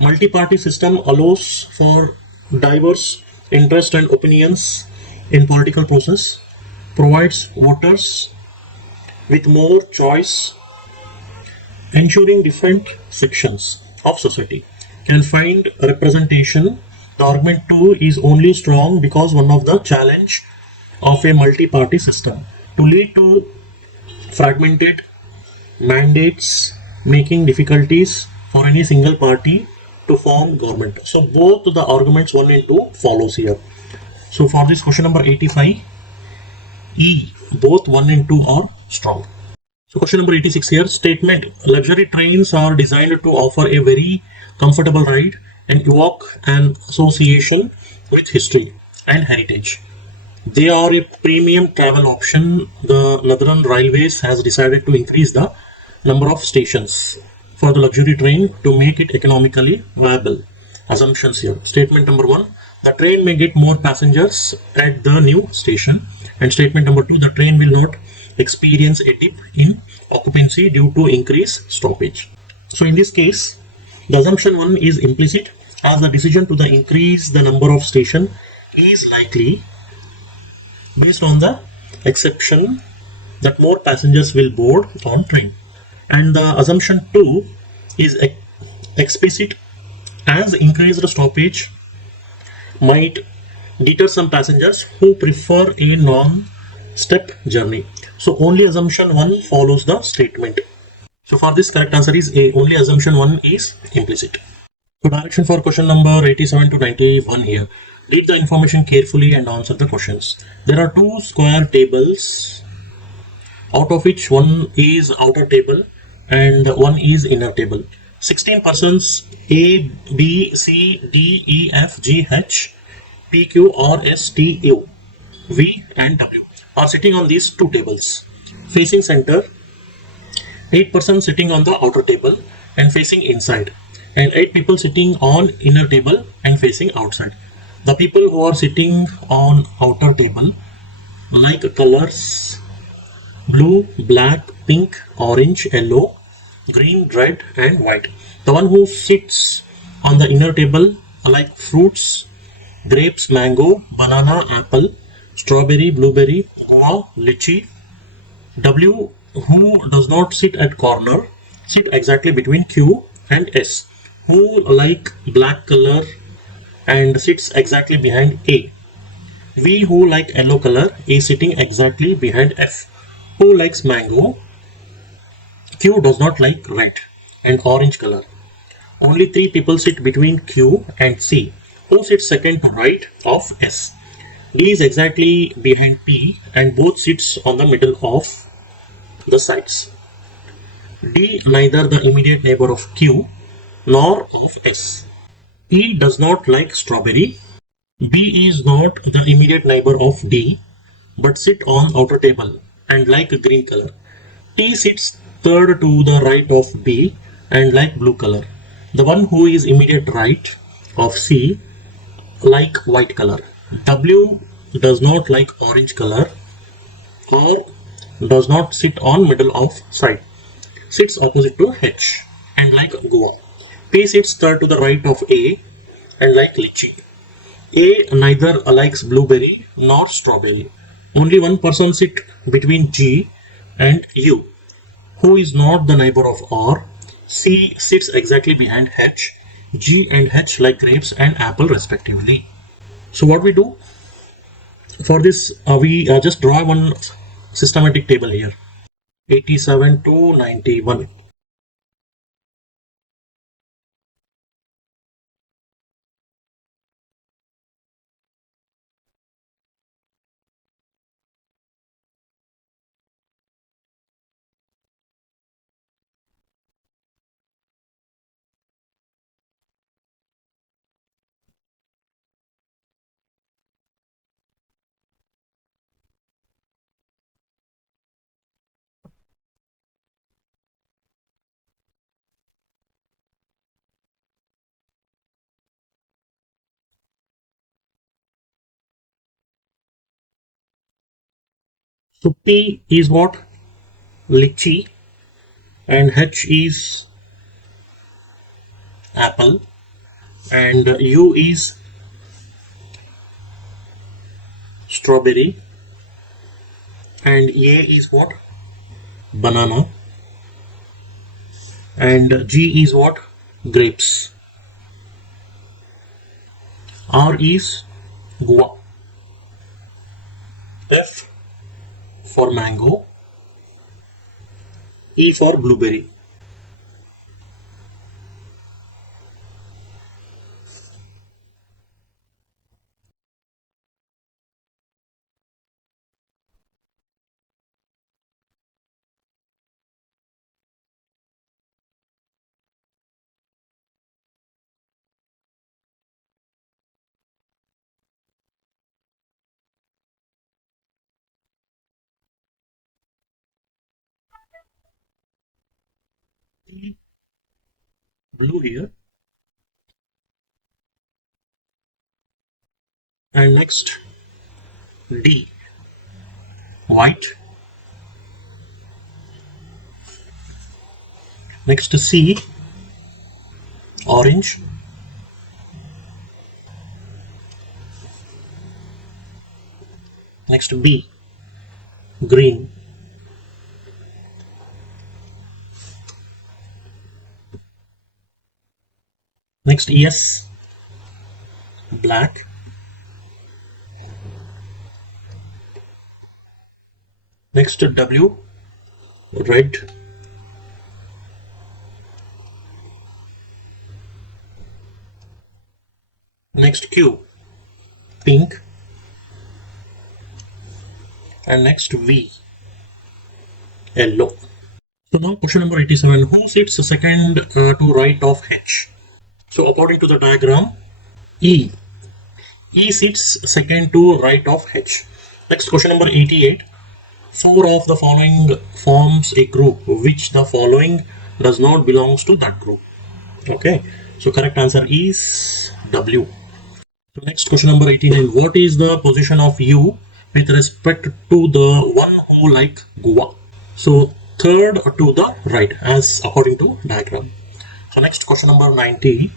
multi-party system allows for diverse interests and opinions in political process, provides voters with more choice, ensuring different sections of society can find representation. The argument 2 is only strong because one of the challenge of a multi-party system to lead to fragmented mandates, making difficulties for any single party to form government. So both the arguments 1 and 2 follows here. So for this question number 85, E, both 1 and 2 are strong. So question number 86 here. Statement: luxury trains are designed to offer a very comfortable ride and evoke an association with history and heritage. They are a premium travel option. The Northern Railways has decided to increase the number of stations for the luxury train to make it economically viable. Assumptions here. Statement number 1, the train may get more passengers at the new station. And statement number 2, the train will not experience a dip in occupancy due to increased stoppage. So in this case, the assumption 1 is implicit, as the decision to increase the number of station is likely based on the exception that more passengers will board on train. And the assumption 2 is explicit, as increased stoppage might deter some passengers who prefer a non-step journey. So only assumption 1 follows the statement. So for this, correct answer is A. Only assumption 1 is implicit. So direction for question number 87 to 91 here. Read the information carefully and answer the questions. There are two square tables out of which one is outer table and one is inner table. 16 persons A, B, C, D, E, F, G, H, P, Q, R, S, T, U, V and W are sitting on these two tables. Facing center, 8 persons sitting on the outer table and facing inside, and 8 people sitting on inner table and facing outside. The people who are sitting on outer table like colors blue, black, pink, orange, yellow, green, red and white. The one who sits on the inner table like fruits, grapes, mango, banana, apple, strawberry, blueberry, guava, lychee. W who does not sit at corner, sit exactly between Q and S, who like black color and sits exactly behind A. V who like yellow color is sitting exactly behind F, who likes mango. Q does not like red and orange color. Only 3 people sit between Q and C, who sits second to right of S. D is exactly behind P and both sits on the middle of the sides. D neither the immediate neighbor of Q nor of S. E does not like strawberry. B is not the immediate neighbor of D but sit on outer table and like a green color. T sits third to the right of B and like blue color. The one who is immediate right of C like white color. W does not like orange color or does not sit on middle of side. Sits opposite to H and like Goa. P sits third to the right of A and like lychee. A neither likes blueberry nor strawberry. Only one person sit between G and U, who is not the neighbor of R. C sits exactly behind H. G and H like grapes and apple respectively. So what we do for this, we just draw one systematic table here. 87 to 91. So P is what? Lychee, and H is apple, and U is strawberry, and A is what? Banana, and G is what? Grapes. R is guava. F for mango. E for blueberry. E blue here, and next D white. Next C orange. Next B green. Next S black. Next W red. Next Q pink, and next V yellow. So now question number 87. Who sits second to right of H? So according to the diagram, E. E sits second to right of H. Next question number 88. Four of the following forms a group which the following does not belongs to that group. Okay. So correct answer is W. So next question number 89. What is the position of U with respect to the one who like Goa? So third to the right as according to diagram. So next question number 90.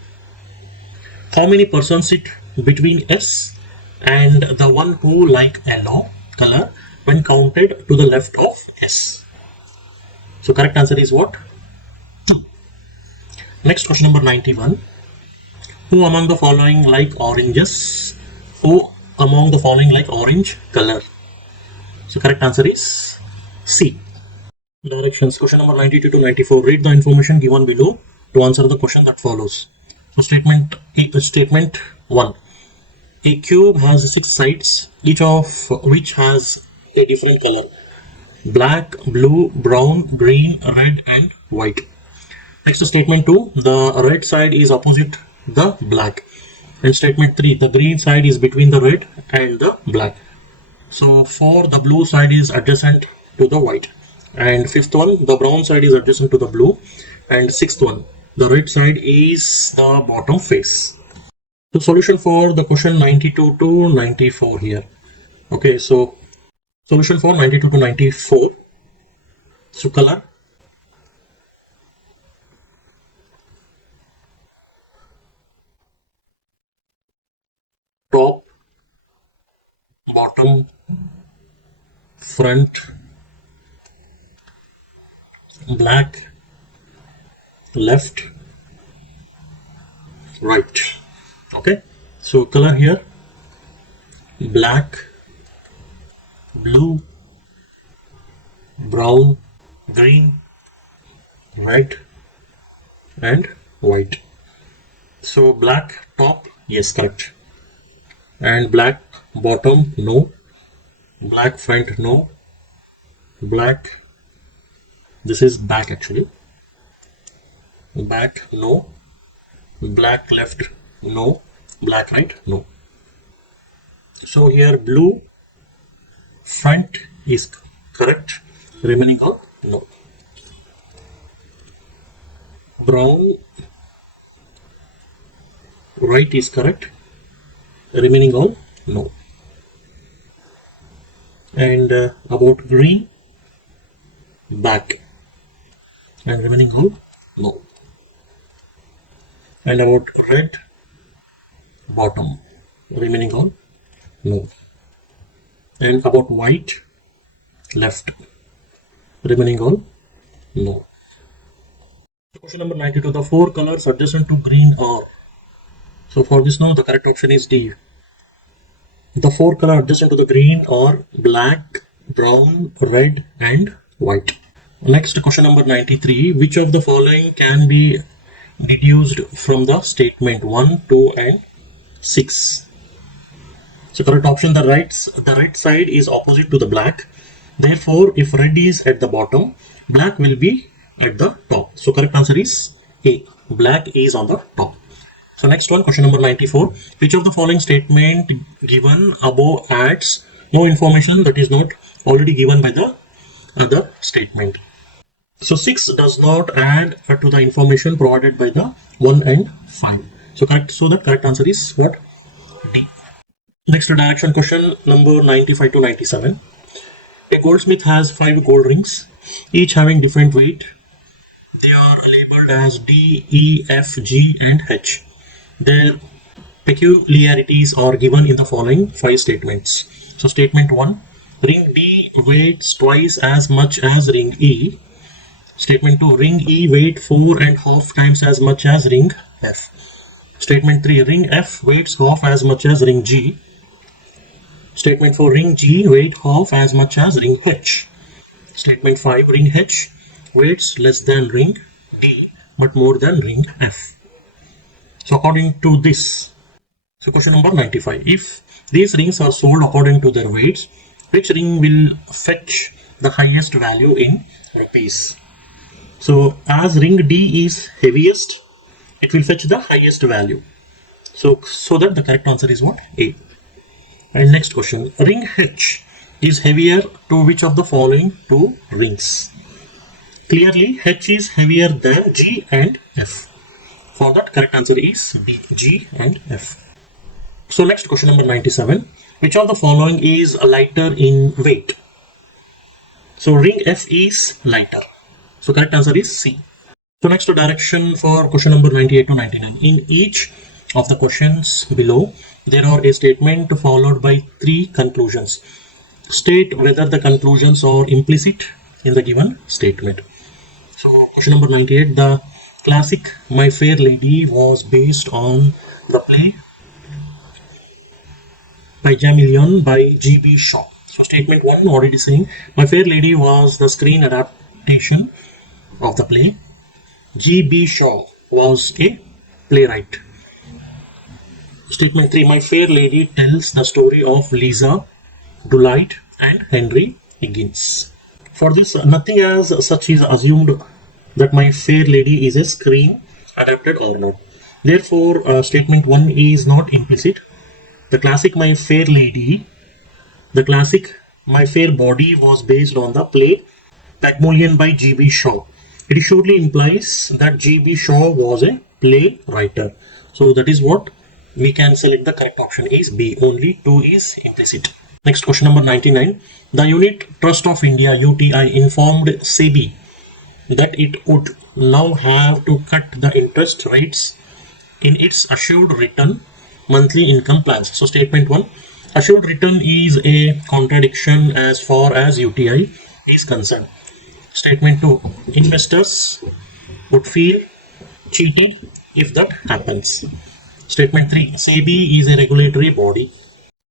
How many persons sit between S and the one who like yellow color when counted to the left of S? So correct answer is what? 2. Next question number 91. Who among the following like oranges? Who among the following like orange color? So correct answer is C. Directions. Question number 92 to 94. Read the information given below to answer the question that follows. So statement 1. A cube has 6 sides, each of which has a different color: black, blue, brown, green, red, and white. Next statement 2. The red side is opposite the black. And statement 3. The green side is between the red and the black. So 4. The blue side is adjacent to the white. And 5th one, the brown side is adjacent to the blue. And 6th one, the red side is the bottom face. The solution for the question 92 to 94 here. Okay, so solution for 92 to 94. So color. Top, bottom, front, black, left, right. Okay, so color here: black, blue, brown, green, red, and white. So black top, yes, correct. And black bottom, no. Black front, no. Black, this is back actually. Back, no. Black left, no. Black right, no. So here blue front is correct, remaining all no. Brown right is correct, remaining all no. And about green back and remaining all no. And about red bottom, remaining all no. And about white left, remaining all no. Question number 92. The 4 colors adjacent to green are. So for this now the correct option is D. The 4 colors adjacent to the green are black, brown, red, and white. Next, question number 93. Which of the following can be deduced from the statement 1, 2, and 6? So correct option, the right side is opposite to the black. Therefore, if red is at the bottom, black will be at the top. So correct answer is A. Black is on the top. So next one, question number 94. Which of the following statement given above adds no information that is not already given by the other statement? So 6 does not add to the information provided by the 1 and 5. So correct. So the correct answer is what? D. Next direction, question number 95 to 97. A goldsmith has 5 gold rings, each having different weight. They are labeled as D, E, F, G, and H. Their peculiarities are given in the following 5 statements. So statement 1. Ring D weighs twice as much as ring E. Statement 2. Ring E weighs 4.5 times as much as ring F. Statement 3. Ring F weighs half as much as ring G. Statement 4. Ring G weighs half as much as ring H. Statement 5. Ring H weighs less than ring D but more than ring F. So according to this, so question number 95. If these rings are sold according to their weights, which ring will fetch the highest value in rupees. So as ring D is heaviest, it will fetch the highest value. So that the correct answer is what? A. And next question, ring H is heavier to which of the following two rings? Clearly H is heavier than G and F. For that, correct answer is B, G and F. So next question number 97, which of the following is lighter in weight? So ring F is lighter. So correct answer is C. So next direction for question number 98 to 99. In each of the questions below, there are a statement followed by three conclusions. State whether the conclusions are implicit in the given statement. So question number 98, the classic My Fair Lady was based on the play Pygmalion by G.B. Shaw. So statement 1 already saying My Fair Lady was the screen adaptation of the play. G.B. Shaw was a playwright. Statement 3, My Fair Lady tells the story of Lisa, Delight and Henry Higgins. For this, nothing as such is assumed that My Fair Lady is a screen adapted or not. Therefore, statement 1 is not implicit. The classic My Fair Lady, the classic My Fair Body was based on the play Pygmalion by G.B. Shaw. It surely implies that G.B. Shaw was a play writer. So that is what we can select. The correct option is B. Only 2 is implicit. Next question number 99. The Unit Trust of India UTI informed SEBI that it would now have to cut the interest rates in its assured return monthly income plans. So statement 1, assured return is a contradiction as far as UTI is concerned. Statement 2, investors would feel cheated if that happens. Statement 3, SEBI is a regulatory body.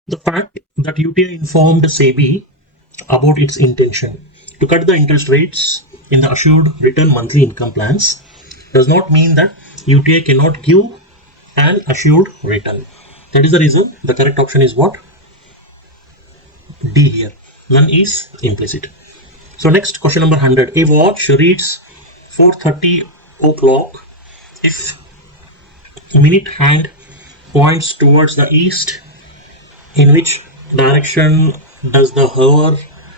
The fact that UTI informed SEBI about its intention to cut the interest rates in the assured return monthly income plans does not mean that UTI cannot give an assured return. That is the reason the correct option is what? D here. None is implicit. So next question number 100. A watch reads 4:30 o'clock if minute hand points towards the east. In which direction does the hour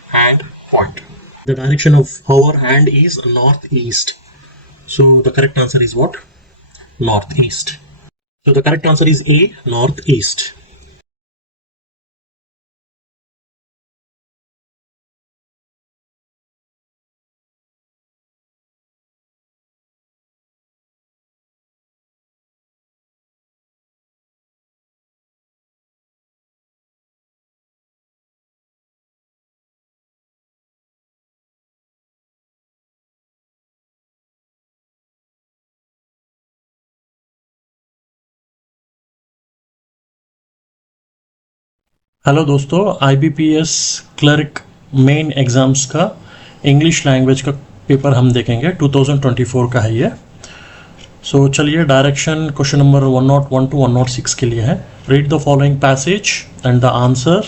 hand point? The direction of hour hand is northeast. So the correct answer is what? Northeast. So the correct answer is A, northeast. Hello दोस्तों, IBPS clerk main exams का English language का paper हम देखेंगे। 2024 का है ये। सो चलिए, direction question number 101 to 106 के लिए है। Read the following passage and the answer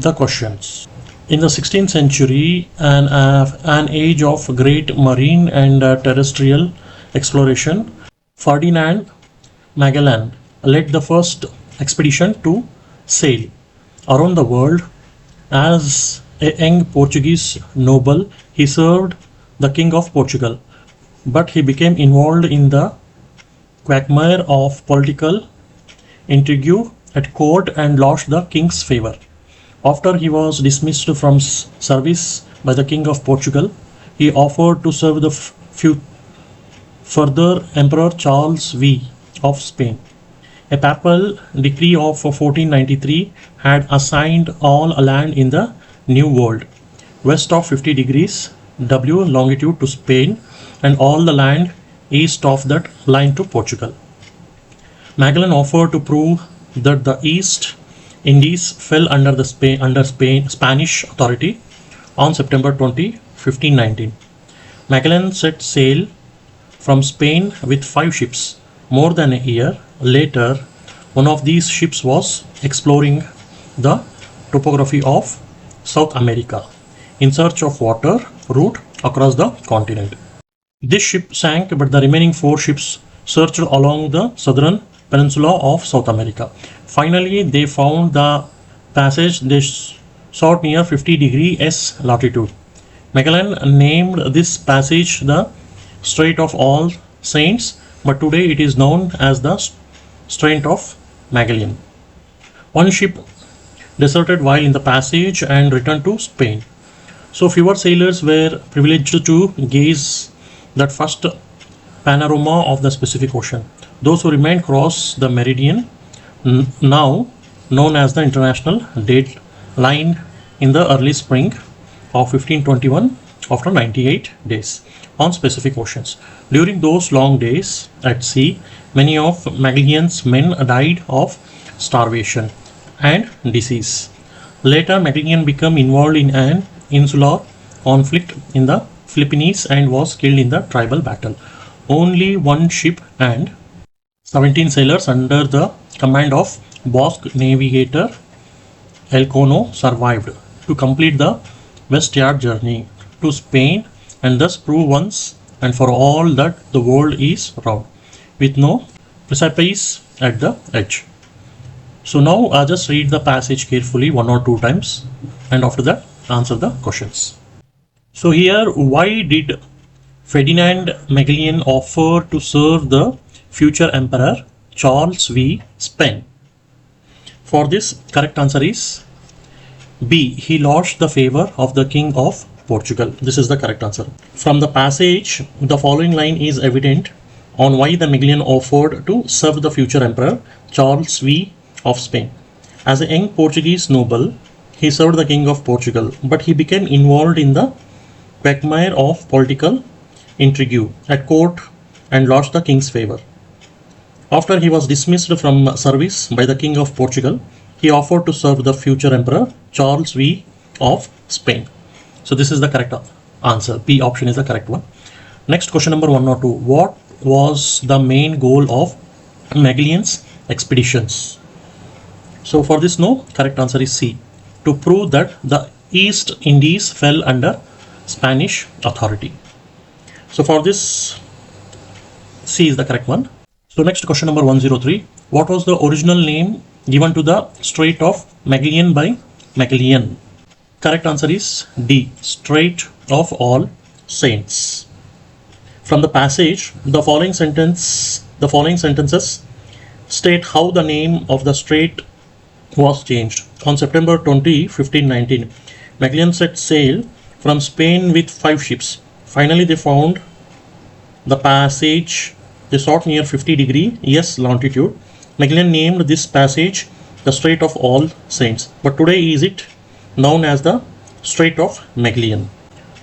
the questions. In the 16th century, an age of great marine and terrestrial exploration, Ferdinand Magellan led the first expedition to sail around the world. As a young Portuguese noble, he served the King of Portugal, but he became involved in the quagmire of political intrigue at court and lost the king's favor. After he was dismissed from service by the King of Portugal, he offered to serve the further Emperor Charles V of Spain. A papal decree of 1493 had assigned all land in the New World, west of 50 degrees W longitude to Spain, and all the land east of that line to Portugal. Magellan offered to prove that the East Indies fell under Spanish authority on September 20, 1519. Magellan set sail from Spain with 5 ships. More than a year later, one of these ships was exploring the topography of South America. in search of water route across the continent. This ship sank, but the remaining 4 ships searched along the southern peninsula of South America. Finally, they found the passage they sought near 50° S latitude. Magellan named this passage the Strait of All Saints, but today it is known as the Strait of Magellan. One ship deserted while in the passage and returned to Spain. So fewer sailors were privileged to gaze that first panorama of the Pacific Ocean. Those who remained crossed the meridian, now known as the International Date Line, in the early spring of 1521 after 98 days on Pacific Oceans. During those long days at sea, many of Magellan's men died of starvation and disease. Later, Magellan became involved in an insular conflict in the Philippines and was killed in the tribal battle. Only one ship and 17 sailors under the command of Basque navigator Elcano survived to complete the westward journey to Spain and thus prove once and for all that the world is round, with no precipice at the edge. So now just read the passage carefully 1 or 2 times and after that answer the questions. So here, why did Ferdinand Magellan offer to serve the future emperor Charles V. Spain? For this, correct answer is B. He lost the favor of the King of Portugal. This is the correct answer. From the passage, the following line is evident on why the Magellan offered to serve the future emperor Charles V. of Spain. As a young Portuguese noble, he served the King of Portugal, but he became involved in the quagmire of political intrigue at court and lost the king's favor. After he was dismissed from service by the King of Portugal, he offered to serve the future emperor Charles V. of Spain. So this is the correct answer. B option is the correct one. Next, question number 1 or 2. What was the main goal of Magellan's expeditions? So for this, no, correct answer is C. To prove that the East Indies fell under Spanish authority. So for this, C is the correct one. So next, question number 103. What was the original name given to the Strait of Magellan by Magellan? Correct answer is D. Strait of All Saints. From the passage, the following sentences state how the name of the strait was changed. On September 20, 1519, Magellan set sail from Spain with 5 ships. Finally, they found the passage they sought near 50° S longitude. Magellan named this passage the Strait of All Saints, but today is it known as the Strait of Magellan.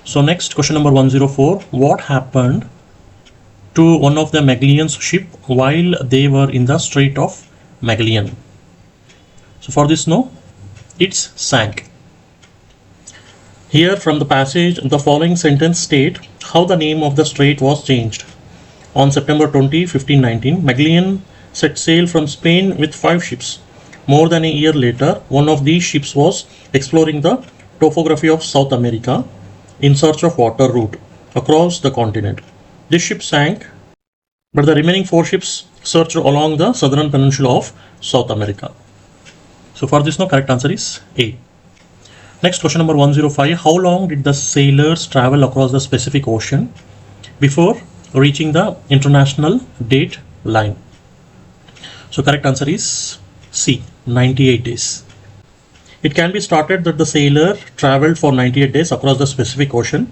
So next, question number 104. What happened to one of the Magellan's ship while they were in the Strait of Magellan? So for this, no, it's sank. Here from the passage, the following sentence state how the name of the strait was changed. On September 20, 1519, Magellan set sail from Spain with 5 ships. More than a year later, one of these ships was exploring the topography of South America in search of water route across the continent. This ship sank, but the remaining 4 ships searched along the southern peninsula of South America. So for this, no, correct answer is A. Next, question number 105. How long did the sailors travel across the Pacific Ocean before reaching the international date line? So correct answer is C. 98 days. It can be stated that the sailor traveled for 98 days across the Pacific Ocean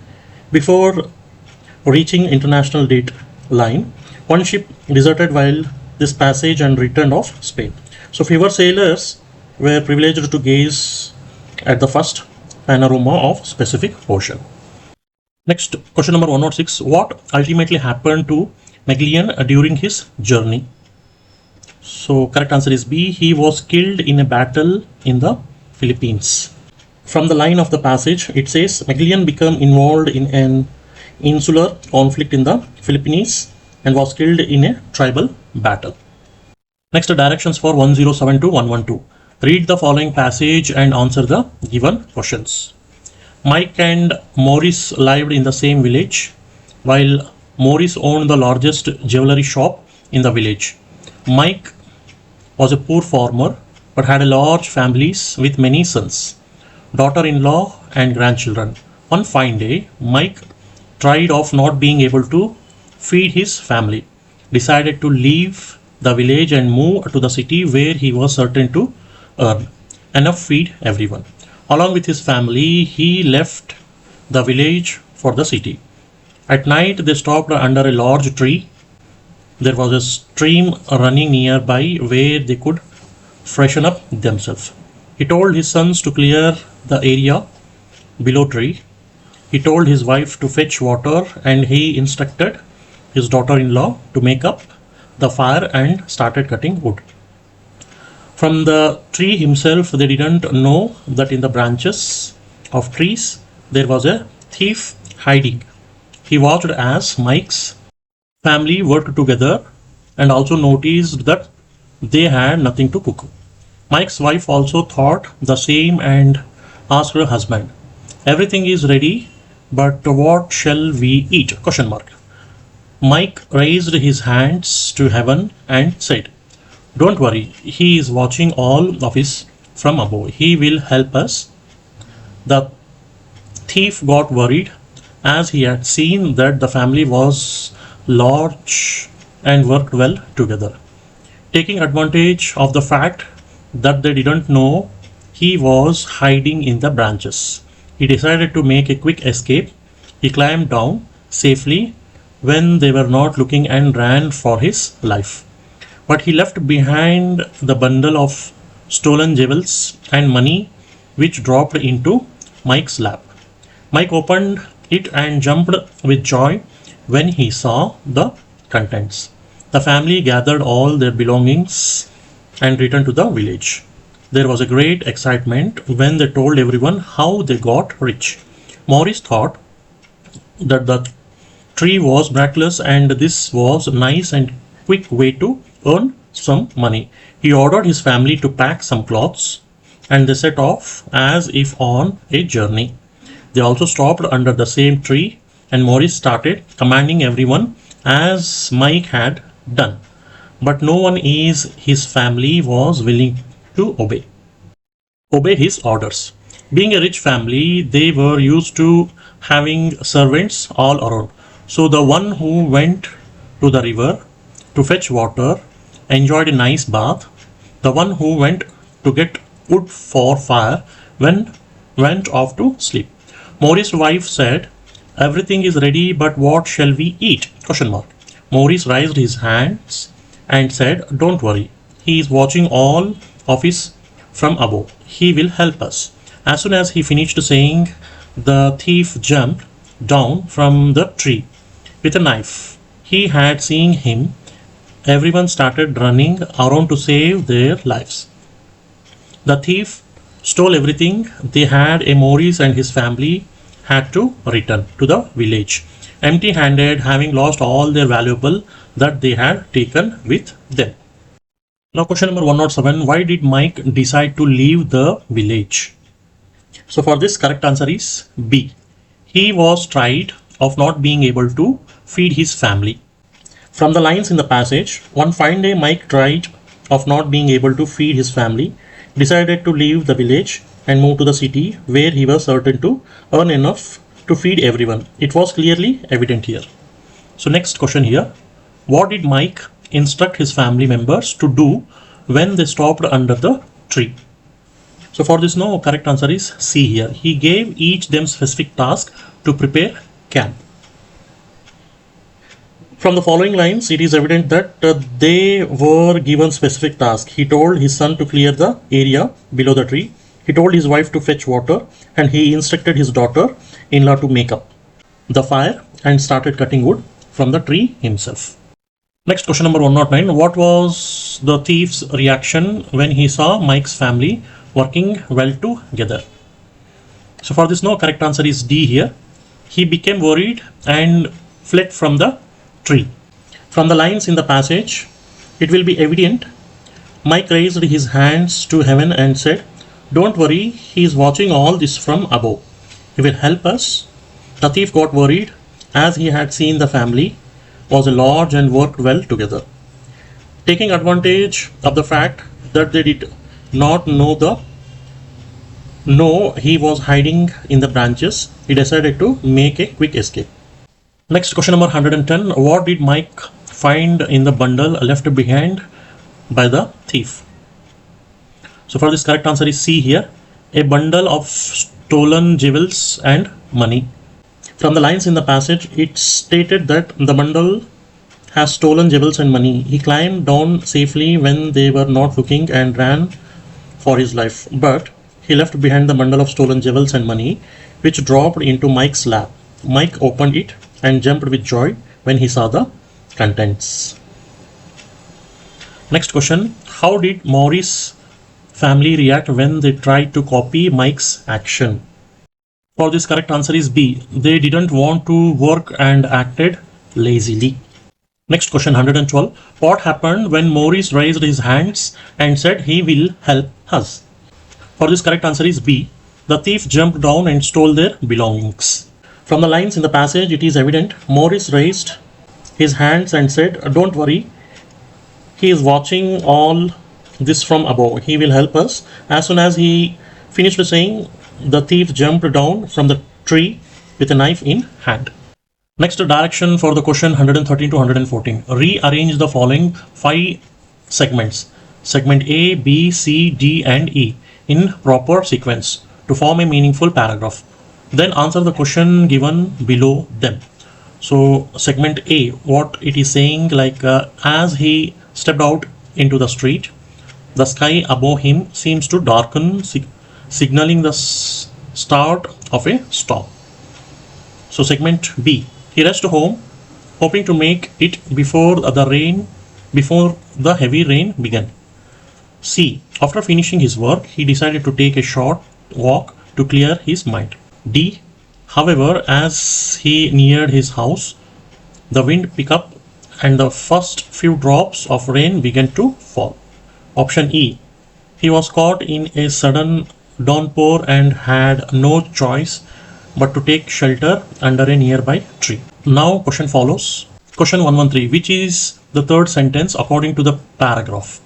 before reaching international date line. One ship deserted while this passage and returned off Spain. So fewer sailors were privileged to gaze at the first panorama of Pacific Ocean. Next, question number 106. What ultimately happened to Magellan during his journey? So correct answer is B. He was killed in a battle in the Philippines. From the line of the passage, it says Magellan became involved in an insular conflict in the Philippines and was killed in a tribal battle. Next, directions for 107 to 112. Read the following passage and answer the given questions. Mike and Maurice lived in the same village, while Maurice owned the largest jewelry shop in the village. Mike was a poor farmer but had a large family with many sons, daughter-in-law and grandchildren. One fine day, Mike, tired of not being able to feed his family, decided to leave the village and move to the city where he was certain to earn enough to feed everyone. Along with his family, he left the village for the city. At night, they stopped under a large tree. There was a stream running nearby where they could freshen up themselves. He told his sons to clear the area below tree. He told his wife to fetch water, and he instructed his daughter-in-law to make up the fire and started cutting wood. From the tree himself, they didn't know that in the branches of trees there was a thief hiding. He watched as Mike's family worked together and also noticed that they had nothing to cook. Mike's wife also thought the same and asked her husband, "Everything is ready, but what shall we eat?" Question mark. Mike raised his hands to heaven and said, "Don't worry, he is watching all of us from above. He will help us." The thief got worried as he had seen that the family was large and worked well together. Taking advantage of the fact that they didn't know he was hiding in the branches, he decided to make a quick escape. He climbed down safely when they were not looking and ran for his life. But he left behind the bundle of stolen jewels and money which dropped into Mike's lap. Mike opened it and jumped with joy when he saw the contents. The family gathered all their belongings and returned to the village. There was a great excitement when they told everyone how they got rich. Maurice thought that the tree was miraculous and this was a nice and quick way to earn some money. He ordered his family to pack some clothes and they set off as if on a journey. They also stopped under the same tree and Maurice started commanding everyone as Mike had done. But no one in his family was willing to obey his orders. Being a rich family, they were used to having servants all around. So the one who went to the river to fetch water enjoyed a nice bath. The one who went to get wood for fire went off to sleep. Maurice's wife said, "Everything is ready, but what shall we eat?" Question mark. Maurice raised his hands and said, "Don't worry. He is watching all of us from above. He will help us." As soon as he finished saying, the thief jumped down from the tree with a knife he had seen him. Everyone started running around to save their lives. The thief stole everything they had, and Maurice and his family had to return to the village empty-handed, having lost all their valuable that they had taken with them. Now question number 107, why did Mike decide to leave the village? So for this, correct answer is B. He was tired of not being able to feed his family. From the lines in the passage, one fine day Mike, tired of not being able to feed his family, decided to leave the village and move to the city where he was certain to earn enough to feed everyone. It was clearly evident here. So next question here, what did Mike instruct his family members to do when they stopped under the tree? So for this, no, correct answer is C here. He gave each them specific task to prepare camp. From the following lines, it is evident that they were given specific task. He told his son to clear the area below the tree. He told his wife to fetch water, and he instructed his daughter-in-law to make up the fire and started cutting wood from the tree himself. Next question number 109. What was the thief's reaction when he saw Mike's family working well together? So for this, no, correct answer is D here. He became worried and fled from the tree. From the lines in the passage, it will be evident Mike raised his hands to heaven and said, "Don't worry, he is watching all this from above. He will help us. The thief got worried as he had seen the family was large and worked well together. Taking advantage of the fact that they did not know he was hiding in the branches, he decided to make a quick escape. Next, question number 110. What did Mike find in the bundle left behind by the thief? So for this, correct answer is C here. A bundle of stolen jewels and money. From the lines in the passage, it stated that the bundle has stolen jewels and money. He climbed down safely when they were not looking and ran for his life. But he left behind the bundle of stolen jewels and money, which dropped into Mike's lap. Mike opened it and jumped with joy when he saw the contents. Next question. How did Maurice's family react when they tried to copy Mike's action? For this, correct answer is B. They didn't want to work and acted lazily. Next question, 112. What happened when Maurice raised his hands and said he will help us? For this, correct answer is B. The thief jumped down and stole their belongings. From the lines in the passage, it is evident Maurice raised his hands and said, "Don't worry, he is watching all this from above. He will help us." As soon as he finished saying, the thief jumped down from the tree with a knife in hand. Next, direction for the question 113 to 114. Rearrange the following 5 segments, segment A, B, C, D and E, in proper sequence to form a meaningful paragraph. Then answer the question given below them. So segment A, what it is saying, like as he stepped out into the street, the sky above him seems to darken, signaling the start of a storm. So segment B, he rushed home, hoping to make it before the heavy rain began. C, after finishing his work, he decided to take a short walk to clear his mind. D, however, as he neared his house, the wind picked up and the first few drops of rain began to fall. Option E, he was caught in a sudden downpour and had no choice but to take shelter under a nearby tree. Now question follows. Question 113. Which is the third sentence according to the paragraph?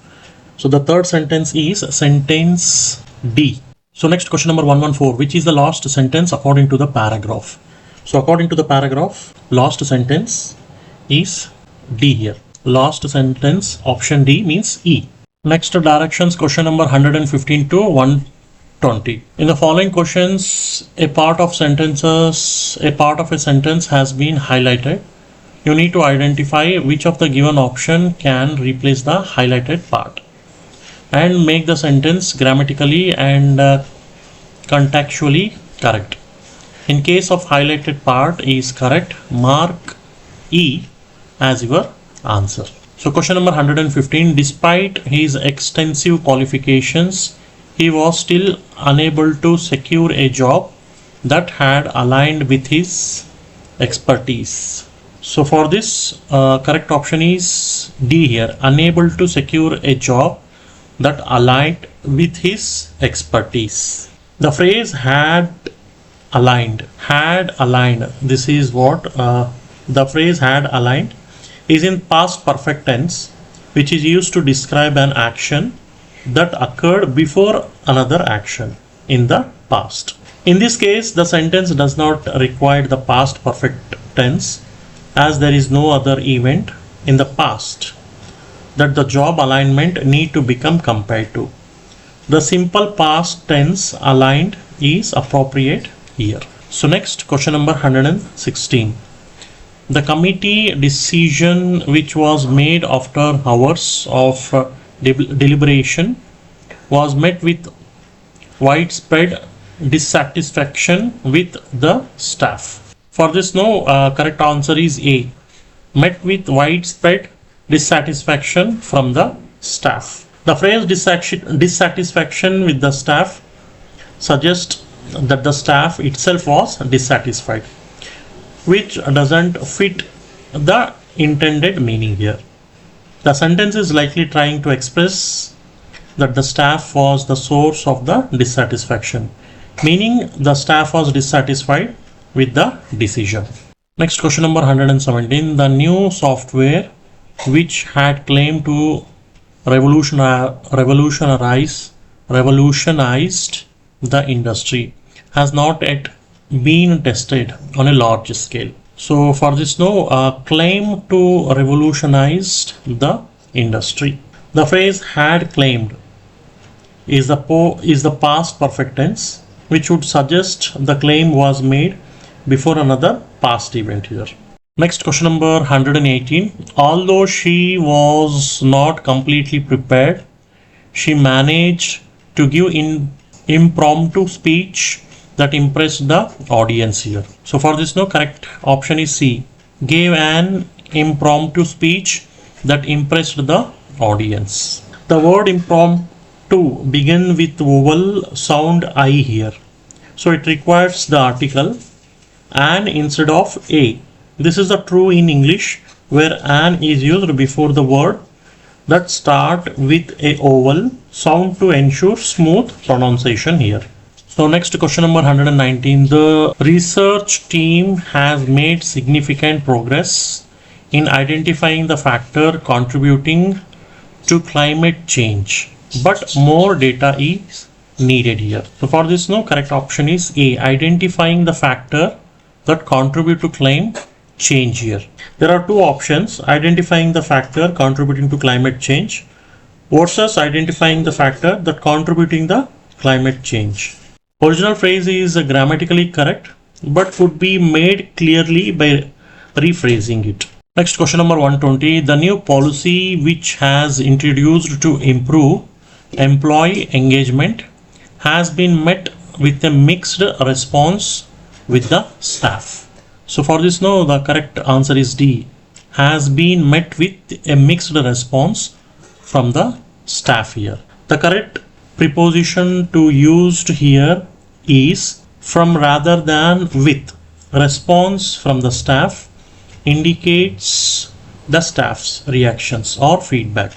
So the third sentence is sentence D. So next, question number 114. Which is the last sentence according to the paragraph? So according to the paragraph, last sentence is D here. Last sentence, option D, means E. Next, directions, question number 115 to 120. In the following questions, a part of a sentence has been highlighted. You need to identify which of the given option can replace the highlighted part and make the sentence grammatically and contextually correct. In case of highlighted part is correct, mark E as your answer. So question number 115. Despite his extensive qualifications, he was still unable to secure a job that had aligned with his expertise. So for this, correct option is D here, unable to secure a job that aligned with his expertise. The phrase had aligned, this is what the phrase had aligned is in past perfect tense, which is used to describe an action that occurred before another action in the past. In this case, the sentence does not require the past perfect tense, as there is no other event in the past that the job alignment need to become compared to. The simple past tense aligned is appropriate here. So next, question number 116. The committee decision, which was made after hours of deliberation, was met with widespread dissatisfaction with the staff. For this, correct answer is A, met with widespread dissatisfaction from the staff. The phrase dissatisfaction with the staff suggests that the staff itself was dissatisfied, which doesn't fit the intended meaning here. The sentence is likely trying to express that the staff was the source of the dissatisfaction. meaning the staff was dissatisfied with the decision. Next question number 117. The new software which had claimed to revolutionized the industry has not yet been tested on a large scale. So for this claim to revolutionize the industry. The phrase had claimed is the past perfect tense, which would suggest the claim was made before another past event here. Next question number 118. Although she was not completely prepared, she managed to give impromptu speech that impressed the audience here. So for this correct option is C. Gave an impromptu speech that impressed the audience. The word impromptu begin with vowel sound I here. So it requires the article an instead of a. This is the true in English where an is used before the word that start with a vowel sound to ensure smooth pronunciation here. So next question number 119. The research team has made significant progress in identifying the factor contributing to climate change, but more data is needed here. So for this correct option is A. Identifying the factor that contribute to climate change here. There are two options: identifying the factor contributing to climate change versus identifying the factor that contributing the climate change. Original phrase is grammatically correct but could be made clearly by rephrasing it. Next question number 120. The new policy which has introduced to improve employee engagement has been met with a mixed response with the staff. So for this the correct answer is D. Has been met with a mixed response from the staff here. The correct preposition to used here is from rather than with. Response from the staff indicates the staff's reactions or feedback,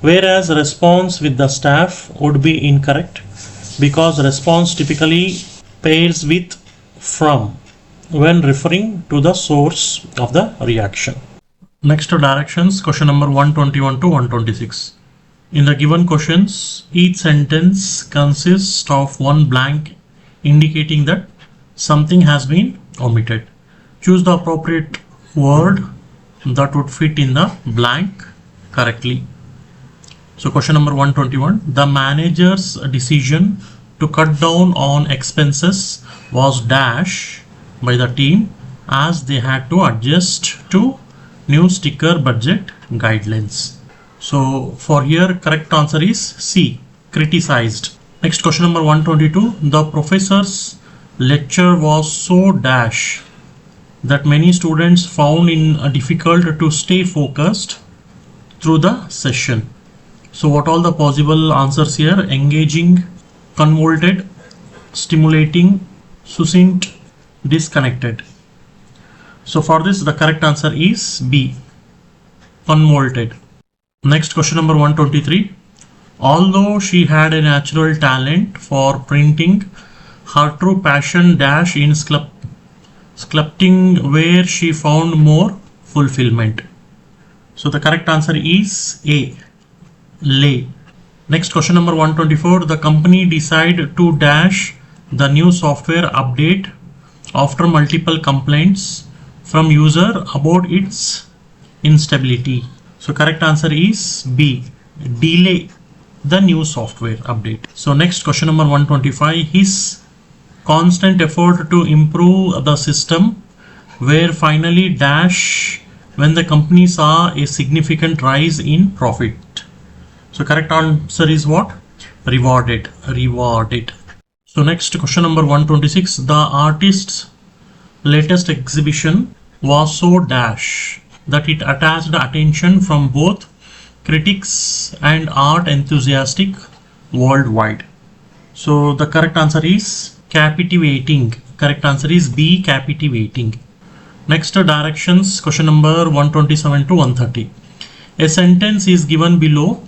whereas response with the staff would be incorrect because response typically pairs with from when referring to the source of the reaction. Next directions, question number 121 to 126. In the given questions, each sentence consists of one blank indicating that something has been omitted. Choose the appropriate word that would fit in the blank correctly. So question number 121. The manager's decision to cut down on expenses was dash by the team as they had to adjust to new sticker budget guidelines. So for here correct answer is C, criticized. Next question number 122. The professor's lecture was so dash that many students found it difficult to stay focused through the session. So what all the possible answers here? Engaging, convoluted, stimulating, succinct, disconnected. So for this the correct answer is B, convoluted. Next question number 123. Although she had a natural talent for printing, her true passion dash in sculpting where she found more fulfillment. So the correct answer is A, lay. Next question number 124. The company decided to dash the new software update after multiple complaints from user about its instability. So correct answer is B, delay the new software update. So next question number 125. His constant effort to improve the system were finally dash when the company saw a significant rise in profit. So correct answer is what? Rewarded. So next question number 126. The artist's latest exhibition was so dash that it attached attention from both critics and art enthusiastic worldwide. So the correct answer is captivating. Correct answer is B, captivating. Next directions, question number 127 to 130. A sentence is given below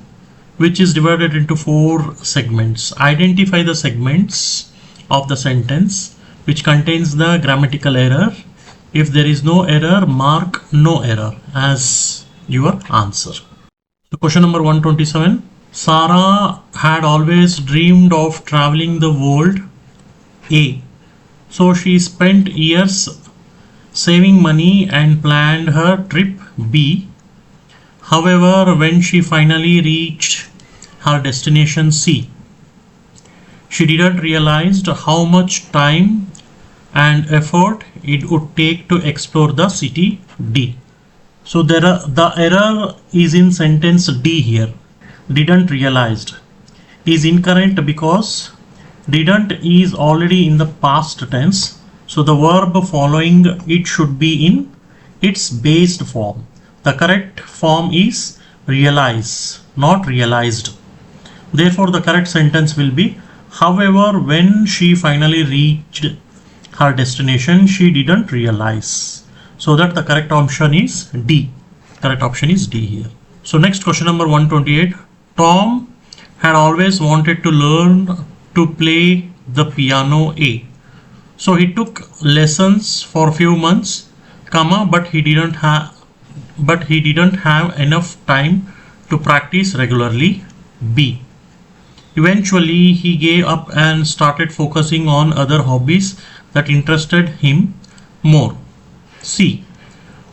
which is divided into 4 segments. Identify the segments of the sentence which contains the grammatical error. If there is no error, mark no error as your answer. So question number 127. Sarah had always dreamed of traveling the world. A. So she spent years saving money and planned her trip. B. However, when she finally reached her destination C, she didn't realize how much time and effort it would take to explore the city. D. So the error is in sentence D here. Didn't realized is incorrect because didn't is already in the past tense. So the verb following it should be in its based form. The correct form is realize, not realized. Therefore, the correct sentence will be, however, when she finally reached her destination, she didn't realize. So that the correct option is D. Correct option is D here. So next question number 128. Tom had always wanted to learn to play the piano. A. So he took lessons for a few months, but he didn't have enough time to practice regularly. B. Eventually, he gave up and started focusing on other hobbies that interested him more. C.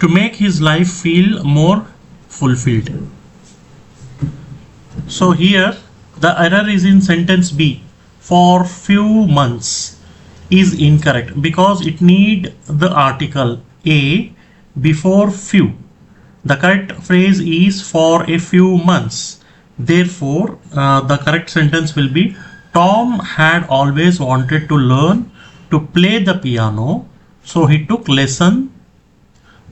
To make his life feel more fulfilled. So here the error is in sentence B. For few months is incorrect because it need the article A before few. The correct phrase is for a few months. Therefore, the correct sentence will be, Tom had always wanted to learn to play the piano, so he took lesson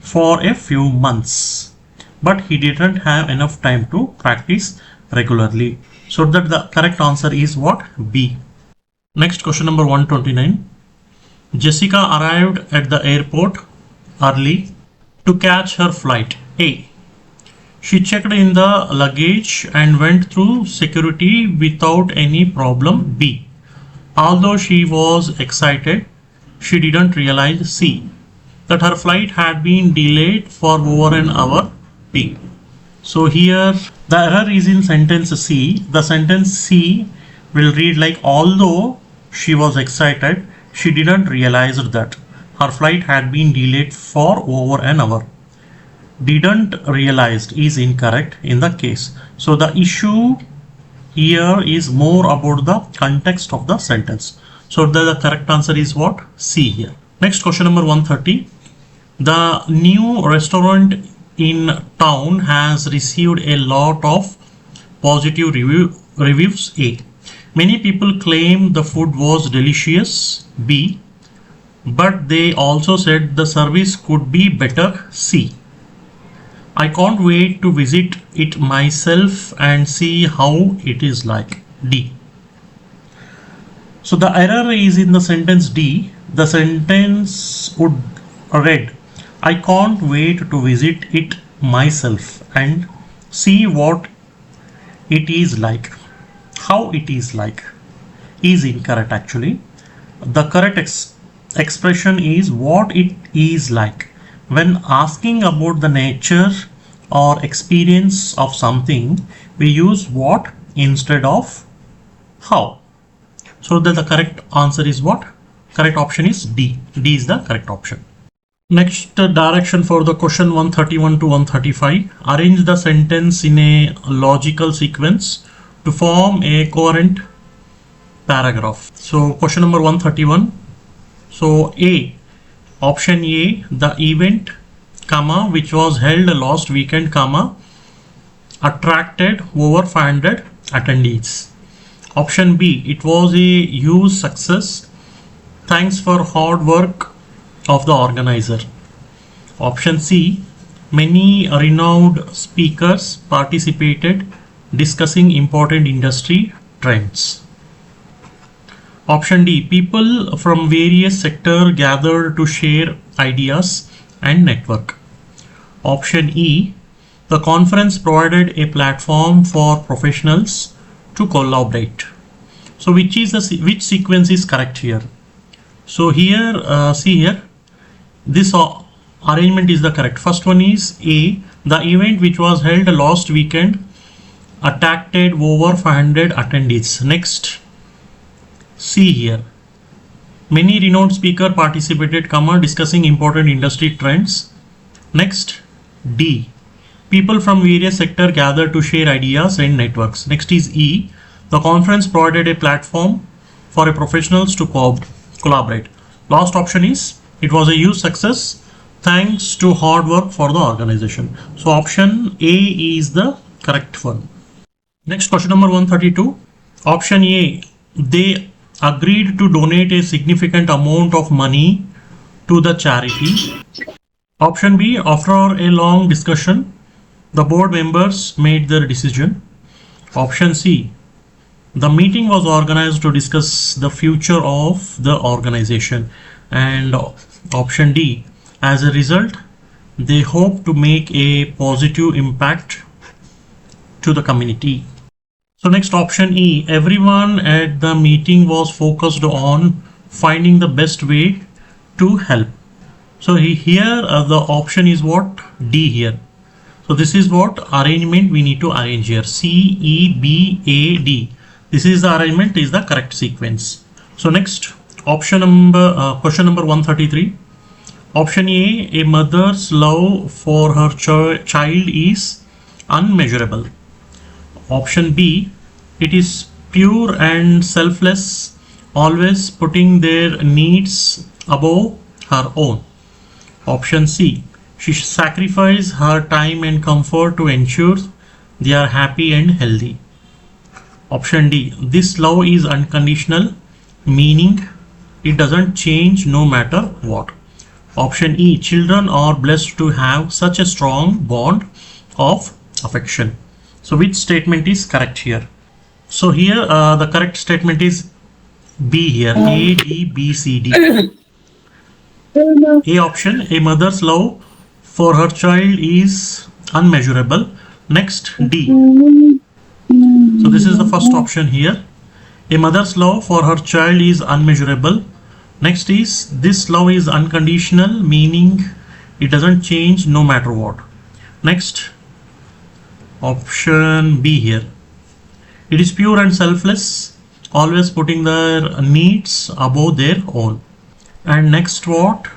for a few months, but he didn't have enough time to practice regularly. So that the correct answer is what? B. Next question number 129. Jessica arrived at the airport early to catch her flight. A. She checked in the luggage and went through security without any problem. B. Although she was excited, she didn't realize C. that her flight had been delayed for over an hour. B. So here the error is in sentence C. The sentence C will read like, although she was excited, she didn't realize that her flight had been delayed for over an hour. Didn't realized is incorrect in the case. So the issue here is more about the context of the sentence. So the correct answer is what? C here. Next question number 130. The new restaurant in town has received a lot of positive reviews. A. Many people claim the food was delicious. B. But they also said the service could be better. C. I can't wait to visit it myself and see how it is like. D. So the error is in the sentence D. The sentence would read, I can't wait to visit it myself and see what it is like. How it is like is incorrect actually. The correct expression is what it is like. When asking about the nature or experience of something, we use what instead of how. So that the correct answer is what? Correct option is D. D is the correct option. Next direction for the question 131 to 135. Arrange the sentence in a logical sequence to form a coherent paragraph. So question number 131. So A. Option A, the event, comma, which was held last weekend, comma, attracted over 500 attendees. Option B, it was a huge success. Thanks for hard work of the organizer. Option C, many renowned speakers participated discussing important industry trends. Option D, people from various sectors gathered to share ideas and network. Option E, the conference provided a platform for professionals to collaborate. So which sequence is correct here? So here, see here, this arrangement is the correct. First one is A, the event which was held last weekend attracted over 500 attendees. Next, C here, many renowned speakers participated, discussing important industry trends. Next, D, people from various sectors gathered to share ideas and networks. Next is E, the conference provided a platform for professionals to collaborate. Last option is, it was a huge success thanks to hard work for the organization. So option A is the correct one. Next, question number 132. Option A, they agreed to donate a significant amount of money to the charity. Option B, after a long discussion, the board members made their decision. Option C, the meeting was organized to discuss the future of the organization. And option D, as a result, they hope to make a positive impact to the community. So next, option E, everyone at the meeting was focused on finding the best way to help. So here the option is what? D here. So this is what arrangement we need to arrange here. C, E, B, A, D. This is the arrangement, is the correct sequence. So next, question number 133. Option A, a mother's love for her child is unmeasurable. Option B, it is pure and selfless, always putting their needs above her own. Option C, she sacrifices her time and comfort to ensure they are happy and healthy. Option D, this love is unconditional, meaning it doesn't change no matter what. Option E, children are blessed to have such a strong bond of affection. So which statement is correct here? So here the correct statement is B here, A, D, B, C, D. A option, a mother's love for her child is unmeasurable. Next, D. So this is the first option here. A mother's love for her child is unmeasurable. Next is, this love is unconditional, meaning it doesn't change no matter what. Next, option B here. It is pure and selfless, always putting their needs above their own. And next, what?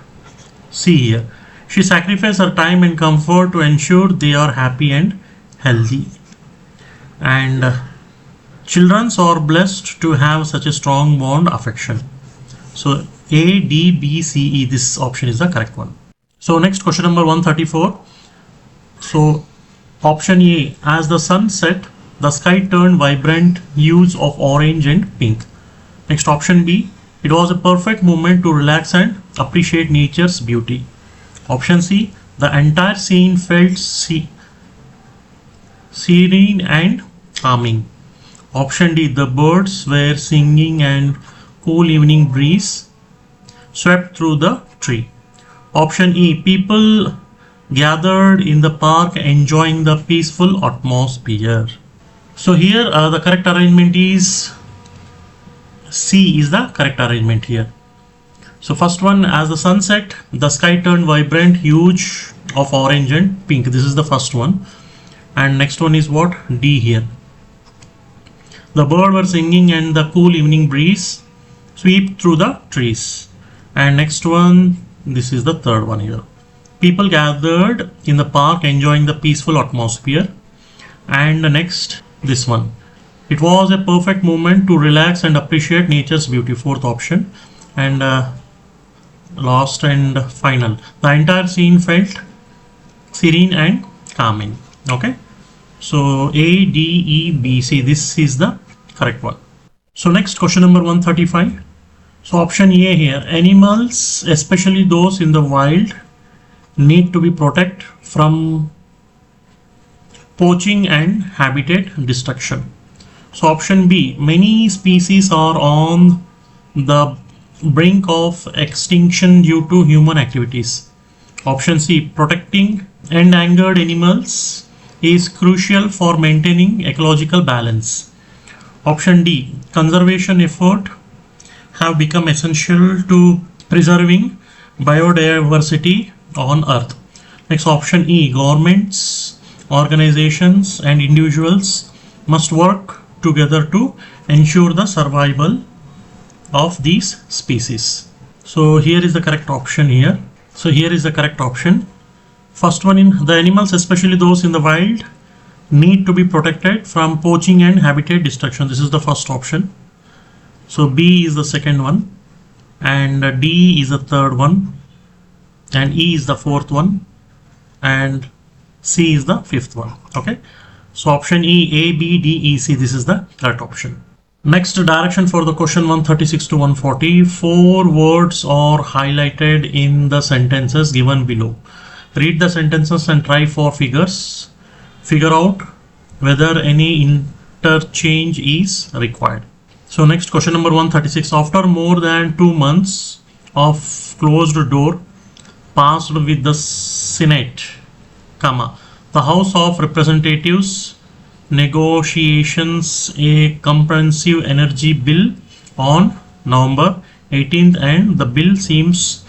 C here. She sacrifices her time and comfort to ensure they are happy and healthy. And children are blessed to have such a strong bond affection. So A, D, B, C, E, this option is the correct one. So next, question number 134. So option A, as the sun set, the sky turned vibrant hues of orange and pink. Next, option B, it was a perfect moment to relax and appreciate nature's beauty. Option C, the entire scene felt serene and calming. Option D, the birds were singing and cool evening breeze swept through the tree. Option E, people gathered in the park enjoying the peaceful atmosphere. So here the correct arrangement is C is the correct arrangement here. So first one, as the sun set, the sky turned vibrant hues of orange and pink. This is the first one. And next one is what? D here. The birds were singing and the cool evening breeze swept through the trees. And next one, this is the third one here. People gathered in the park enjoying the peaceful atmosphere. And next, this one. It was a perfect moment to relax and appreciate nature's beauty. Fourth option. And last and final. The entire scene felt serene and calming. Okay. So A, D, E, B, C. This is the correct one. So next, question number 135. So option A here. Animals, especially those in the wild, need to be protected from poaching and habitat destruction. So option B, many species are on the brink of extinction due to human activities. Option C, protecting endangered animals is crucial for maintaining ecological balance. Option D, conservation effort have become essential to preserving biodiversity on Earth. Next, option E, governments, organizations and individuals must work together to ensure the survival of these species. So here is the correct option here. So here is the correct option. First one, in the animals, especially those in the wild, need to be protected from poaching and habitat destruction. This is the first option. So B is the second one, and D is the third one, and E is the fourth one, and C is the fifth one. Okay, so option E, A, B, D, E, C, this is the correct option. Next, direction for the question 136 to 140. 4 words are highlighted in the sentences given below. Read the sentences and try for figures. Figure out whether any interchange is required. So next, question number 136. After more than 2 months of closed door passed with the Senate, the House of Representatives negotiations a comprehensive energy bill on November 18th, and the bill seems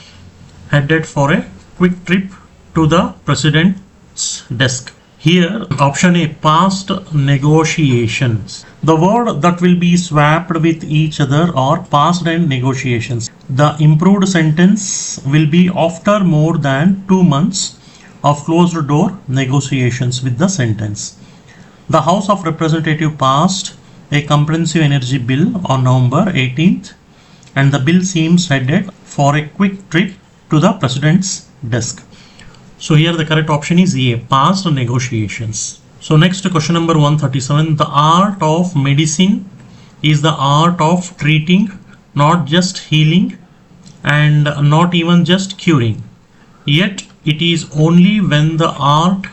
headed for a quick trip to the President's desk. Here, option A, past negotiations. The word that will be swapped with each other are past and negotiations. The improved sentence will be after more than 2 months of closed door negotiations with the sentence. The House of Representatives passed a comprehensive energy bill on November 18th, and the bill seems headed for a quick trip to the President's desk. So here the correct option is A, past negotiations. So next, question number 137. The art of medicine is the art of treating, not just healing and not even just curing. Yet it is only when the art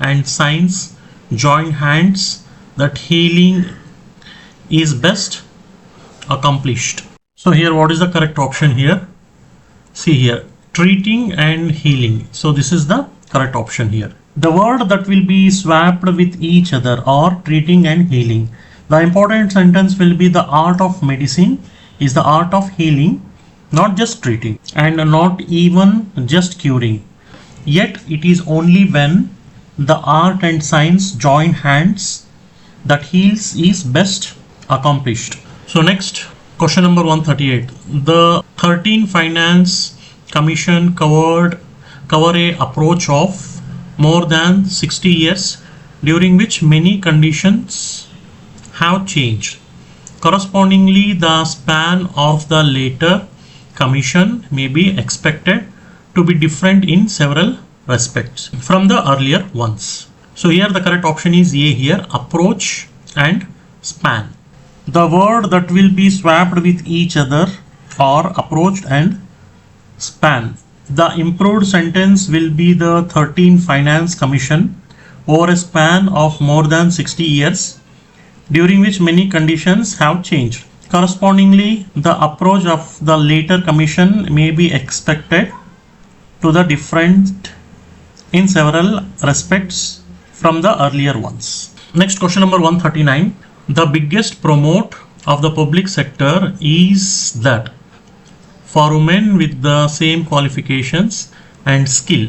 and science join hands that healing is best accomplished. So here, what is the correct option here? See here, treating and healing. So this is the correct option here. The word that will be swapped with each other are treating and healing. The important sentence will be the art of medicine is the art of healing, not just treating and not even just curing. Yet it is only when the art and science join hands that heals is best accomplished. So next, question number 138. The 13 Finance Commission cover a approach of more than 60 years during which many conditions have changed. Correspondingly, the span of the later commission may be expected to be different in several respects from the earlier ones. So here the correct option is A here, approach and span. The word that will be swapped with each other are approach and span. The improved sentence will be the 13 Finance Commission over a span of more than 60 years during which many conditions have changed. Correspondingly, the approach of the later commission may be expected to the different in several respects from the earlier ones. Next, question number 139. The biggest promote of the public sector is that for women with the same qualifications and skill,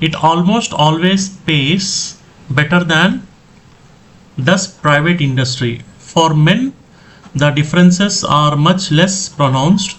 it almost always pays better than does private industry. For men, the differences are much less pronounced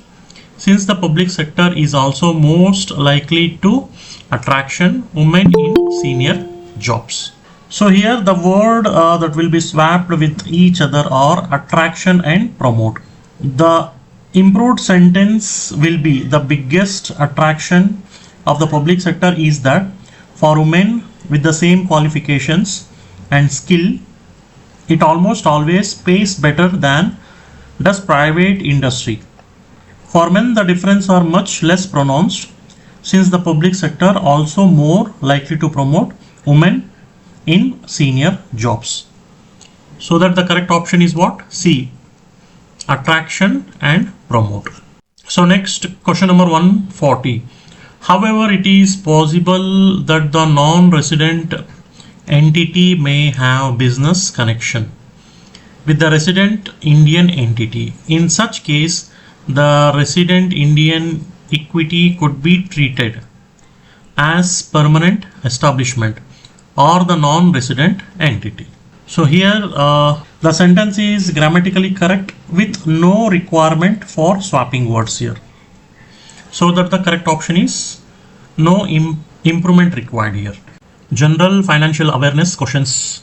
since the public sector is also most likely to attraction women in senior jobs. So here the word that will be swapped with each other are attraction and promote. The improved sentence will be the biggest attraction of the public sector is that for women with the same qualifications and skill, it almost always pays better than does private industry. For men, the difference are much less pronounced since the public sector also more likely to promote women in senior jobs. So that the correct option is what? C, attraction and promote. So next, question number 140. However, it is possible that the non-resident entity may have business connection. with the resident Indian entity. In such case, the resident Indian equity could be treated as permanent establishment or the non-resident entity. So here the sentence is grammatically correct with no requirement for swapping words here. So that the correct option is no improvement required here. General financial awareness questions.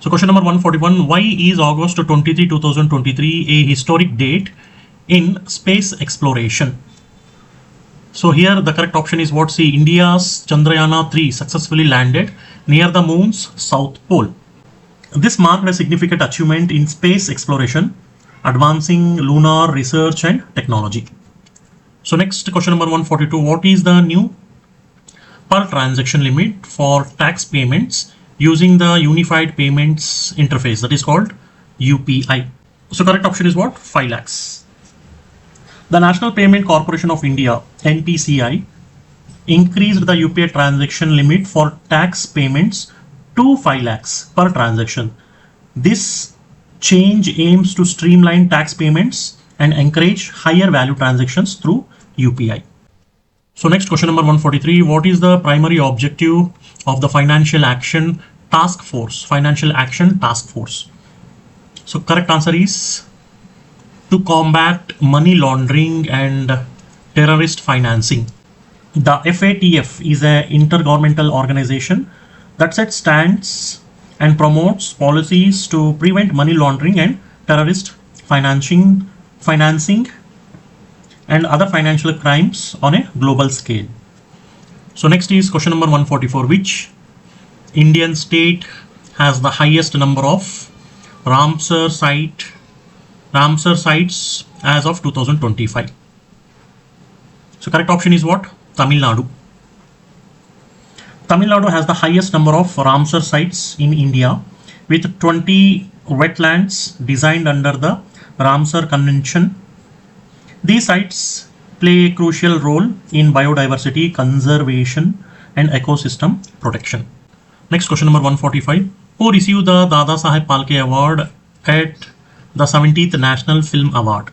So question number 141, why is August 23, 2023 a historic date in space exploration? So here the correct option is what? See, India's Chandrayaan-3 successfully landed near the moon's south pole. This marked a significant achievement in space exploration, advancing lunar research and technology. So next question number 142, what is the new per transaction limit for tax payments using the Unified Payments Interface, that is called UPI? So correct option is what? 5 lakhs. The National Payment Corporation of India, NPCI, increased the UPI transaction limit for tax payments to 5 lakhs per transaction. This change aims to streamline tax payments and encourage higher value transactions through UPI. So next question number 143, what is the primary objective of the Financial Action Task Force? Financial Action Task Force. So correct answer is to combat money laundering and terrorist financing. The FATF is an intergovernmental organization that sets stands and promotes policies to prevent money laundering and terrorist financing and other financial crimes on a global scale. So next is question number 144, which Indian state has the highest number of Ramsar sites as of 2025? So correct option is what? Tamil Nadu. Tamil Nadu has the highest number of Ramsar sites in India with 20 wetlands designed under the Ramsar Convention. These sites play a crucial role in biodiversity conservation and ecosystem protection. Next question number 145. Who received the Dada Saheb Phalke Award at the 17th National Film Award?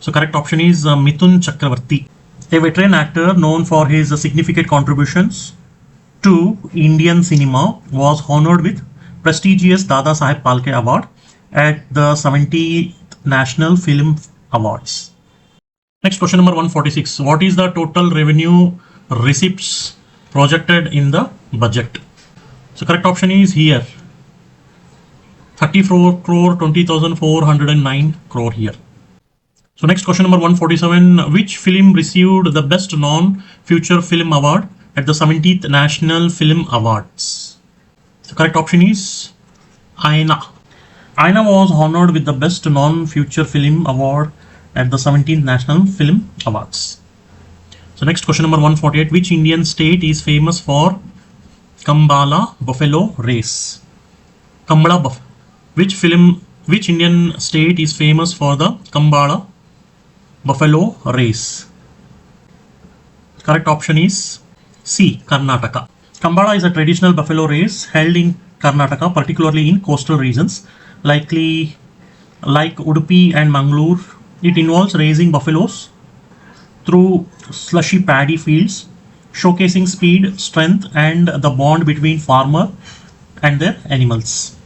So correct option is Mithun Chakravarti. A veteran actor known for his significant contributions to Indian cinema was honored with prestigious Dada Saheb Phalke Award at the 17th National Film Awards. Next question number 146. What is the total revenue receipts projected in the budget? So correct option is here 34 crore 20,409 crore here. So next question number 147. Which film received the best non-feature film award at the 17th National Film Awards? The correct option is Aina. Aina was honored with the best non-feature film award at the 17th National Film Awards. So next question number 148. Which Indian state is famous for Kambala Buffalo Race? Which Indian state is famous for the Kambala Buffalo Race? Correct option is C, Karnataka. Kambala is a traditional buffalo race held in Karnataka, particularly in coastal regions like Udupi and Mangalore. It involves raising buffaloes through slushy paddy fields, showcasing speed, strength, and the bond between farmer and their animals.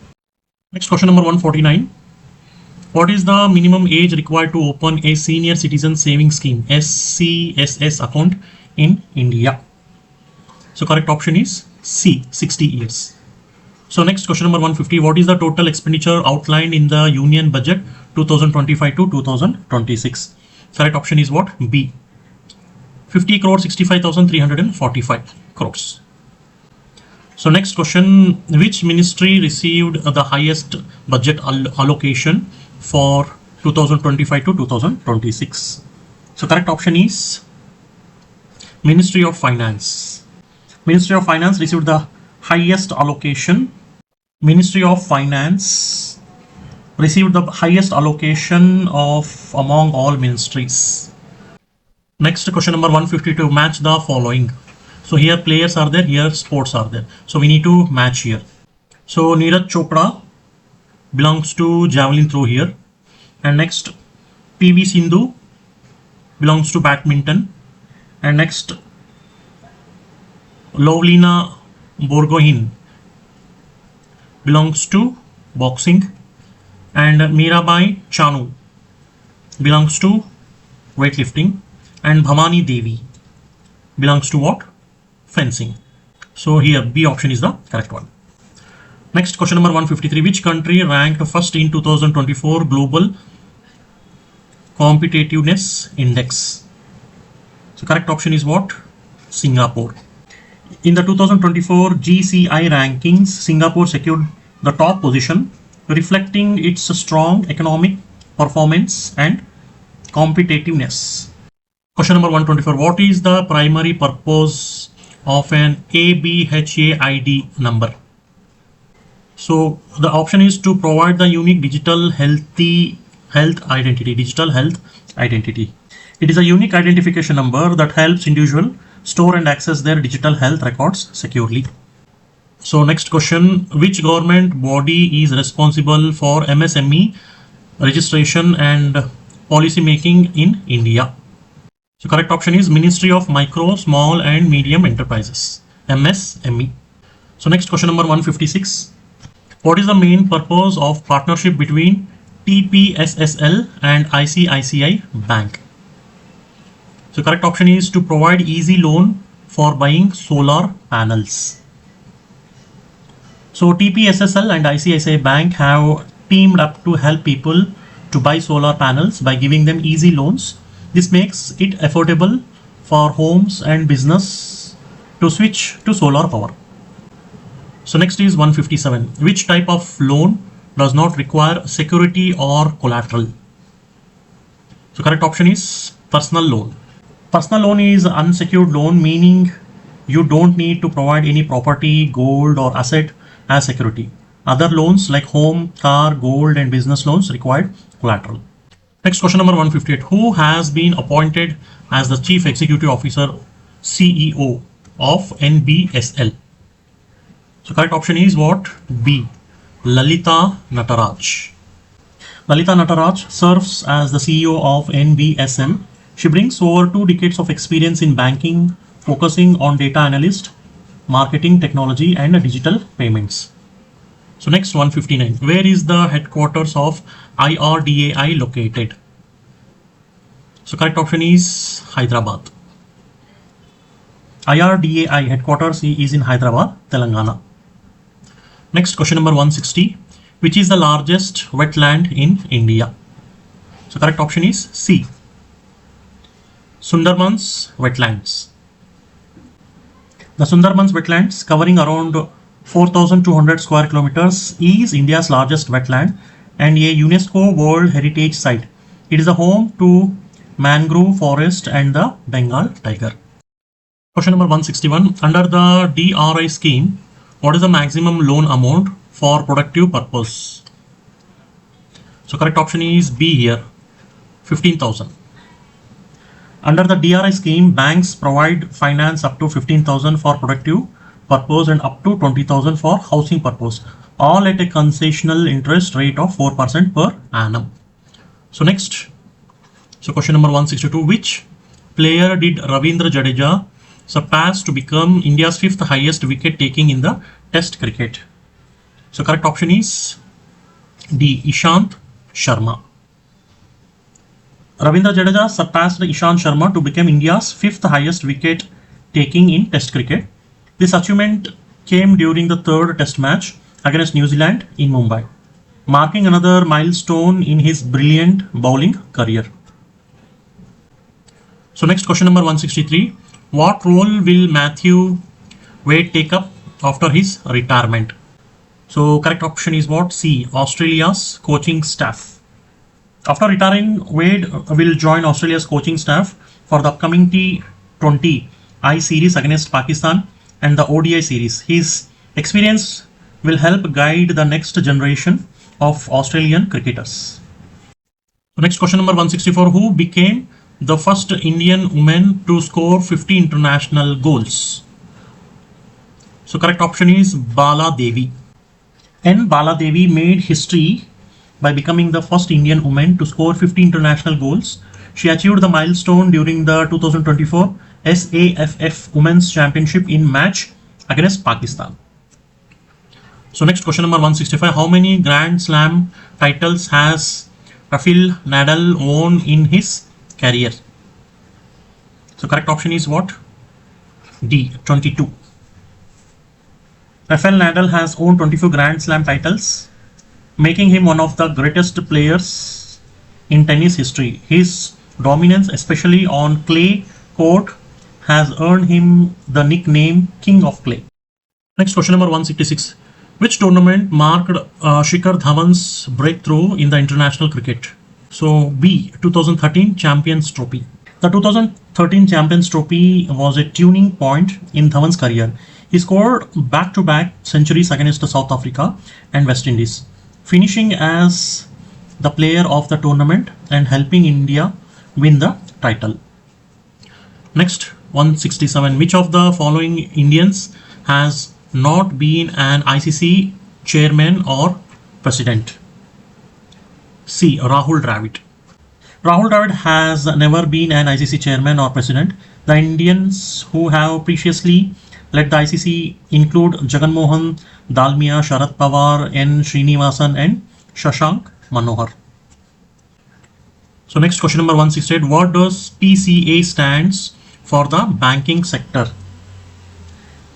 Next question number 149. What is the minimum age required to open a senior citizen savings scheme (SCSS) account in India? So correct option is C, 60 years. So next question number 150. What is the total expenditure outlined in the Union Budget 2025 to 2026? Correct option is what? B, 50 crore 65,345 crores. So next question, which ministry received the highest budget allocation for 2025 to 2026? So correct option is Ministry of Finance. Ministry of Finance received the highest allocation. Ministry of Finance received the highest allocation of among all ministries. Next question number 152. Match the following. So here players are there, here sports are there. So we need to match here. So Neeraj Chopra belongs to javelin throw here. And next, PV Sindhu belongs to badminton. And next, Lovlina Borgohain belongs to boxing. And Mirabai Chanu belongs to weightlifting. And Bhamani Devi belongs to what? Fencing. So here B option is the correct one. Next, question number 153. Which country ranked first in 2024 Global Competitiveness Index? So correct option is what? Singapore. In the 2024 GCI rankings, Singapore secured the top position, reflecting its strong economic performance and competitiveness. Question number 124. What is the primary purpose of an ABHAID number? So the option is to provide the unique digital health identity. It is a unique identification number that helps individual store and access their digital health records securely. So next question, which government body is responsible for MSME registration and policy making in India? So correct option is Ministry of Micro, Small and Medium Enterprises, MSME. So next question number 156. What is the main purpose of partnership between TPSSL and ICICI Bank? So correct option is to provide easy loan for buying solar panels. So TPSSL and ICICI Bank have teamed up to help people to buy solar panels by giving them easy loans. This makes it affordable for homes and business to switch to solar power. So next is 157. Which type of loan does not require security or collateral? So correct option is personal loan. Personal loan is unsecured loan, meaning you don't need to provide any property, gold or asset as security. Other loans like home, car, gold and business loans require collateral. Next, question number 158. Who has been appointed as the Chief Executive Officer, CEO of NBSL? So correct option is what? B. Lalita Nataraj. Lalita Nataraj serves as the CEO of NBSL. She brings over 2 decades of experience in banking, focusing on data analyst, marketing, technology and digital payments. So next, 159. Where is the headquarters of IRDAI located? So correct option is Hyderabad. IRDAI headquarters is in Hyderabad, Telangana. Next, question number 160. Which is the largest wetland in India? So correct option is C. Sundarbans wetlands. The Sundarbans wetlands, covering around 4,200 square kilometers, is India's largest wetland and a UNESCO World Heritage Site. It is a home to mangrove forest and the Bengal tiger. Question number 161. Under the DRI scheme, what is the maximum loan amount for productive purpose? So correct option is B here, 15,000. Under the DRI scheme, banks provide finance up to 15,000 for productive purpose and up to 20,000 for housing purpose, all at a concessional interest rate of 4% per annum. So next, so question number 162. Which player did Ravindra Jadeja surpass to become India's 5th highest wicket taking in the Test cricket? So correct option is D. Ishant Sharma. Ravindra Jadeja surpassed Ishant Sharma to become India's 5th highest wicket taking in Test cricket. This achievement came during the 3rd Test match against New Zealand in Mumbai, marking another milestone in his brilliant bowling career. So next, question number 163. What role will Matthew Wade take up after his retirement? So correct option is what? C. Australia's coaching staff. After retiring, Wade will join Australia's coaching staff for the upcoming T20 I series against Pakistan and the ODI series. His experience will help guide the next generation of Australian cricketers. Next, question number 164. Who became the first Indian woman to score 50 international goals? So correct option is Bala Devi. N. Baladevi made history by becoming the first Indian woman to score 50 international goals. She achieved the milestone during the 2024 SAFF Women's Championship in match against Pakistan. So next question number 165. How many Grand Slam titles has Rafael Nadal won in his career? So correct option is what? D. 22. Rafael Nadal has won 24 Grand Slam titles, making him one of the greatest players in tennis history. His dominance, especially on clay court, has earned him the nickname King of Clay. Next question number 166. Which tournament marked Shikhar Dhawan's breakthrough in the international cricket? So B. 2013 Champions Trophy. The 2013 Champions Trophy was a tuning point in Dhawan's career. He scored back-to-back centuries against South Africa and West Indies, finishing as the player of the tournament and helping India win the title. Next, 167. Which of the following Indians has not been an ICC chairman or president? C. Rahul Dravid. Rahul Dravid has never been an ICC chairman or president. The Indians who have previously led the ICC include Jagan Mohan Dalmia, Sharad Pawar, N. Srinivasan and Shashank Manohar. So next question number 168. What does PCA stands for the banking sector?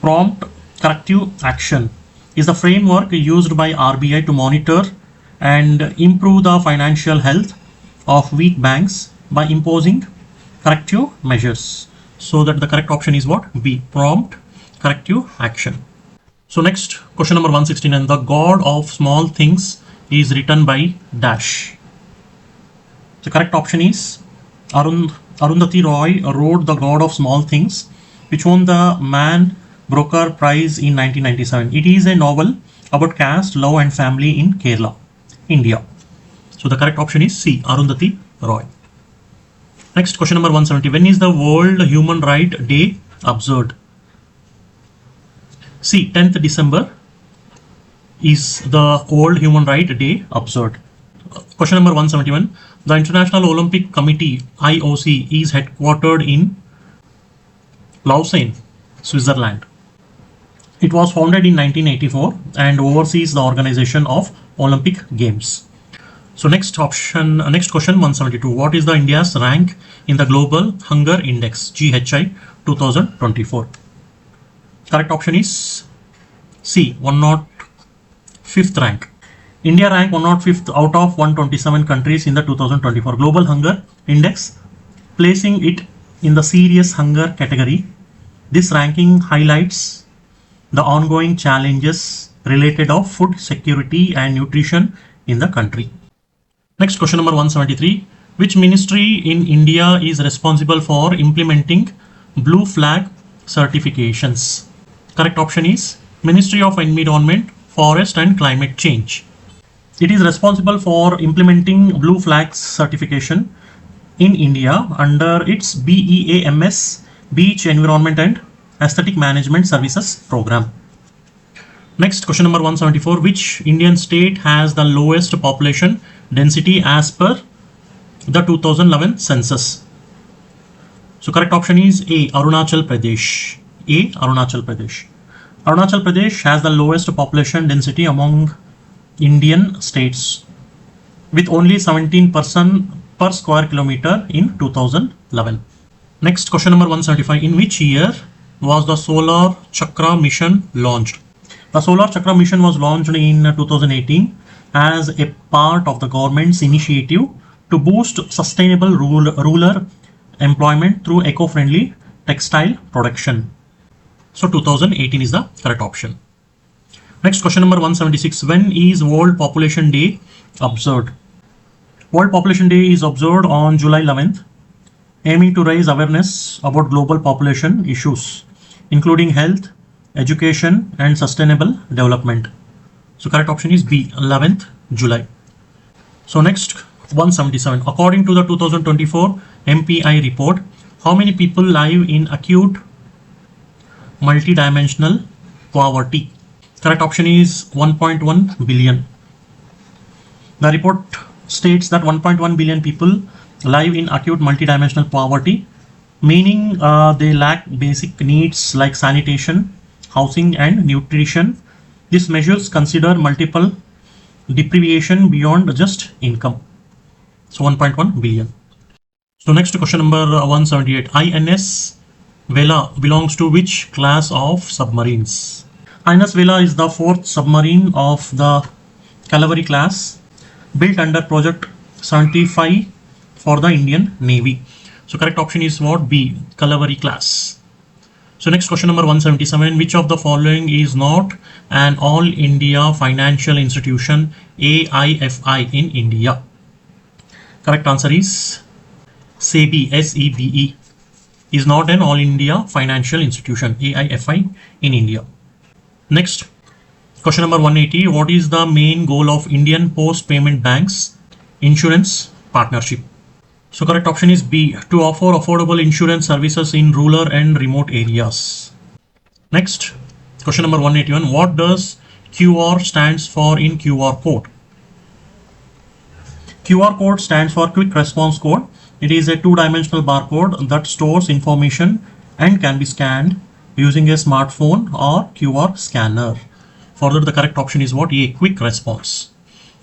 Prompt corrective action is the framework used by RBI to monitor and improve the financial health of weak banks by imposing corrective measures. So that the correct option is what? B. Prompt corrective action. So next question number 169. The God of Small Things is written by dash. The correct option is Arundhati Roy wrote The God of Small Things, which won the Man Broker Prize in 1997. It is a novel about caste, love and family in Kerala, India. So the correct option is C. Arundhati Roy. Next question number 170. When is the World Human Rights Day observed? C. 10th December is the World Human Rights Day observed. Question number 171. The International Olympic Committee IOC is headquartered in Lausanne, Switzerland. It was founded in 1984 and oversees the organization of Olympic Games. So next question 172. What is the India's rank in the Global Hunger Index GHI 2024? Correct option is C. 105th rank. India ranked 105th out of 127 countries in the 2024 Global Hunger Index, placing it in the serious hunger category. This ranking highlights the ongoing challenges related of food security and nutrition in the country. Next question number 173. Which ministry in India is responsible for implementing blue flag certifications? Correct option is Ministry of Environment, Forest and Climate Change. It is responsible for implementing blue flag certification in India under its BEAMS Beach Environment and Aesthetic Management Services program. Next question number 174. Which Indian state has the lowest population density as per the 2011 census? So correct option is A. Arunachal Pradesh. A. Arunachal Pradesh. Arunachal Pradesh has the lowest population density among Indian states with only 17% per square kilometer in 2011. Next question number 175. In which year was the Solar Chakra mission launched? The Solar Chakra mission was launched in 2018 as a part of the government's initiative to boost sustainable rural employment through eco-friendly textile production. So 2018 is the correct option. Next question number 176. When is World Population Day observed? World Population Day is observed on July 11th, aiming to raise awareness about global population issues, including health, education and sustainable development. So correct option is B. 11th July. So next 177. According to the 2024 MPI report, how many people live in acute multidimensional poverty? Correct option is 1.1 billion. The report states that 1.1 billion people live in acute multidimensional poverty, meaning they lack basic needs like sanitation, housing, and nutrition. These measures consider multiple deprivation beyond just income. So 1.1 billion. So next question number 178. INS Vela belongs to which class of submarines? INS Vela is the fourth submarine of the Cavalry class, built under Project 75 for the Indian Navy. So correct option is what? B, Cavalry class. So next question number 177. Which of the following is not an All India Financial Institution AIFI in India? Correct answer is SEBI, SEBE is not an All India Financial Institution AIFI in India. Next, question number 180. What is the main goal of Indian Post Payment Bank's insurance partnership? So correct option is B, to offer affordable insurance services in rural and remote areas. Next, question number 181. What does QR stands for in QR code? QR code stands for Quick Response Code. It is a two-dimensional barcode that stores information and can be scanned using a smartphone or QR scanner. Further, the correct option is what? A, quick response.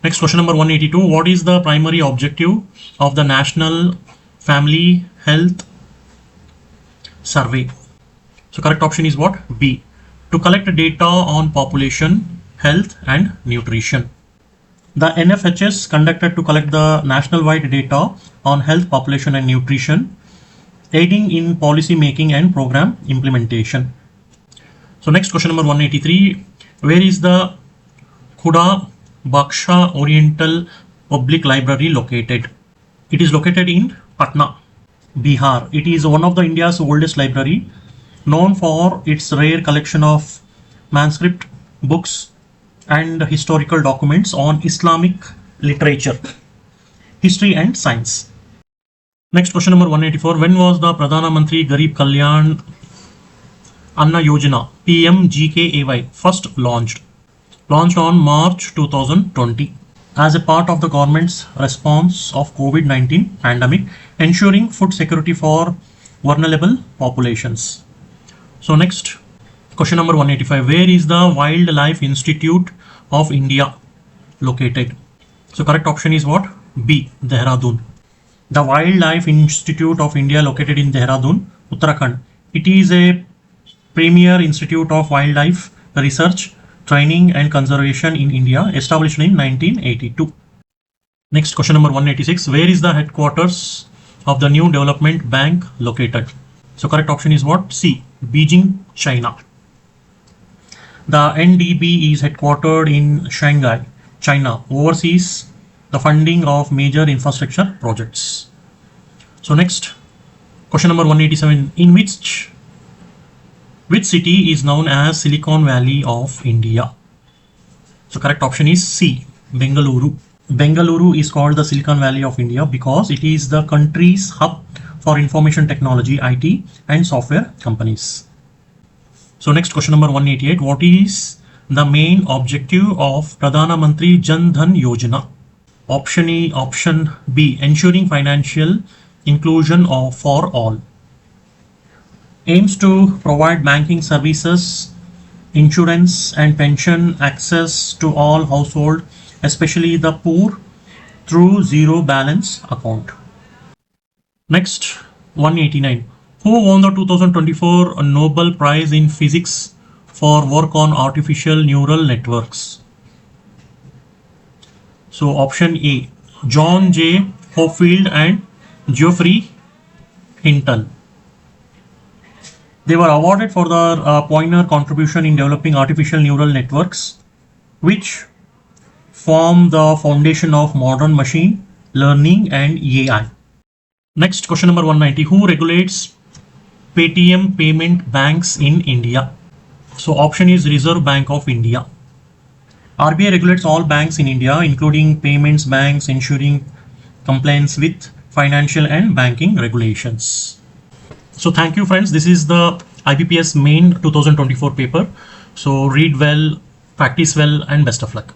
Next, question number 182. What is the primary objective of the National Family Health Survey? So correct option is what? B, to collect data on population, health, and nutrition. The NFHS conducted to collect the national-wide data on health, population, and nutrition, aiding in policy making and program implementation. So next, question number 183. Where is the Khuda Baksha Oriental Public Library located? It is located in Patna, Bihar. It is one of the India's oldest library, known for its rare collection of manuscript books and historical documents on Islamic literature, history, and science. Next, question number 184. When was the Pradhana Mantri Garib Kalyan Anna Yojana PMGKAY first launched? Launched on March 2020 as a part of the government's response of COVID-19 pandemic, ensuring food security for vulnerable populations. So next, question number 185. Where is the Wildlife Institute of India located? So correct option is what? B, Dehradun. The Wildlife Institute of India located in Dehradun, Uttarakhand. It is a premier institute of wildlife research, training, and conservation in India, established in 1982. Next, question number 186. Where is the headquarters of the New Development Bank located? So correct option is what? C, Beijing, China. The NDB is headquartered in Shanghai, China, oversees the funding of major infrastructure projects. So next, question number 187. In which city is known as Silicon Valley of India? So correct option is C, Bengaluru. Bengaluru is called the Silicon Valley of India because it is the country's hub for information technology, IT, and software companies. So next, question number 188. What is the main objective of Pradhana Mantri Jan Dhan Yojana? Option B, ensuring financial inclusion for all. Aims to provide banking services, insurance, and pension access to all households, especially the poor, through zero balance account. Next, 189. Who won the 2024 Nobel Prize in Physics for work on artificial neural networks? So option A, John J. Hopfield and Geoffrey Hinton. They were awarded for their pioneer contribution in developing artificial neural networks, which form the foundation of modern machine learning and AI. Next, question number 190. Who regulates Paytm payment banks in India? So option is Reserve Bank of India. RBI regulates all banks in India, including payments banks, ensuring compliance with financial and banking regulations. So thank you, friends. This is the IBPS main 2024 paper. So read well, Practice well and best of luck.